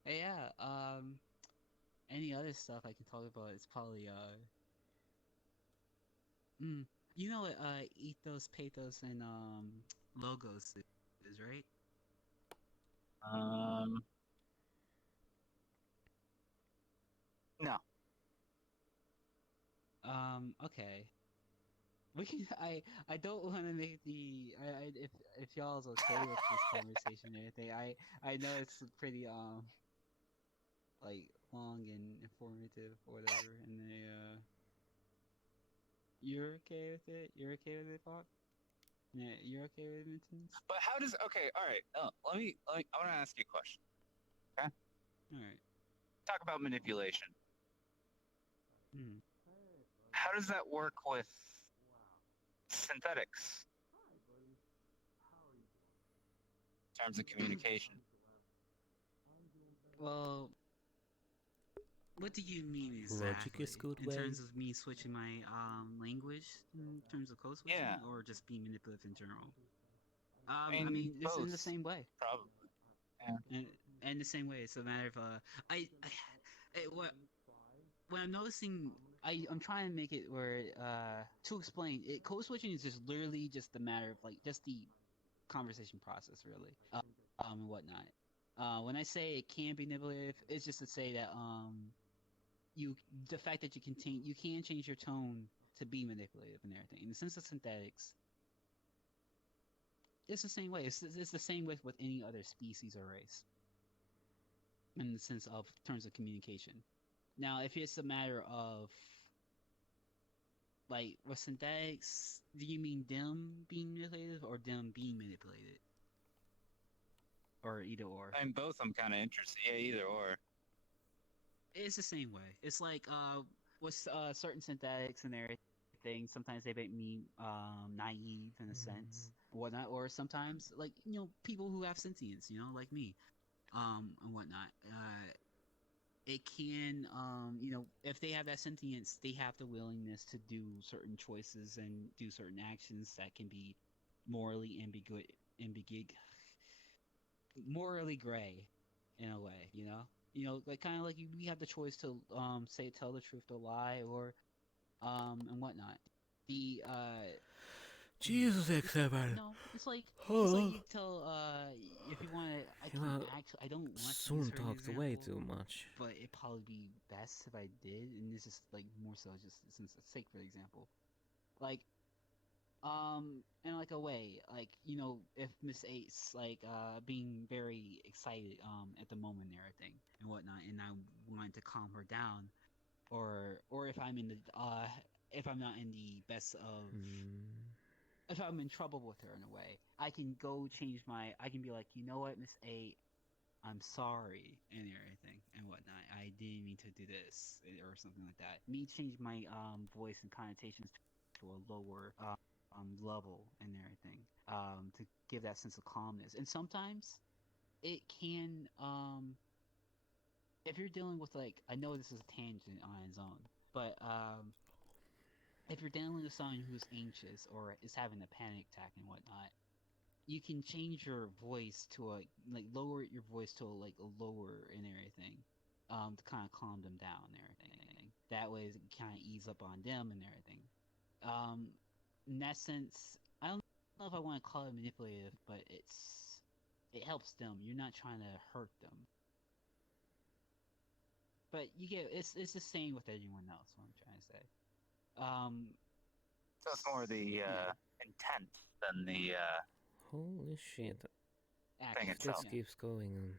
Yeah. Any other stuff I can talk about is probably you know what ethos, pathos, and logos is, right? No. Okay. We can. I don't want to make the. If y'all's okay with this conversation and everything, I know it's pretty like long and informative or whatever, and you're okay with it? You're okay with it, Pop? Yeah, you're okay with it, Mittens? But how does? Okay, all right. Let me. I want to ask you a question. Okay. All right. Talk about manipulation. How does that work with synthetics in terms of communication? Well, what do you mean exactly? Logic is good in way. terms of me switching my language in terms of code switching, Yeah. or just being manipulative in general? I mean, it's in the same way. Probably. Yeah. And the same way, it's a matter of what I'm noticing. I'm trying to make it where to explain it. Code switching is just literally just a matter of like just the conversation process, really, and whatnot. When I say it can be manipulative, it's just to say that the fact that you can change your tone to be manipulative and everything. In the sense of synthetics, it's the same way. It's the same with any other species or race. In the sense of terms of communication. Now, if it's a matter of like with synthetics, do you mean them being manipulative or them being manipulated? Or either or? I mean, both I'm kind of interested. Yeah, either or. It's the same way. It's like with certain synthetics and everything, sometimes they make me naive in a sense, whatnot, or sometimes like people who have sentience, like me, and whatnot. It can, if they have that sentience, they have the willingness to do certain choices and do certain actions that can be morally morally gray, in a way, like kind of like we have the choice to tell the truth or lie, or and whatnot. Jesus, X7. No, it's like you tell if you want to. I don't want to soon use her talked example, way too much. But it'd probably be best if I did, and this is like more so just since the sake for example, like in like a way, like if Miss Ace being very excited at the moment and everything and whatnot, and I wanted to calm her down, or if I'm in the if I'm not in the best of. If I'm in trouble with her in a way, I can go change I can be like, you know what, Miss A, I'm sorry, and everything, and whatnot. I didn't mean to do this, or something like that. Me change my voice and connotations to a lower level and everything, to give that sense of calmness. And sometimes it can, if you're dealing with I know this is a tangent on its own, but if you're dealing with someone who's anxious or is having a panic attack and whatnot, you can change your voice to lower your voice to a lower and everything, to kind of calm them down and everything. That way, it kind of ease up on them and everything. In that sense, I don't know if I want to call it manipulative, but it helps them. You're not trying to hurt them. But you get it's the same with anyone else. What I'm trying to say. So it's more the intent than the Holy shit. thing This itself. keeps going on.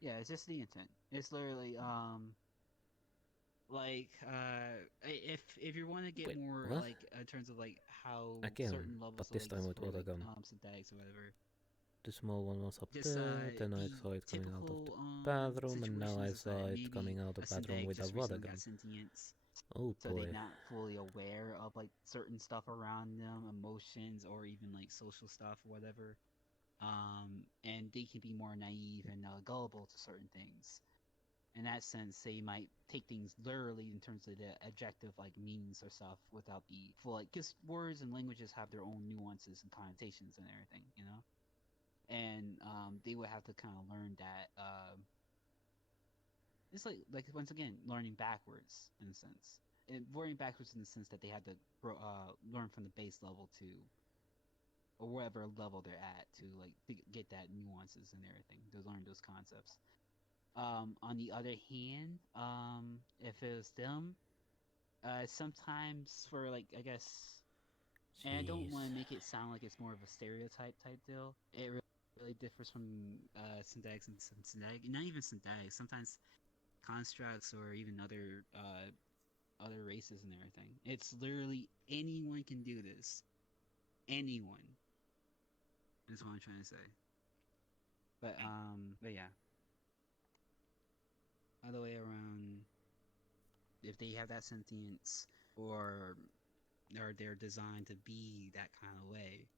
Yeah, it's just the intent. It's literally if you want to get Wait, more what? in terms of how Again, certain levels but of this time with for, water gun. synthetics or whatever. The small one was up Just, there, then I the saw it coming out of the typical, bathroom, and now I situations is that saw it maybe coming out of the a bathroom synthetic with a just water recently gun. got sentience, Oh so boy. they're not fully aware of certain stuff around them, emotions, or even social stuff or whatever. And they can be more naive and gullible to certain things. In that sense, they might take things literally in terms of the objective meanings or stuff without the full because words and languages have their own nuances and connotations and everything, and they would have to kind of learn that. It's like once again learning backwards in a sense, and learning backwards in the sense that they had to learn from the base level to or whatever level they're at to get that nuances and everything to learn those concepts. On the other hand, if it was them, sometimes for I guess, and I don't want to make it sound like it's more of a stereotype type deal. It really differs from synthetics and synthetic, not even synthetics. Sometimes constructs or even other races and everything. It's literally anyone can do this. Anyone. Is what I'm trying to say. But yeah. Other way around, if they have that sentience or they're designed to be that kind of way,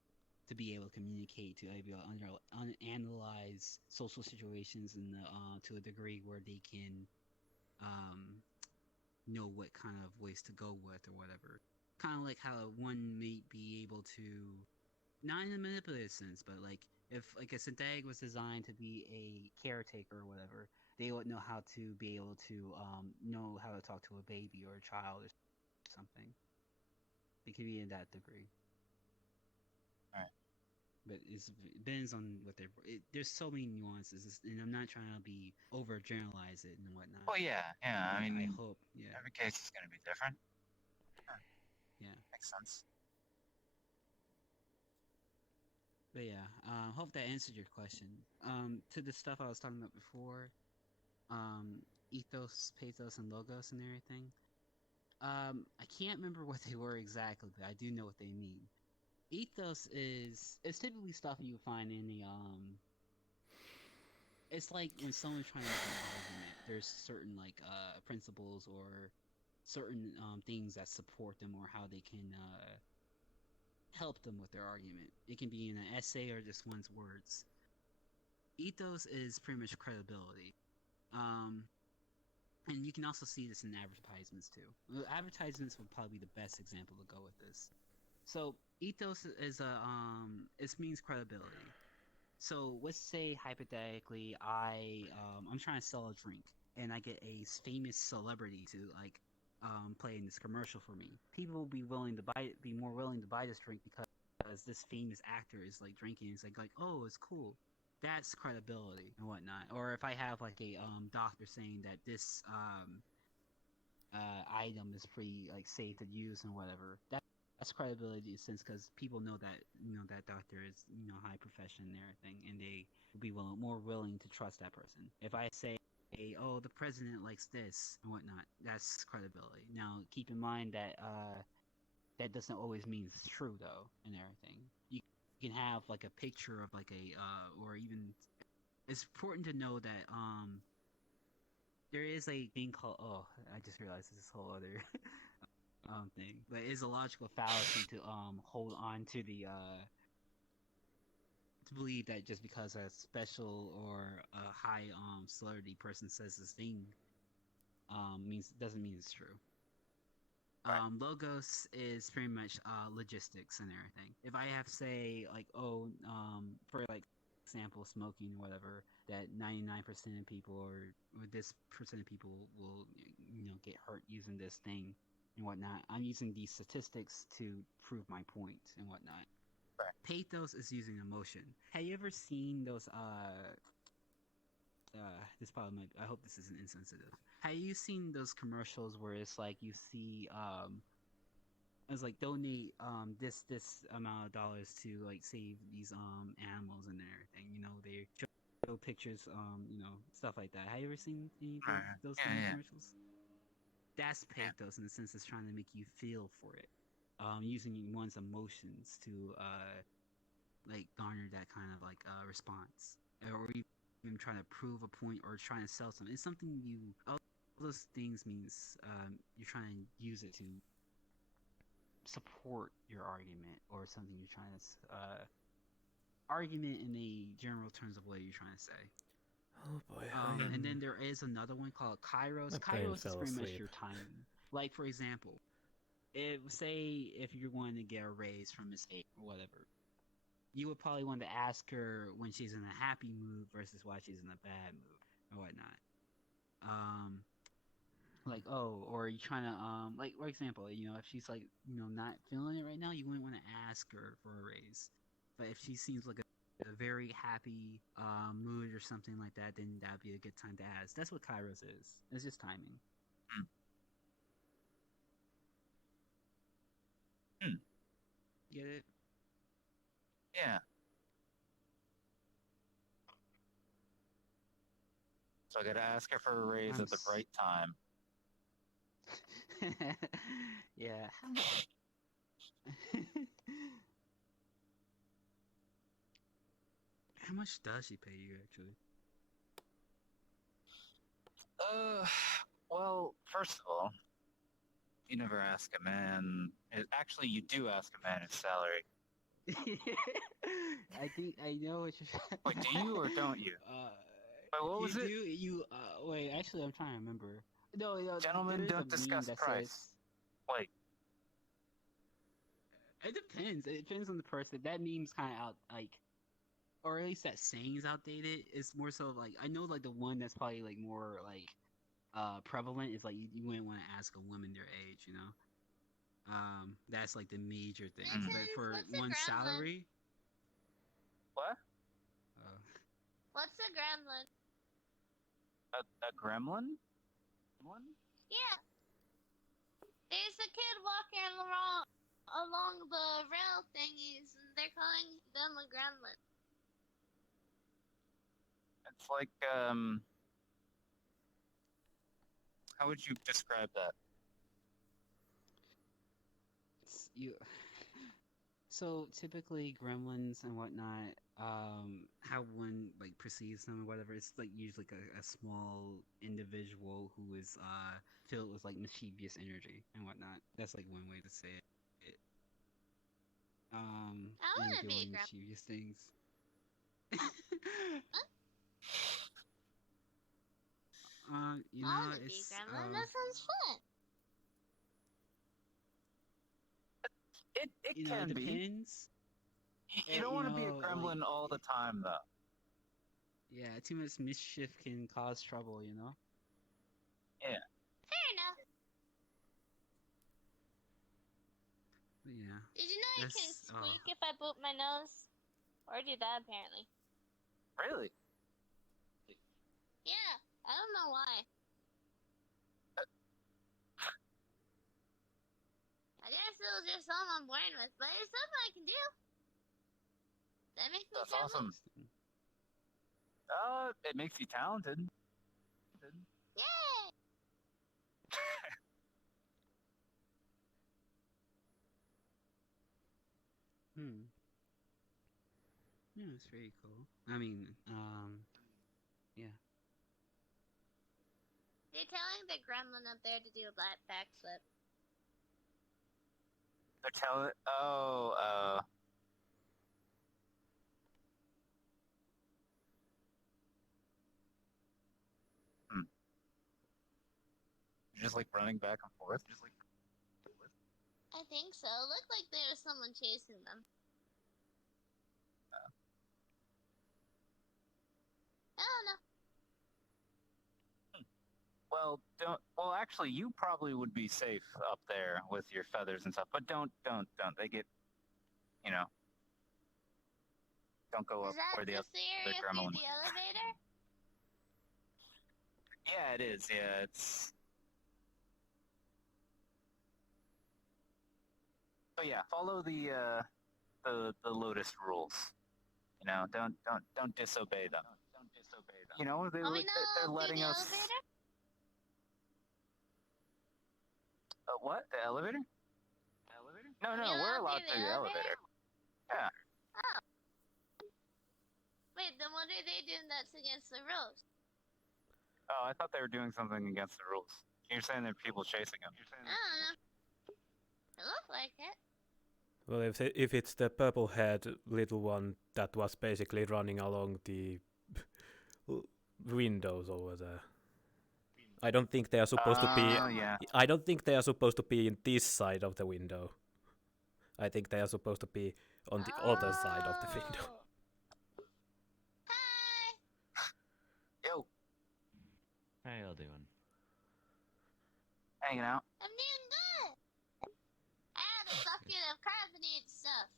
to be able to communicate, to be able to analyze social situations in to a degree where they can know what kind of ways to go with or whatever. Kind of like how one may be able to, not in a manipulative sense, but if a synthetic was designed to be a caretaker or whatever, they would know how to be able to know how to talk to a baby or a child or something. It could be in that degree. Alright. But it depends on what there's so many nuances, and I'm not trying to be overgeneralize it and whatnot. Well, yeah. I mean, I hope, every case is going to be different. Sure. Yeah. Makes sense. But yeah, hope that answered your question. To the stuff I was talking about before, ethos, pathos, and logos and everything. I can't remember what they were exactly, but I do know what they mean. Ethos it's typically stuff you find in the it's like when someone's trying to make an argument, there's certain principles or certain things that support them or how they can help them with their argument. It can be in an essay or just one's words. Ethos is pretty much credibility. And you can also see this in advertisements too. Advertisements would probably be the best example to go with this. So ethos is it means credibility. So let's say hypothetically I'm trying to sell a drink and I get a famous celebrity to play in this commercial for me. People will be more willing to buy this drink because this famous actor is drinking. It's like oh, it's cool. That's credibility and whatnot. Or if I have a doctor saying that this item is pretty safe to use and whatever, that's credibility in a sense because people know that that doctor is high profession and everything, and they will be more willing to trust that person. If I say, oh, the president likes this and whatnot, that's credibility. Now keep in mind that that doesn't always mean it's true though and everything. You can have a picture of or even it's important to know that there is a thing called I just realized this whole other thing, but it is a logical fallacy to hold on to the to believe that just because a special or a high celebrity person says this thing doesn't mean it's true. Logos is pretty much logistics and everything. If I have say like for like example smoking or whatever, that 99% of people or this percent of people will get hurt using this thing and whatnot. I'm using these statistics to prove my point and whatnot. Right. Pathos is using emotion. Have you ever seen those this probably might, I hope this isn't insensitive. Have you seen those commercials where it's like you see it's like donate this amount of dollars to like save these animals and everything. They show pictures, stuff like that. Have you ever seen those kind of commercials? That's pathos in the sense it's trying to make you feel for it. Using one's emotions to like garner that kind of like response, or even trying to prove a point or trying to sell something. It's something all those things means you're trying to use it to support your argument or something you're trying to argument in the general terms of what you're trying to say. Oh boy. And then there is another one called Kairos. Kairos is pretty much your timing. Like for example, say if you're going to get a raise from Miss A or whatever, you would probably want to ask her when she's in a happy mood versus why she's in a bad mood or whatnot. Or you trying to like for example, if she's like not feeling it right now, you wouldn't want to ask her for a raise. But if she seems like a very happy mood or something like that, then that'd be a good time to ask. That's what Kairos is. It's just timing. Get it? Yeah. So I gotta ask her for a raise at the right time. Yeah. How much does she pay you actually? Well, first of all, you never ask a man. Actually, you do ask a man his salary. I think I know what you're. Wait, do you or don't you? Wait, what was it? Wait. Actually, I'm trying to remember. No, Gentlemen don't discuss price. Wait. It depends. It depends on the person. That meme's kind of or at least that saying's outdated. It's more so like I know like the one that's probably like more like prevalent is like you wouldn't want to ask a woman their age. That's like the major thing. But for one salary. What? What's a gremlin? A gremlin? One? Yeah. There's a kid walking along the rail thingies, and they're calling them a gremlin. It's like, how would you describe that? So typically gremlins and whatnot, how one like perceives them or whatever, it's like usually like a small individual who is filled with like mischievous energy and whatnot. That's like one way to say it. I want to be a gremlin. Mischievous things. I want to be a gremlin. That sounds fun. It can it be. Depends. You don't want to be a gremlin all the time, though. Yeah, too much mischief can cause trouble, Yeah. Fair enough. Yeah. Did you know I can squeak if I boot my nose? Or do that, apparently. Really? Yeah, I don't know why. I guess it was just something I'm born with, but it's something I can do. That makes me awesome. It makes you talented. Yay! Yeah, it's very cool. I mean, yeah. They're telling the gremlin up there to do a backflip. They're telling. You're just like running back and forth. think so. It looked like there was someone chasing them. I don't know. Well, actually, you probably would be safe up there with your feathers and stuff. But don't. They get, don't go up where the other gremlin. The elevator? Yeah, it is. Yeah, it's. But yeah, follow the Lotus rules. Don't disobey them. They're letting us. Elevator? What? The elevator? No, we're allowed through the elevator. Yeah. Oh. Wait, then what are they doing that's against the rules? Oh, I thought they were doing something against the rules. You're saying there are people chasing them. I don't know. It looked like it. Well, if it's the purple-haired little one that was basically running along the windows over there, I don't think they are supposed to be. Yeah. I don't think they are supposed to be in this side of the window. I think they are supposed to be on the other side of the window. Yo. How y'all doing? Hanging out. I'm doing good. I had a bucket of carbonated stuff.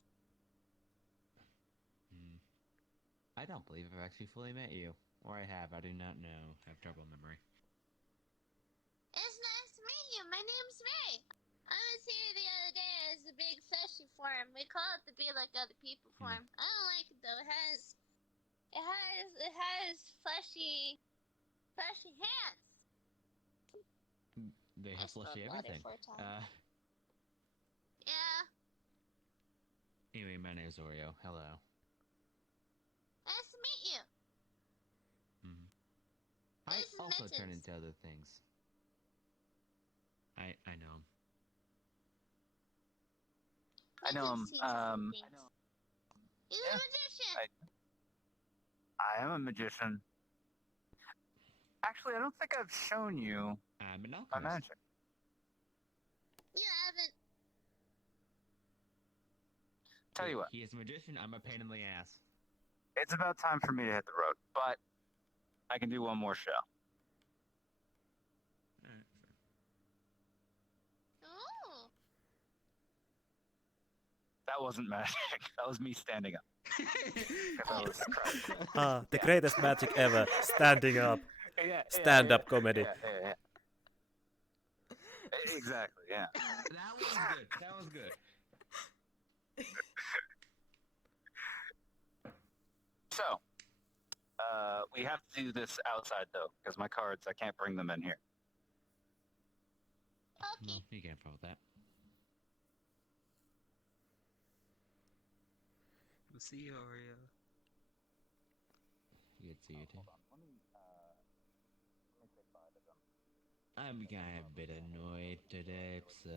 I don't believe I've actually fully met you. Or I have, I do not know. I have trouble memory. It's nice to meet you. My name's Ray. I was here the other day as a big fleshy form. We call it the be like other people form. I don't like it though. It has fleshy hands. They have fleshy everything. Yeah. Anyway, my name's Oreo. Hello. Nice to meet you. I This is also Mittens. turn into other things. I know. I know him. He's a magician. I am a magician. Actually, I don't think I've shown you I'm an my alchemist. magic. You haven't. Tell you what, He is a magician, I'm a pain in the ass. it's about time for me to hit the road, but I can do one more show. Ooh. That wasn't magic. That was me standing up. 'Cause I was crying. The greatest magic ever, standing up. Stand-up comedy. Yeah. Exactly, yeah. That was good. That was good. So, we have to do this outside though, because my cards, I can't bring them in here. No, you can't fault that. We'll see you, Oreo. Good to see you too. I'm kind of a bit annoyed today, so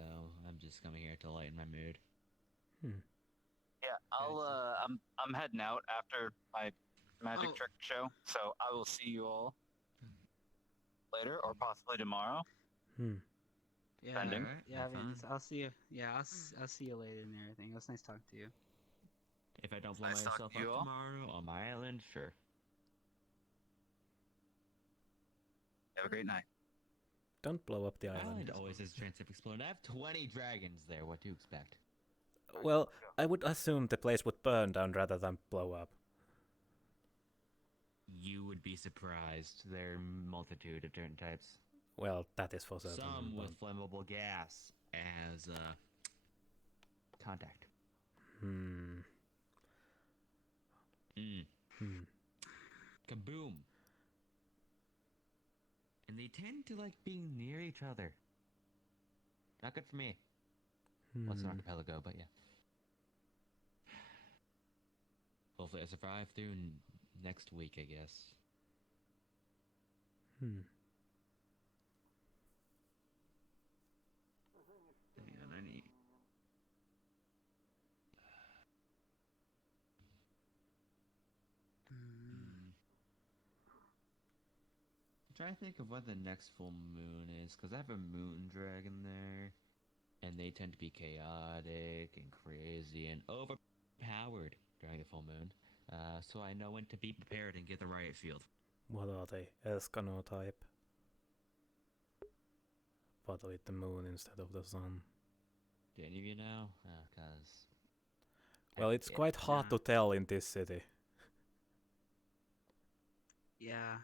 I'm just coming here to lighten my mood. Yeah, I'm heading out after my magic trick show, so I will see you all later or possibly tomorrow. Yeah, Pending. yeah. I'll see you. Yeah, I'll see you later and everything. It was nice talking to you. If I don't blow Nice myself talking up to you all. tomorrow on my island, sure. Have a great night. Don't blow up the My island. island always has a chance of exploding. I have 20 dragons there. What do you expect? Well, I would assume the place would burn down rather than blow up. You would be surprised. There are a multitude of different types. Well, that is for certain. Some but- with flammable gas as contact. Kaboom. And they tend to like being near each other. Not good for me. Well, it's an archipelago, but yeah. Hopefully I survive through next week, I guess. Hang on, I need... I'm trying to think of when the next full moon is, because I have a moon dragon there. and they tend to be chaotic and crazy and overpowered during the full moon. So I know when to be prepared and get the riot field. What are they? Eskimo type? But with the moon instead of the sun. Do any of you know? Cause well, it's quite hard to tell in this city. Yeah.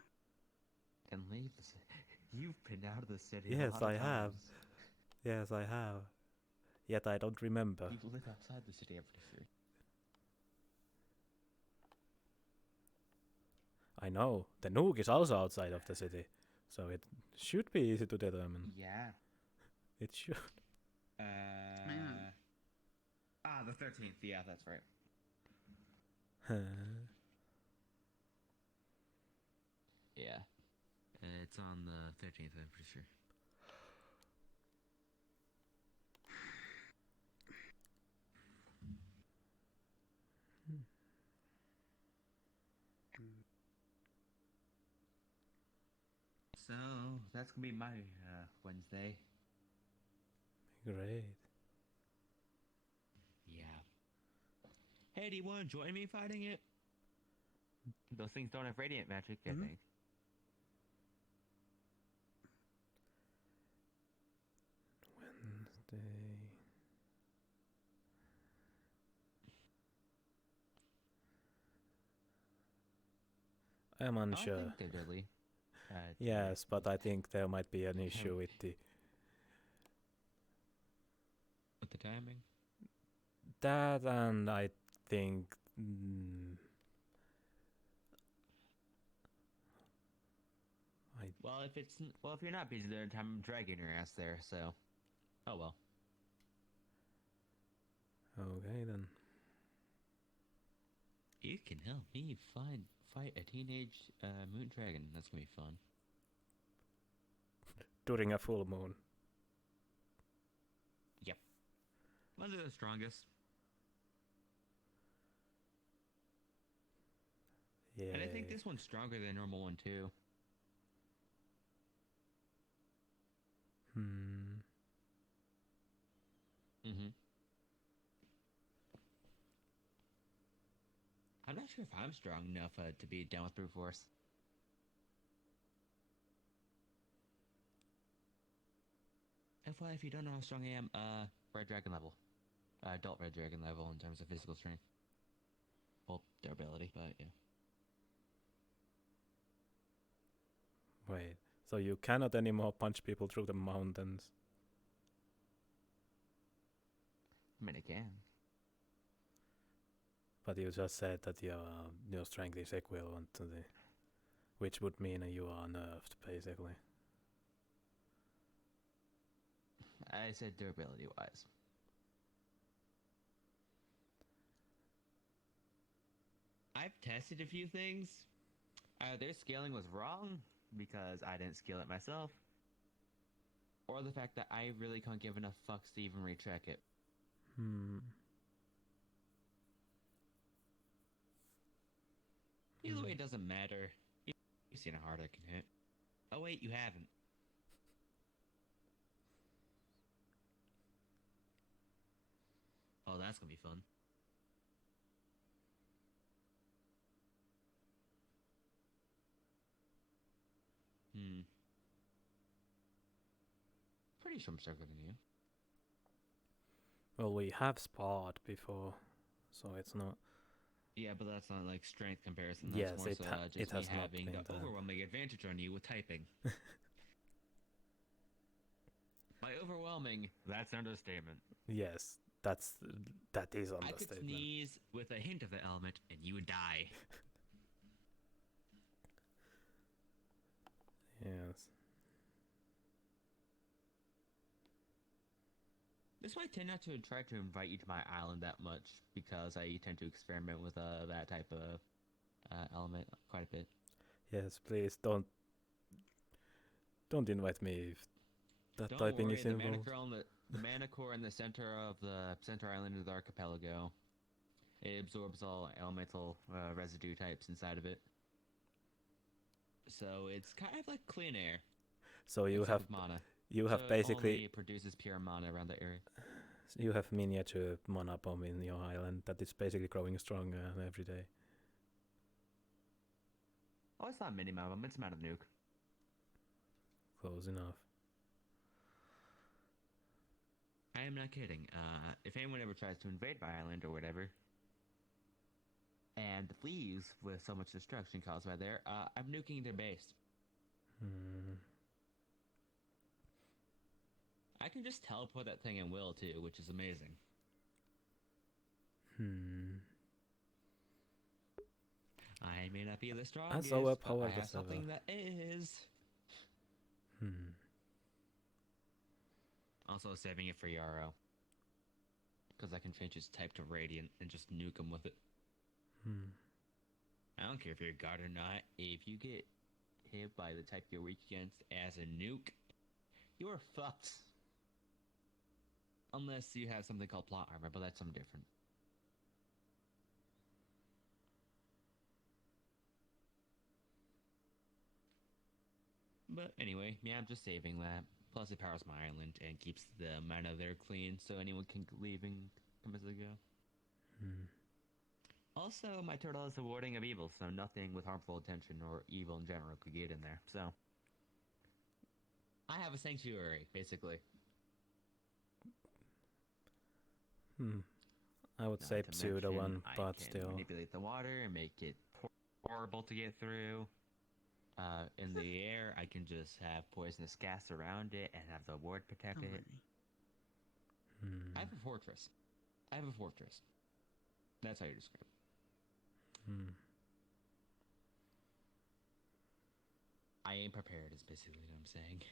And leave the city. You've been out of the city. Yes, a lot I of have. times. Yes, I have. Yet I don't remember. You live outside the city, I'm pretty sure. I know. The Nuke is also outside of the city. So it should be easy to determine. Yeah. It should. The 13th. Yeah, that's right. Yeah. It's on the 13th, I'm pretty sure. So, that's gonna be my Wednesday. Great. Yeah. Hey, do you want to join me fighting it? Those things don't have radiant magic, I think. Wednesday. I'm unsure. I don't think they're deadly. Yes, but I think there might be an issue with the... With the timing? That, and I think... Well, if you're not busy there, I'm dragging your ass there, so... Oh well. Okay, then. You can help me fight a teenage moon dragon. That's gonna be fun. During a full moon. Yep. Ones are the strongest. Yeah. And I think this one's stronger than the normal one too. I'm not sure if I'm strong enough to be down with brute force. FYI, if you don't know how strong I am, red dragon level. Adult red dragon level in terms of physical strength. Well, durability, but yeah. Wait, so you cannot anymore punch people through the mountains? I mean, I can. But you just said that your strength is equivalent to the... Which would mean you are nerfed, basically. I said durability-wise. I've tested a few things. Their scaling was wrong, because I didn't scale it myself. Or the fact that I really can't give enough fucks to even recheck it. Either way, it doesn't matter. You've seen how hard I can hit. Oh wait, you haven't. Oh, that's gonna be fun. Pretty sure I'm stronger than you. Well, we have sparred before, so it's not... Yeah, but that's not like strength comparison. That's yes, more so just it has me not having been the overwhelming advantage on you with typing. By overwhelming, that's an understatement. Yes, that is understatement. I could sneeze with a hint of the element, and you would die. Yes. This is why I tend not to try to invite you to my island that much, because I tend to experiment with that type of element quite a bit. Yes, please don't invite me if that Don't typing worry, is involved. The mana core in the center of the center island of the archipelago. It absorbs all elemental residue types inside of it. So it's kind of like clean air. So you have mana. You have So it basically only produces pure mana around the area. you have miniature mana bomb in your island that is basically growing stronger every day. Oh, it's not mini mana bomb, it's mana nuke. Close enough. I am not kidding. If anyone ever tries to invade my island or whatever, and leaves with so much destruction caused by there, I'm nuking their base. I can just teleport that thing in will too, which is amazing. I may not be the strongest, but I have something that is. Also saving it for Yarrow. Because I can change its type to Radiant and just nuke him with it. I don't care if you're a god or not. If you get hit by the type you're weak against as a nuke, you're fucked. Unless you have something called plot armor, but that's something different. But anyway, yeah, I'm just saving that. Plus it powers my island and keeps the mana there clean so anyone can leave and come as they go. Also, my turtle is a warding of evil, so nothing with harmful intention or evil in general could get in there, so... I have a sanctuary, basically. I would say pseudo one, but I can still. manipulate the water and make it horrible to get through. In the air, I can just have poisonous gas around it and have the ward protect it. I have a fortress. That's how you describe it. I ain't prepared is basically what I'm saying.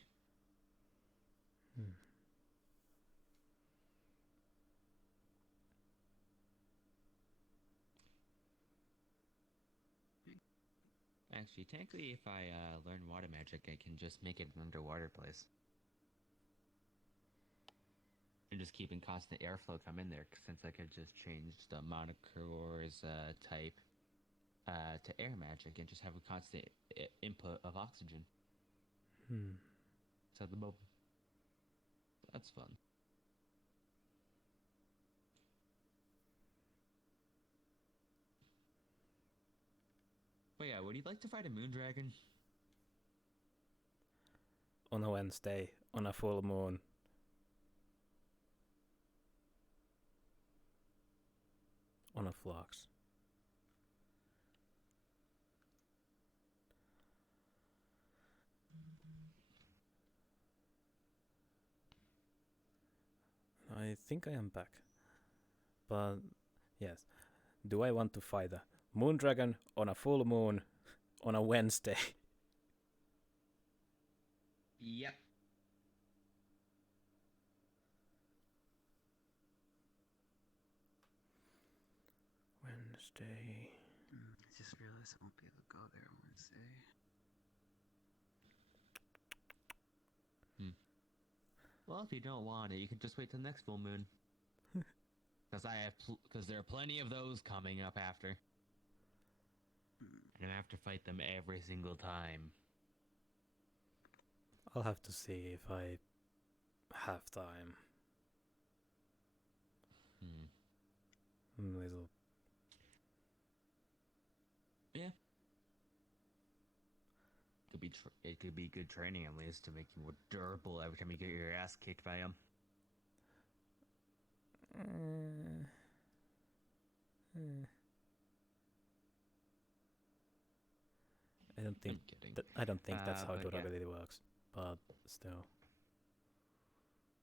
Actually, technically, if I learn water magic, I can just make it an underwater place. And just keeping constant airflow come in there, since I could just change the Monocor's type to air magic and just have a constant input of oxygen. So the bubble. That's fun. But yeah, would you like to fight a moon dragon? On a Wednesday, on a full moon. On a flux. I think I am back. But yes, do I want to fight a moon dragon on a full moon on a Wednesday? Yep. Wednesday. I just realized I won't be able to go there on Wednesday. Well, if you don't want it, you can just wait till next full moon. Because there are plenty of those coming up after. And I have to fight them every single time. I'll have to see if I have time. Little. Yeah. It could be good training at least to make you more durable every time you get your ass kicked by them. I don't think that's how durability works, but still.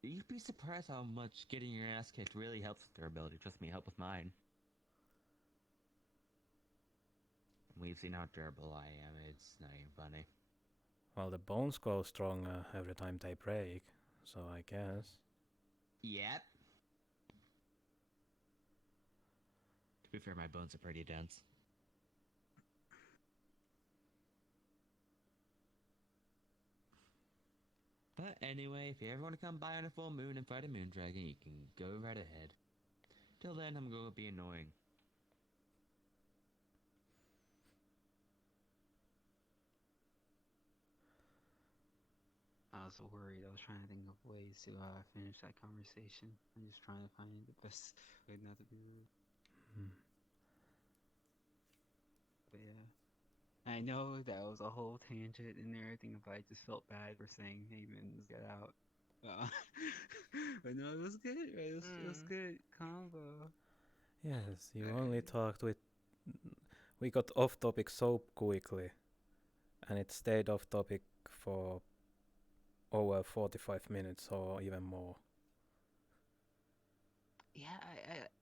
You'd be surprised how much getting your ass kicked really helps with durability. Trust me, help with mine. We've seen how durable I am. It's not even funny. Well, the bones go stronger every time they break, so I guess. Yep. To be fair, my bones are pretty dense. But anyway, if you ever want to come by on a full moon and fight a moon dragon, you can go right ahead. Till then, I'm going to be annoying. I was was worried. I was trying to think of ways to finish that conversation. I'm just trying to find the best way not to be rude. But yeah, I know that was a whole tangent and everything, but I just felt bad for saying, "Hey man, let's get out." But no, it was good. Right? It was good combo. Yes, you only talked with. We got off topic so quickly, and it stayed off topic for over 45 minutes or even more. Yeah,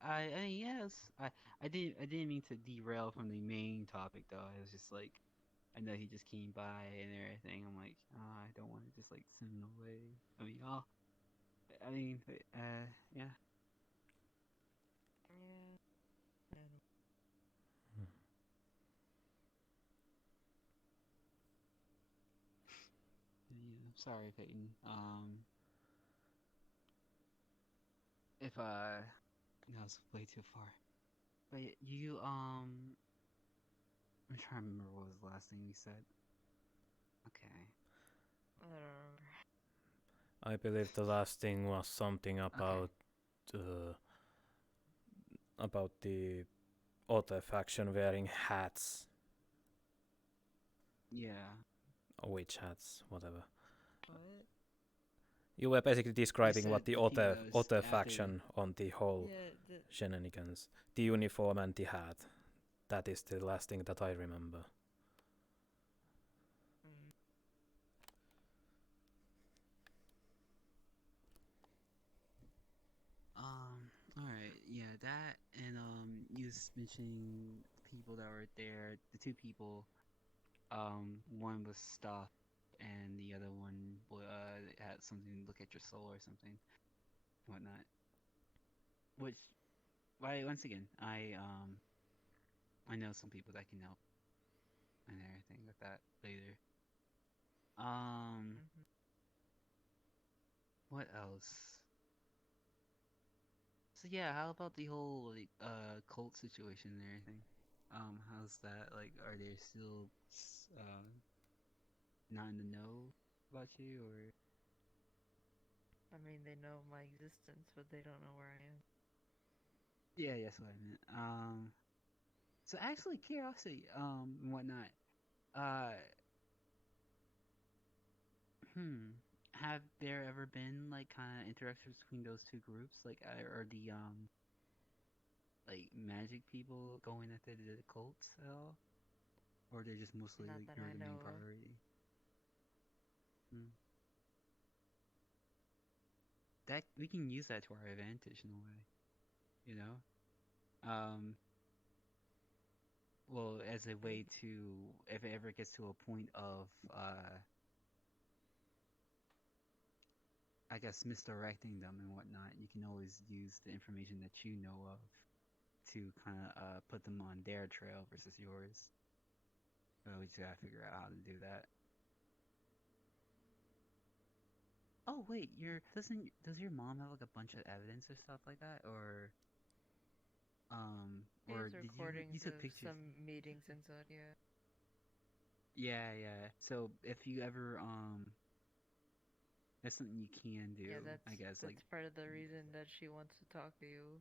I mean, yes, I didn't mean to derail from the main topic though. I was just like, I know he just came by and everything. I'm like, oh, I don't want to just like send him away. I mean, yeah. Yeah, sorry, Peyton. If that was way too far. But you I'm trying to remember what was the last thing we said. Okay. I don't remember. I believe the last thing was something about the other faction wearing hats. Yeah. Or witch hats, whatever. What? You were basically describing what the other after faction on the whole shenanigans. The uniform and the hat. That is the last thing that I remember. Alright, yeah, that and you was mentioning people that were there, the two people, one was stuffed and the other one had something to look at your soul or something, whatnot. Which, once again, I know some people that can help and everything with that later. What else? So yeah, how about the whole like cult situation and everything? How's that? Like, are they still not in the know about you, or? I mean, they know my existence, but they don't know where I am. Yeah, that's what I meant. So actually, curiosity, and whatnot. Have there ever been like kind of interactions between those two groups, like, or the like magic people going after the cults at all, or they're just mostly Not like that you're I the main know of. priority? That we can use that to our advantage in a way, you know. Well, as a way to, if it ever gets to a point of I guess misdirecting them and whatnot, you can always use the information that you know of to kind of put them on their trail versus yours. So we just gotta figure out how to do that. Oh wait, does your mom have like a bunch of evidence or stuff like that, or He or has did recordings you took of pictures? some meetings and such, yeah. Yeah. So if you ever that's something you can do, Yeah, I guess. that's part of the reason that she wants to talk to you.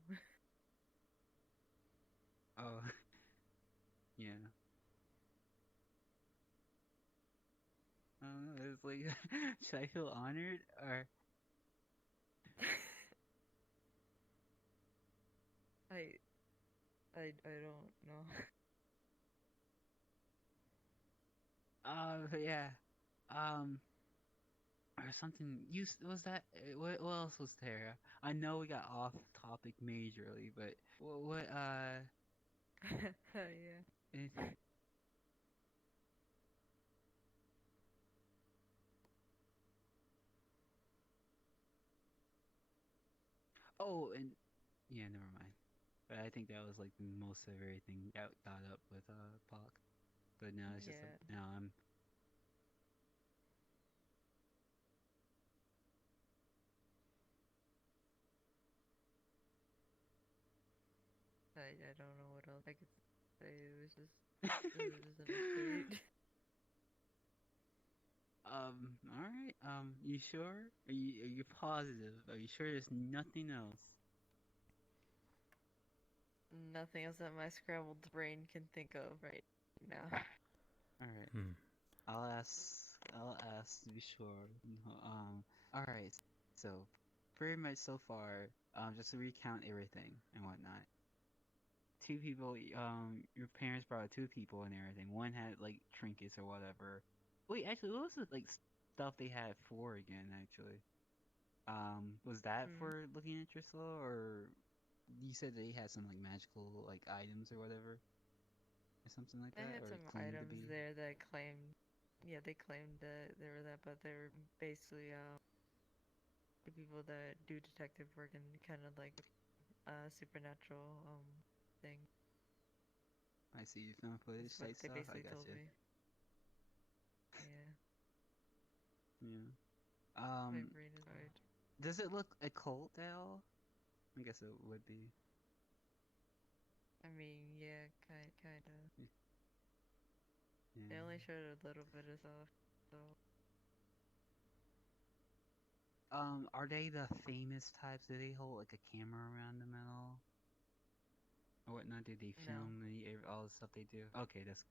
Oh, yeah. I don't know. It's like, should I feel honored or? I don't know. Yeah. Or something. Was that? What else was there? I know we got off topic majorly, but what yeah. Oh, and yeah, never mind. But I think that was like most of everything got up with Pakk. But now it's just like now I'm. I don't know what else I could say. It was just an update. All right. You sure? Are you positive? Are you sure there's nothing else? Nothing else that my scrambled brain can think of right now. All right. Hmm. I'll ask to be sure. All right. So, pretty much so far, just to recount everything and whatnot. Two people. Your parents brought two people and everything. One had like trinkets or whatever. Wait, actually, what was the like stuff they had for again? Actually, was that for looking at your soul, or you said they had some like magical like items or whatever, or something like They that, had or some claimed to items be? there that claimed, yeah, they claimed that they were that, but they were basically the people that do detective work and kind of like supernatural thing. I see you found footage That's what type they stuff. I basically got told you. me. Yeah. Yeah. My brain is hard. Does it look occult at all? I guess it would be. I mean, yeah, kind of. Yeah. They only showed a little bit of stuff, so. Are they the famous types? Do they hold like a camera around them at all? Or whatnot? Do they No. film all the stuff they do? Okay, that's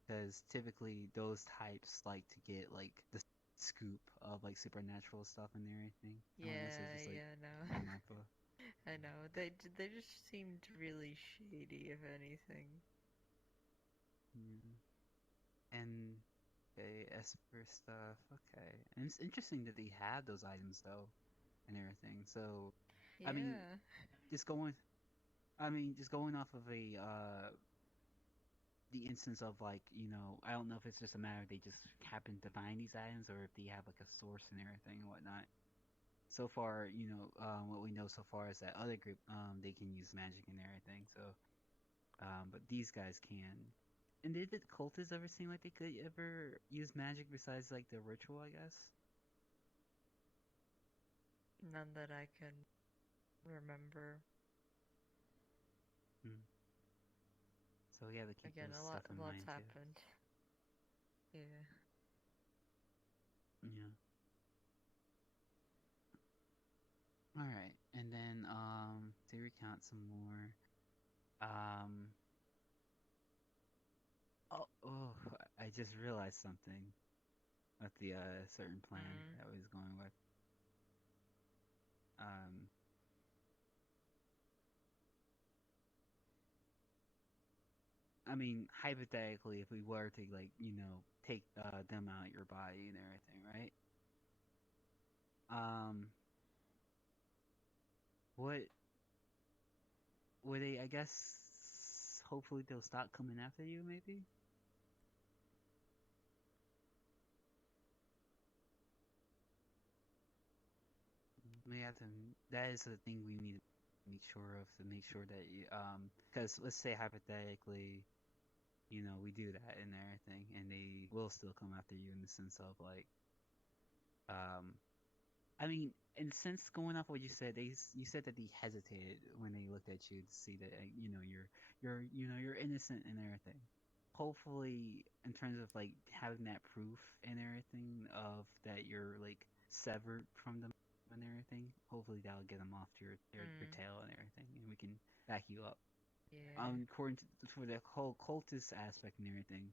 because typically those types like to get like the scoop of like supernatural stuff and everything. And when this is just, like, Yeah, no. one alpha. I know. They just seemed really shady, if anything. Yeah. And okay, Esper stuff. Okay, and it's interesting that they have those items though, and everything. So, Yeah. I mean, just going. I mean, just going off of the instance of like, I don't know if it's just a matter of they just happen to find these items or if they have like a source and everything and whatnot. So far, what we know so far is that other group, they can use magic and everything. So, but these guys can. And did the cultists ever seem like they could ever use magic besides like the ritual? I guess. None that I can remember. So we have to keep Again, those a lot, stuff in lots mind too. happened. Yeah. Yeah. All right, and then to recount some more. Oh, I just realized something with the certain plan that I was going with. I mean, hypothetically, if we were to like, take them out of your body and everything, right? What would they? I guess hopefully they'll stop coming after you, maybe. We have to. That is the thing we need to make sure of to make sure that because let's say hypothetically, we do that and everything, and they will still come after you in the sense of like, I mean, in a sense, going off what you said, you said that they hesitated when they looked at you to see that you're innocent and everything. Hopefully, in terms of like having that proof and everything of that you're like severed from them and everything, hopefully that'll get them off to your tail and everything, and we can back you up. Yeah. According to for the whole cultist aspect and everything,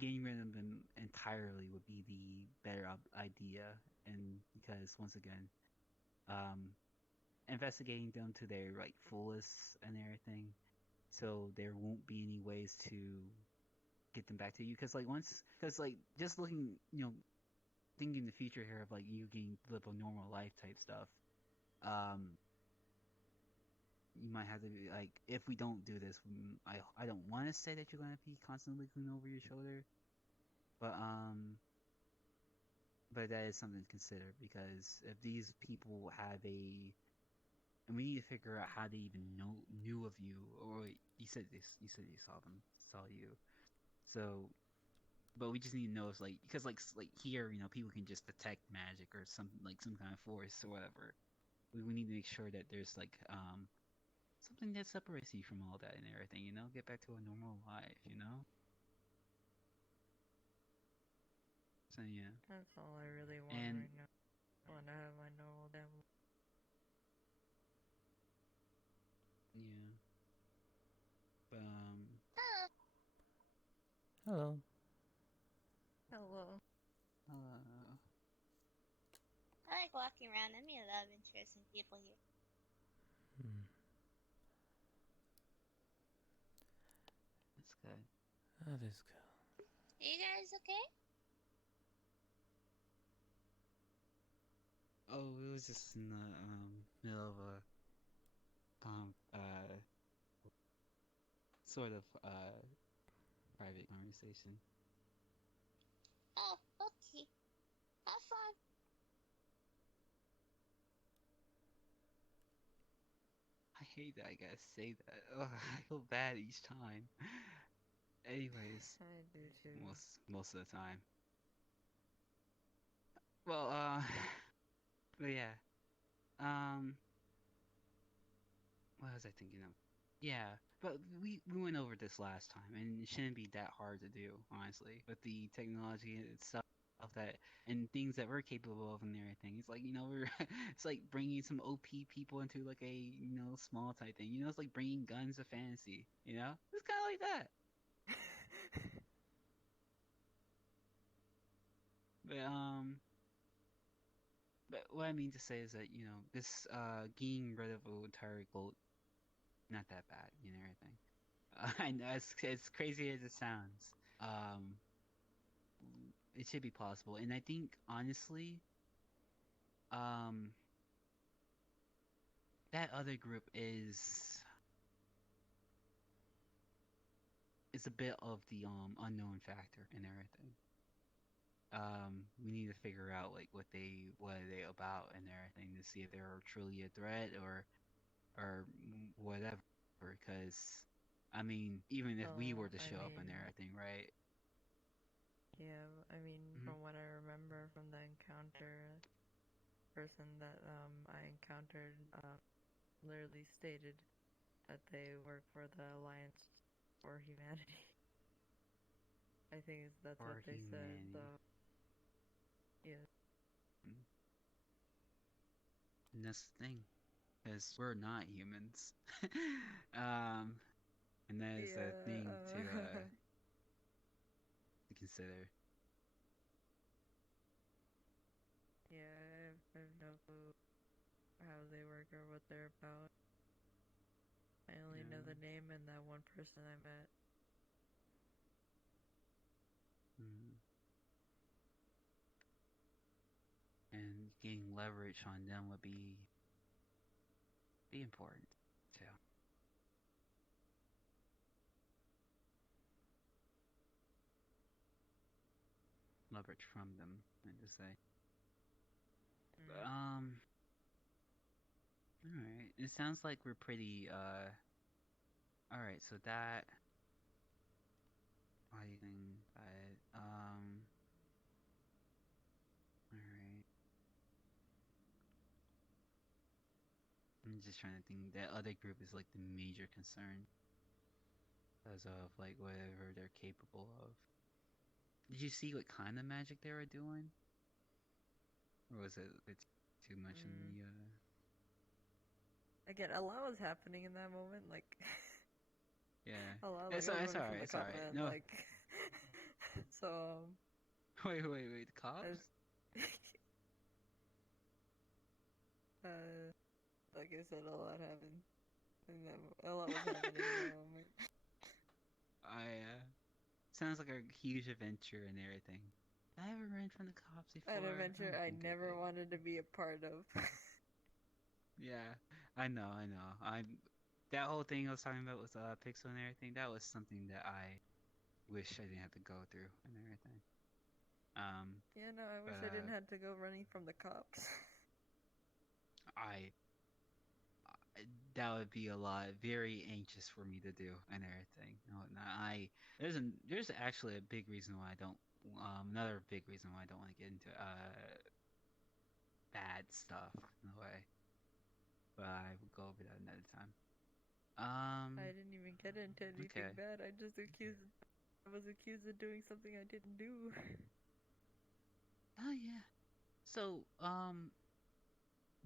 getting rid of them entirely would be the better idea, and because once again, investigating them to their like fullest and everything, so there won't be any ways to get them back to you. Because like just looking, thinking the future here of like you getting to live a normal life type stuff, you might have to be like, if we don't do this, I don't want to say that you're gonna be constantly looking over your shoulder, but that is something to consider because if these people have and we need to figure out how they even knew of you, or wait, you said this, you said they saw you, so. But we just need to know if like because like here people can just detect magic or something like some kind of force or whatever. We need to make sure that there's like something that separates you from all that and everything. Get back to a normal life. So yeah. That's all I really want And right now. I want to have my normal damn. yeah. But Hello. Hello. I like walking around. I meet a lot of interesting people here. That's good. That is good. Are you guys okay? Oh, it was just in the middle of a sort of private conversation. Oh, okay. Have fun. I hate that I gotta say that. Ugh, I feel bad each time. Anyways, I do too. most of the time. Well, but yeah. What was I thinking of? Yeah, but we went over this last time, and it shouldn't be that hard to do, honestly, with the technology itself that and things that we're capable of and everything. It's like we're it's like bringing some OP people into like a small type thing. It's like bringing guns to fantasy. It's kind of like that. But what I mean to say is that this getting rid of an entire cult, not that bad, everything. I know it's crazy as it sounds. It should be possible, and I think honestly, that other group is a bit of the unknown factor in everything. We need to figure out like what are they about and everything to see if they're truly a threat or whatever. Because I mean, even if we were to show up and everything, right? Yeah, I mean, from what I remember from the encounter, person that I encountered literally stated that they work for the Alliance for Humanity. I think that's for what they said. So, yeah. And that's the thing, because we're not humans. And that is a thing to consider. Yeah, I have no clue how they work or what they're about. I only know the name and that one person I met. And getting leverage on them would be important too. Leverage from them, I just say. All right. It sounds like we're pretty all right, so that fighting all right. I'm just trying to think. That other group is like the major concern because of like whatever they're capable of. Did you see what kind of magic they were doing? Or was it too much in the Again, a lot was happening in that moment, like yeah. a lot It's alright, it's alright. No. Like so Wait, the cops? Like I said, a lot happened. A lot was happening in that moment. Sounds like a huge adventure and everything. I ever ran from the cops before. An adventure I never wanted to be a part of. Yeah, I know. That whole thing I was talking about with Pixel and everything. That was something that I wish I didn't have to go through and everything. Yeah, no, I wish I didn't have to go running from the cops. That would be a lot, very anxious for me to do and everything. There's actually a big reason why I don't. Another big reason why I don't want to get into bad stuff in a way. But I will go over that another time. I didn't even get into anything bad. I was accused of doing something I didn't do. So,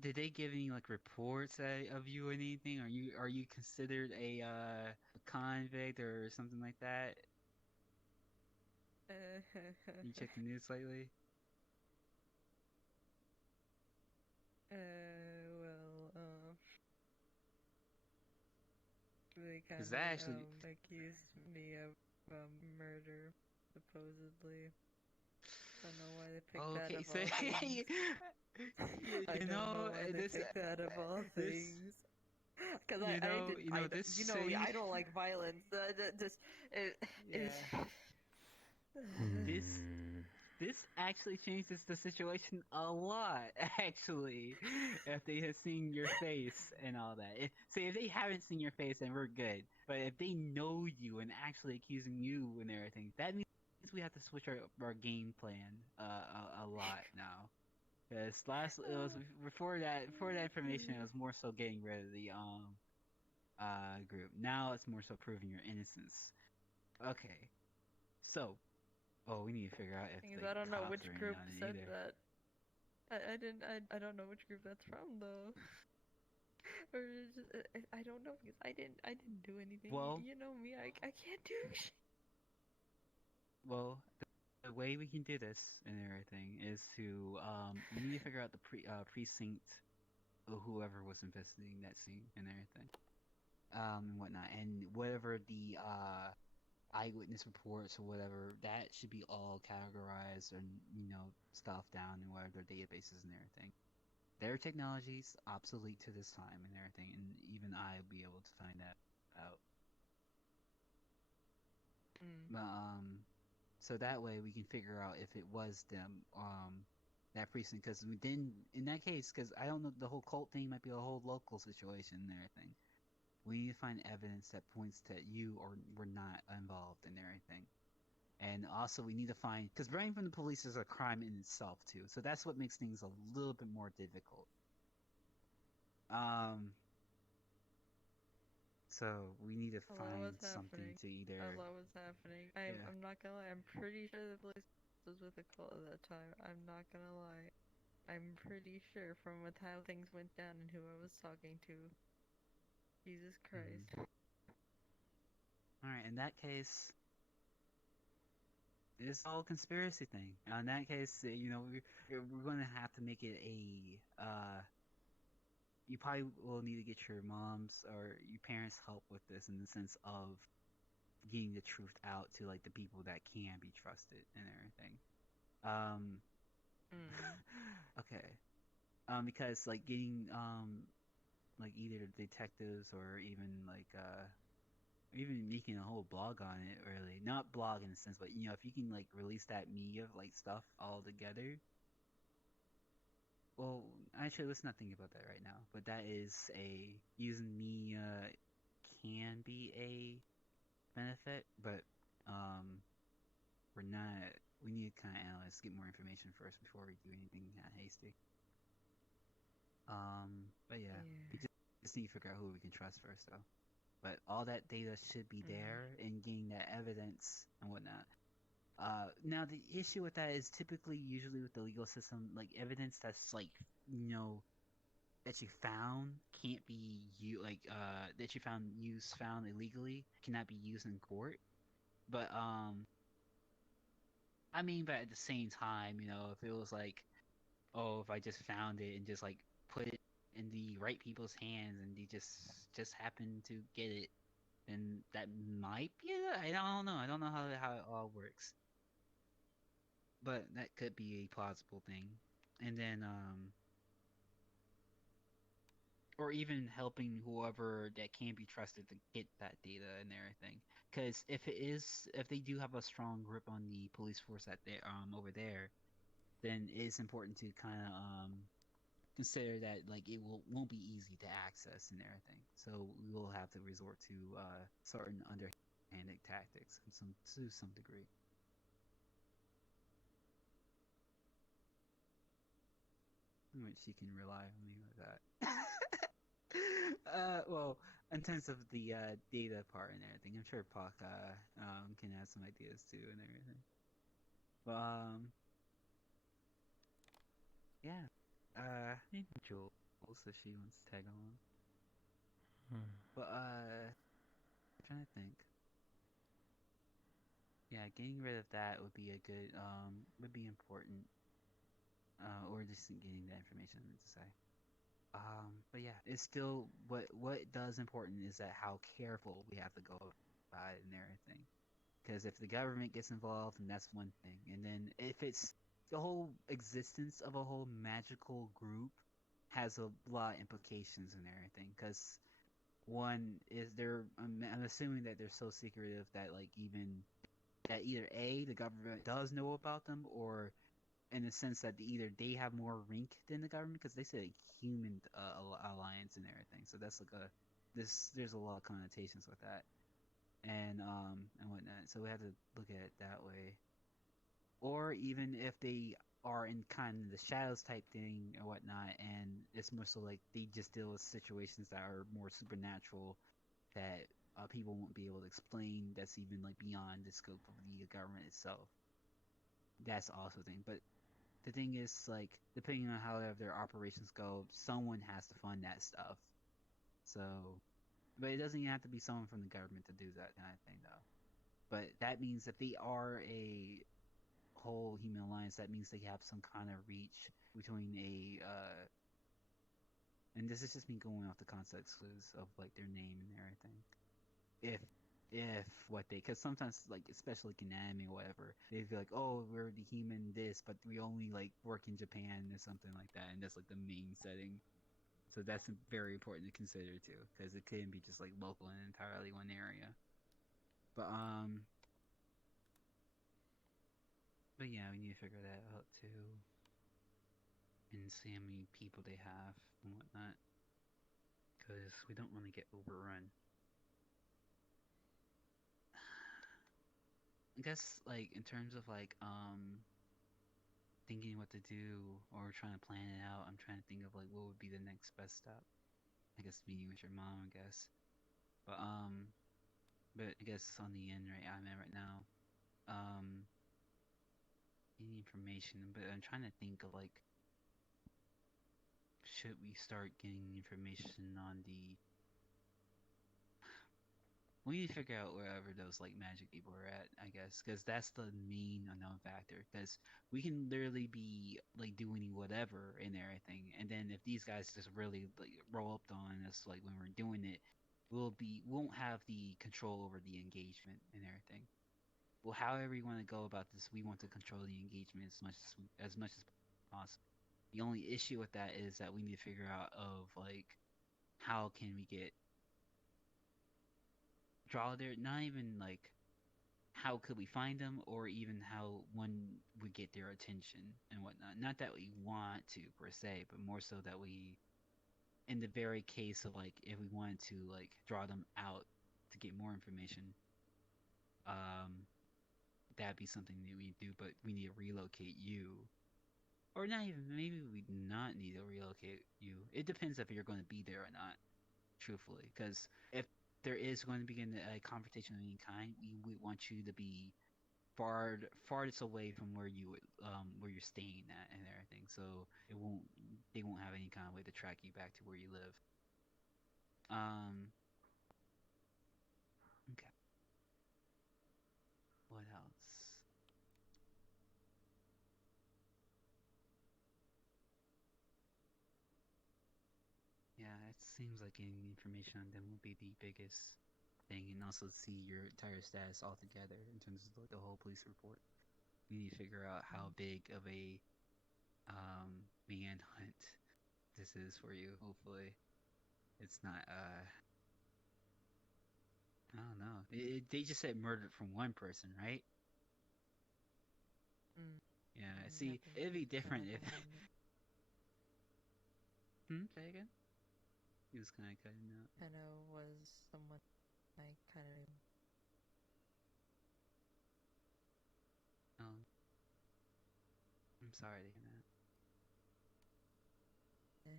did they give any like reports of you or anything? Are you considered a convict or something like that? You checked the news lately? They kind Because of that actually, accused me of murder, supposedly. Don't know why they picked that okay, of so all things. I you don't know know why they this picked that of all this things. Because you know this you know me, change I don't like violence. Just it's this this actually changes the situation a lot. Actually, if they have seen your face and all that. If they haven't seen your face, then we're good. But if they know you and actually accusing you and everything, that means we have to switch our game plan a lot now. Because it was before that information, it was more so getting rid of the group. Now it's more so proving your innocence. Okay, so we need to figure out if things. the I don't know cops which are in group on it said either. that. I don't know which group that's from though. Or just, I don't know because I didn't do anything. Well- you know me, I can't do shit. Well, the way we can do this and everything is to we need to figure out the precinct of whoever was investigating that scene and everything, and whatnot, and whatever the eyewitness reports or whatever, that should be all categorized and stuff down in whatever their databases and everything. Their technology's obsolete to this time and everything, and even I will be able to find that out. But so that way we can figure out if it was them, that precinct, because we didn't, in that case, because I don't know, the whole cult thing might be a whole local situation and everything. We need to find evidence that points that you or were not involved in everything. And also we need to find, because running from the police is a crime in itself too, so that's what makes things a little bit more difficult. So we need to find something to either. Hello, what's happening? I'm not gonna lie. I'm pretty sure the police was with a cult at that time. I'm not gonna lie. I'm pretty sure from how things went down and who I was talking to. Jesus Christ. Alright, in that case, it's all conspiracy thing. In that case, we're going to have to make it you probably will need to get your mom's or your parents' help with this in the sense of getting the truth out to like the people that can be trusted and everything. Okay. Because like getting like either detectives or even like even making a whole blog on it, really not blog in a sense, but if you can like release that media like stuff all together. Well, actually, let's not think about that right now. But that is using media can be a benefit, but we're not. We need to kind of analyze, get more information first before we do anything hasty. But yeah, we just need to figure out who we can trust first, though. But all that data should be there, and getting that evidence and whatnot. Now the issue with that is usually with the legal system, like evidence that's like that you found can't be that you found illegally cannot be used in court. But but at the same time, if it was like, oh, if I just found it and just like put it in the right people's hands and they just happen to get it, then that might be it. I don't know. I don't know how it all works. But that could be a plausible thing. And then or even helping whoever that can be trusted to get that data and everything. Because if they do have a strong grip on the police force that they over there, then it's important to kind of consider that like it won't be easy to access and everything. So we will have to resort to certain underhanded tactics to some degree. Which you can rely on me with that. Well, in terms of the data part and everything, I'm sure Pakk can have some ideas too and everything. But Yeah. Maybe Jules if she wants to tag along. But I'm trying to think. Yeah, getting rid of that would be a good would be important. Or just getting that information, I meant to say. But yeah, it's still what does important is that how careful we have to go about it and everything. Because if the government gets involved, then that's one thing. And then if it's the whole existence of a whole magical group has a lot of implications and everything. Because one is I'm assuming that they're so secretive that like even that either A, the government does know about them, or in the sense that either they have more rank than the government, because they say human alliance and everything. So that's like there's a lot of connotations with that, and whatnot. So we have to look at it that way. Or even if they are in kind of the shadows type thing or whatnot, and it's more so like they just deal with situations that are more supernatural that people won't be able to explain. That's even like beyond the scope of the government itself. That's also a thing. But the thing is, like, depending on how their operations go, someone has to fund that stuff. So, but it doesn't even have to be someone from the government to do that kind of thing, though. But that means if they are a whole human alliance, that means they have some kind of reach between and this is just me going off the context clues of like their name and everything. If what they, because sometimes like especially like in anime or whatever, they feel like, oh, we're the human this, but we only like work in Japan or something like that, and that's like the main setting. So that's very important to consider too, because it can be just like local in entirely one area. But yeah, we need to figure that out too, and see how many people they have and whatnot, because we don't want to get overrun. I guess like in terms of like thinking what to do or trying to plan it out, I'm trying to think of like what would be the next best step. I guess meeting with your mom, I guess. But I guess on the end right I'm at right now, any information, but I'm trying to think of like should we start getting information on the we need to figure out wherever those like magic people are at, I guess, because that's the main unknown factor. Because we can literally be like doing whatever and everything, and then if these guys just really like roll up on us, like when we're doing it, won't have the control over the engagement and everything. Well, however you want to go about this, we want to control the engagement as much as possible. The only issue with that is that we need to figure out of like how can we get draw their not even like how could we find them or even how one would get their attention and whatnot. Not that we want to per se, but more so that we in the very case of like if we wanted to like draw them out to get more information, that'd be something that we do, but we need to relocate you. Or not even maybe we not need to relocate you. It depends if you're going to be there or not, truthfully. Because if there is going to be a confrontation of any kind, we want you to be farthest away from where you're staying at and everything. So they won't have any kind of way to track you back to where you live. Okay. What else? Yeah, it seems like getting information on them will be the biggest thing, and also see your entire status altogether in terms of the whole police report. We need to figure out how big of a manhunt this is for you. Hopefully, it's not. I don't know. They just said murdered from one person, right? Yeah. See, it'd be different if. Say again. He was kind of cutting out. Henno was someone I kind of. I'm sorry to hear that.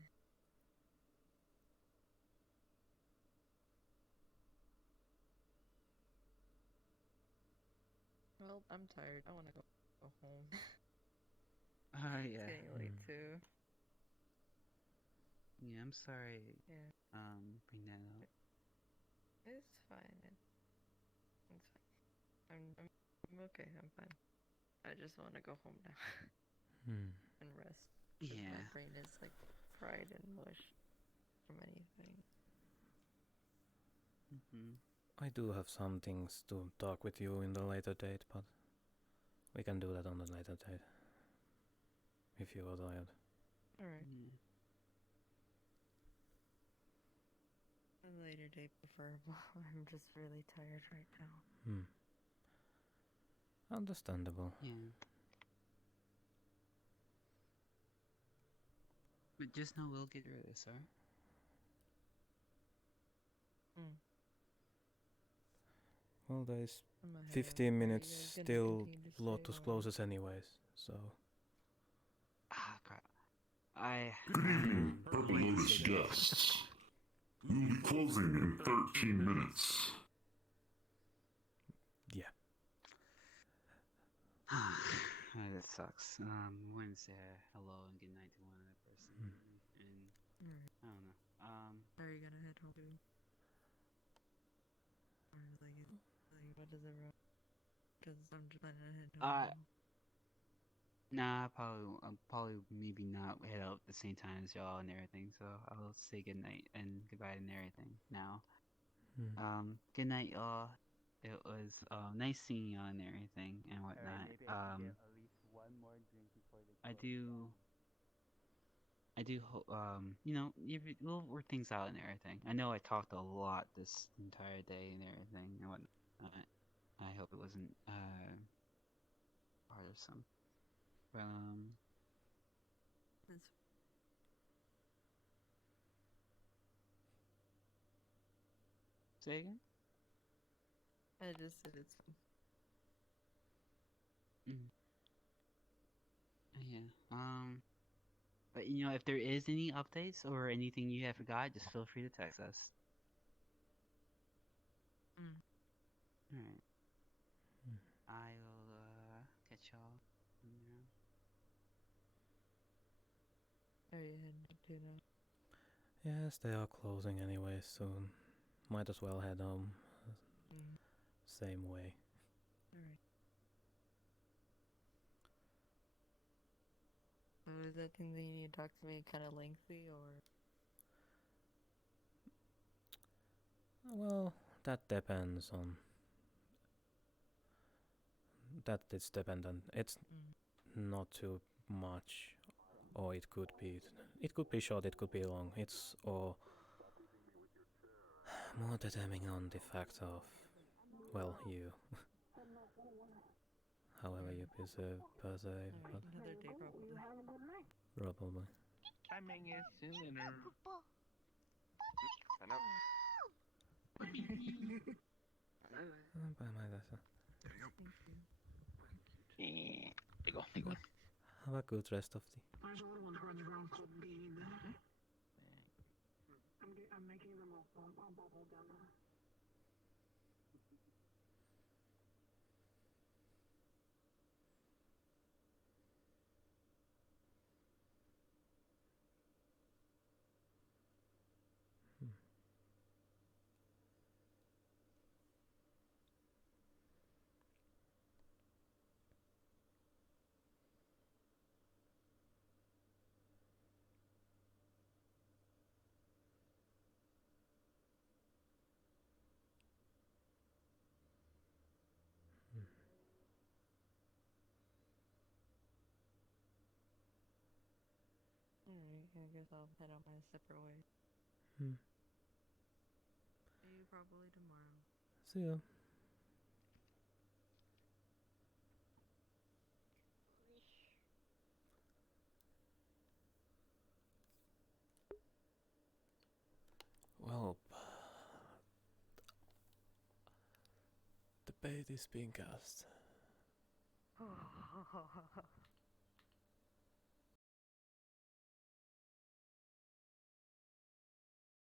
Well, I'm tired. I want to go home. Yeah. It's getting late too. Yeah, I'm sorry. Yeah. Bring that up. It's fine. It's fine. I'm okay. I'm fine. I just want to go home now and rest. 'Cause Yeah. my brain is like fried and mush from anything. I do have some things to talk with you in the later date, but we can do that on the later date. If you are tired. Alright. A later date preferable. I'm just really tired right now. Understandable. Yeah. But just know we'll get rid of this, sir. Well, there's I'ma head out. 15 Are you minutes guys gonna till continue to stay Lotus or- closes anyways, so... Ah, crap. I... Good evening, Purple Lotus guests. We will be closing in 13 minutes. Yeah. That sucks. I wanted to say hello and good night to one other person. And Alright. I don't know. Are you gonna head home too? Or like what is it wrong? Because I'm just planning to head home. Nah, I'll probably maybe not head out at the same time as y'all and everything, so I'll say good night and goodbye and everything now. Good night, y'all. It was nice seeing y'all and everything and whatnot. I do hope, you know, we'll work things out and everything. I know I talked a lot this entire day and everything and whatnot. I hope it wasn't bothersome. But say again? I just said it's fine. Yeah. But you know, if there is any updates or anything you have forgot, just feel free to text us. Alright. I will catch y'all. Are you heading to now? Yes, they are closing anyway soon. Might as well head home. Same way. Alright. So is that thing that you need to talk to me kind of lengthy, or? Well, that depends on... That is dependent. It's not too much, or it could be... It could be short, it could be long. It's or more determining on the fact of, well, you. However you perceive, but Another day probably. probably. Coming is sooner. I know. There you go. There you go. Have a good rest of the... There's a little one that runs around called Bean. I'm making them all bubble down there. Alright, I guess I'll head on my separate way. See you probably tomorrow. See ya. Well, the bait is being cast.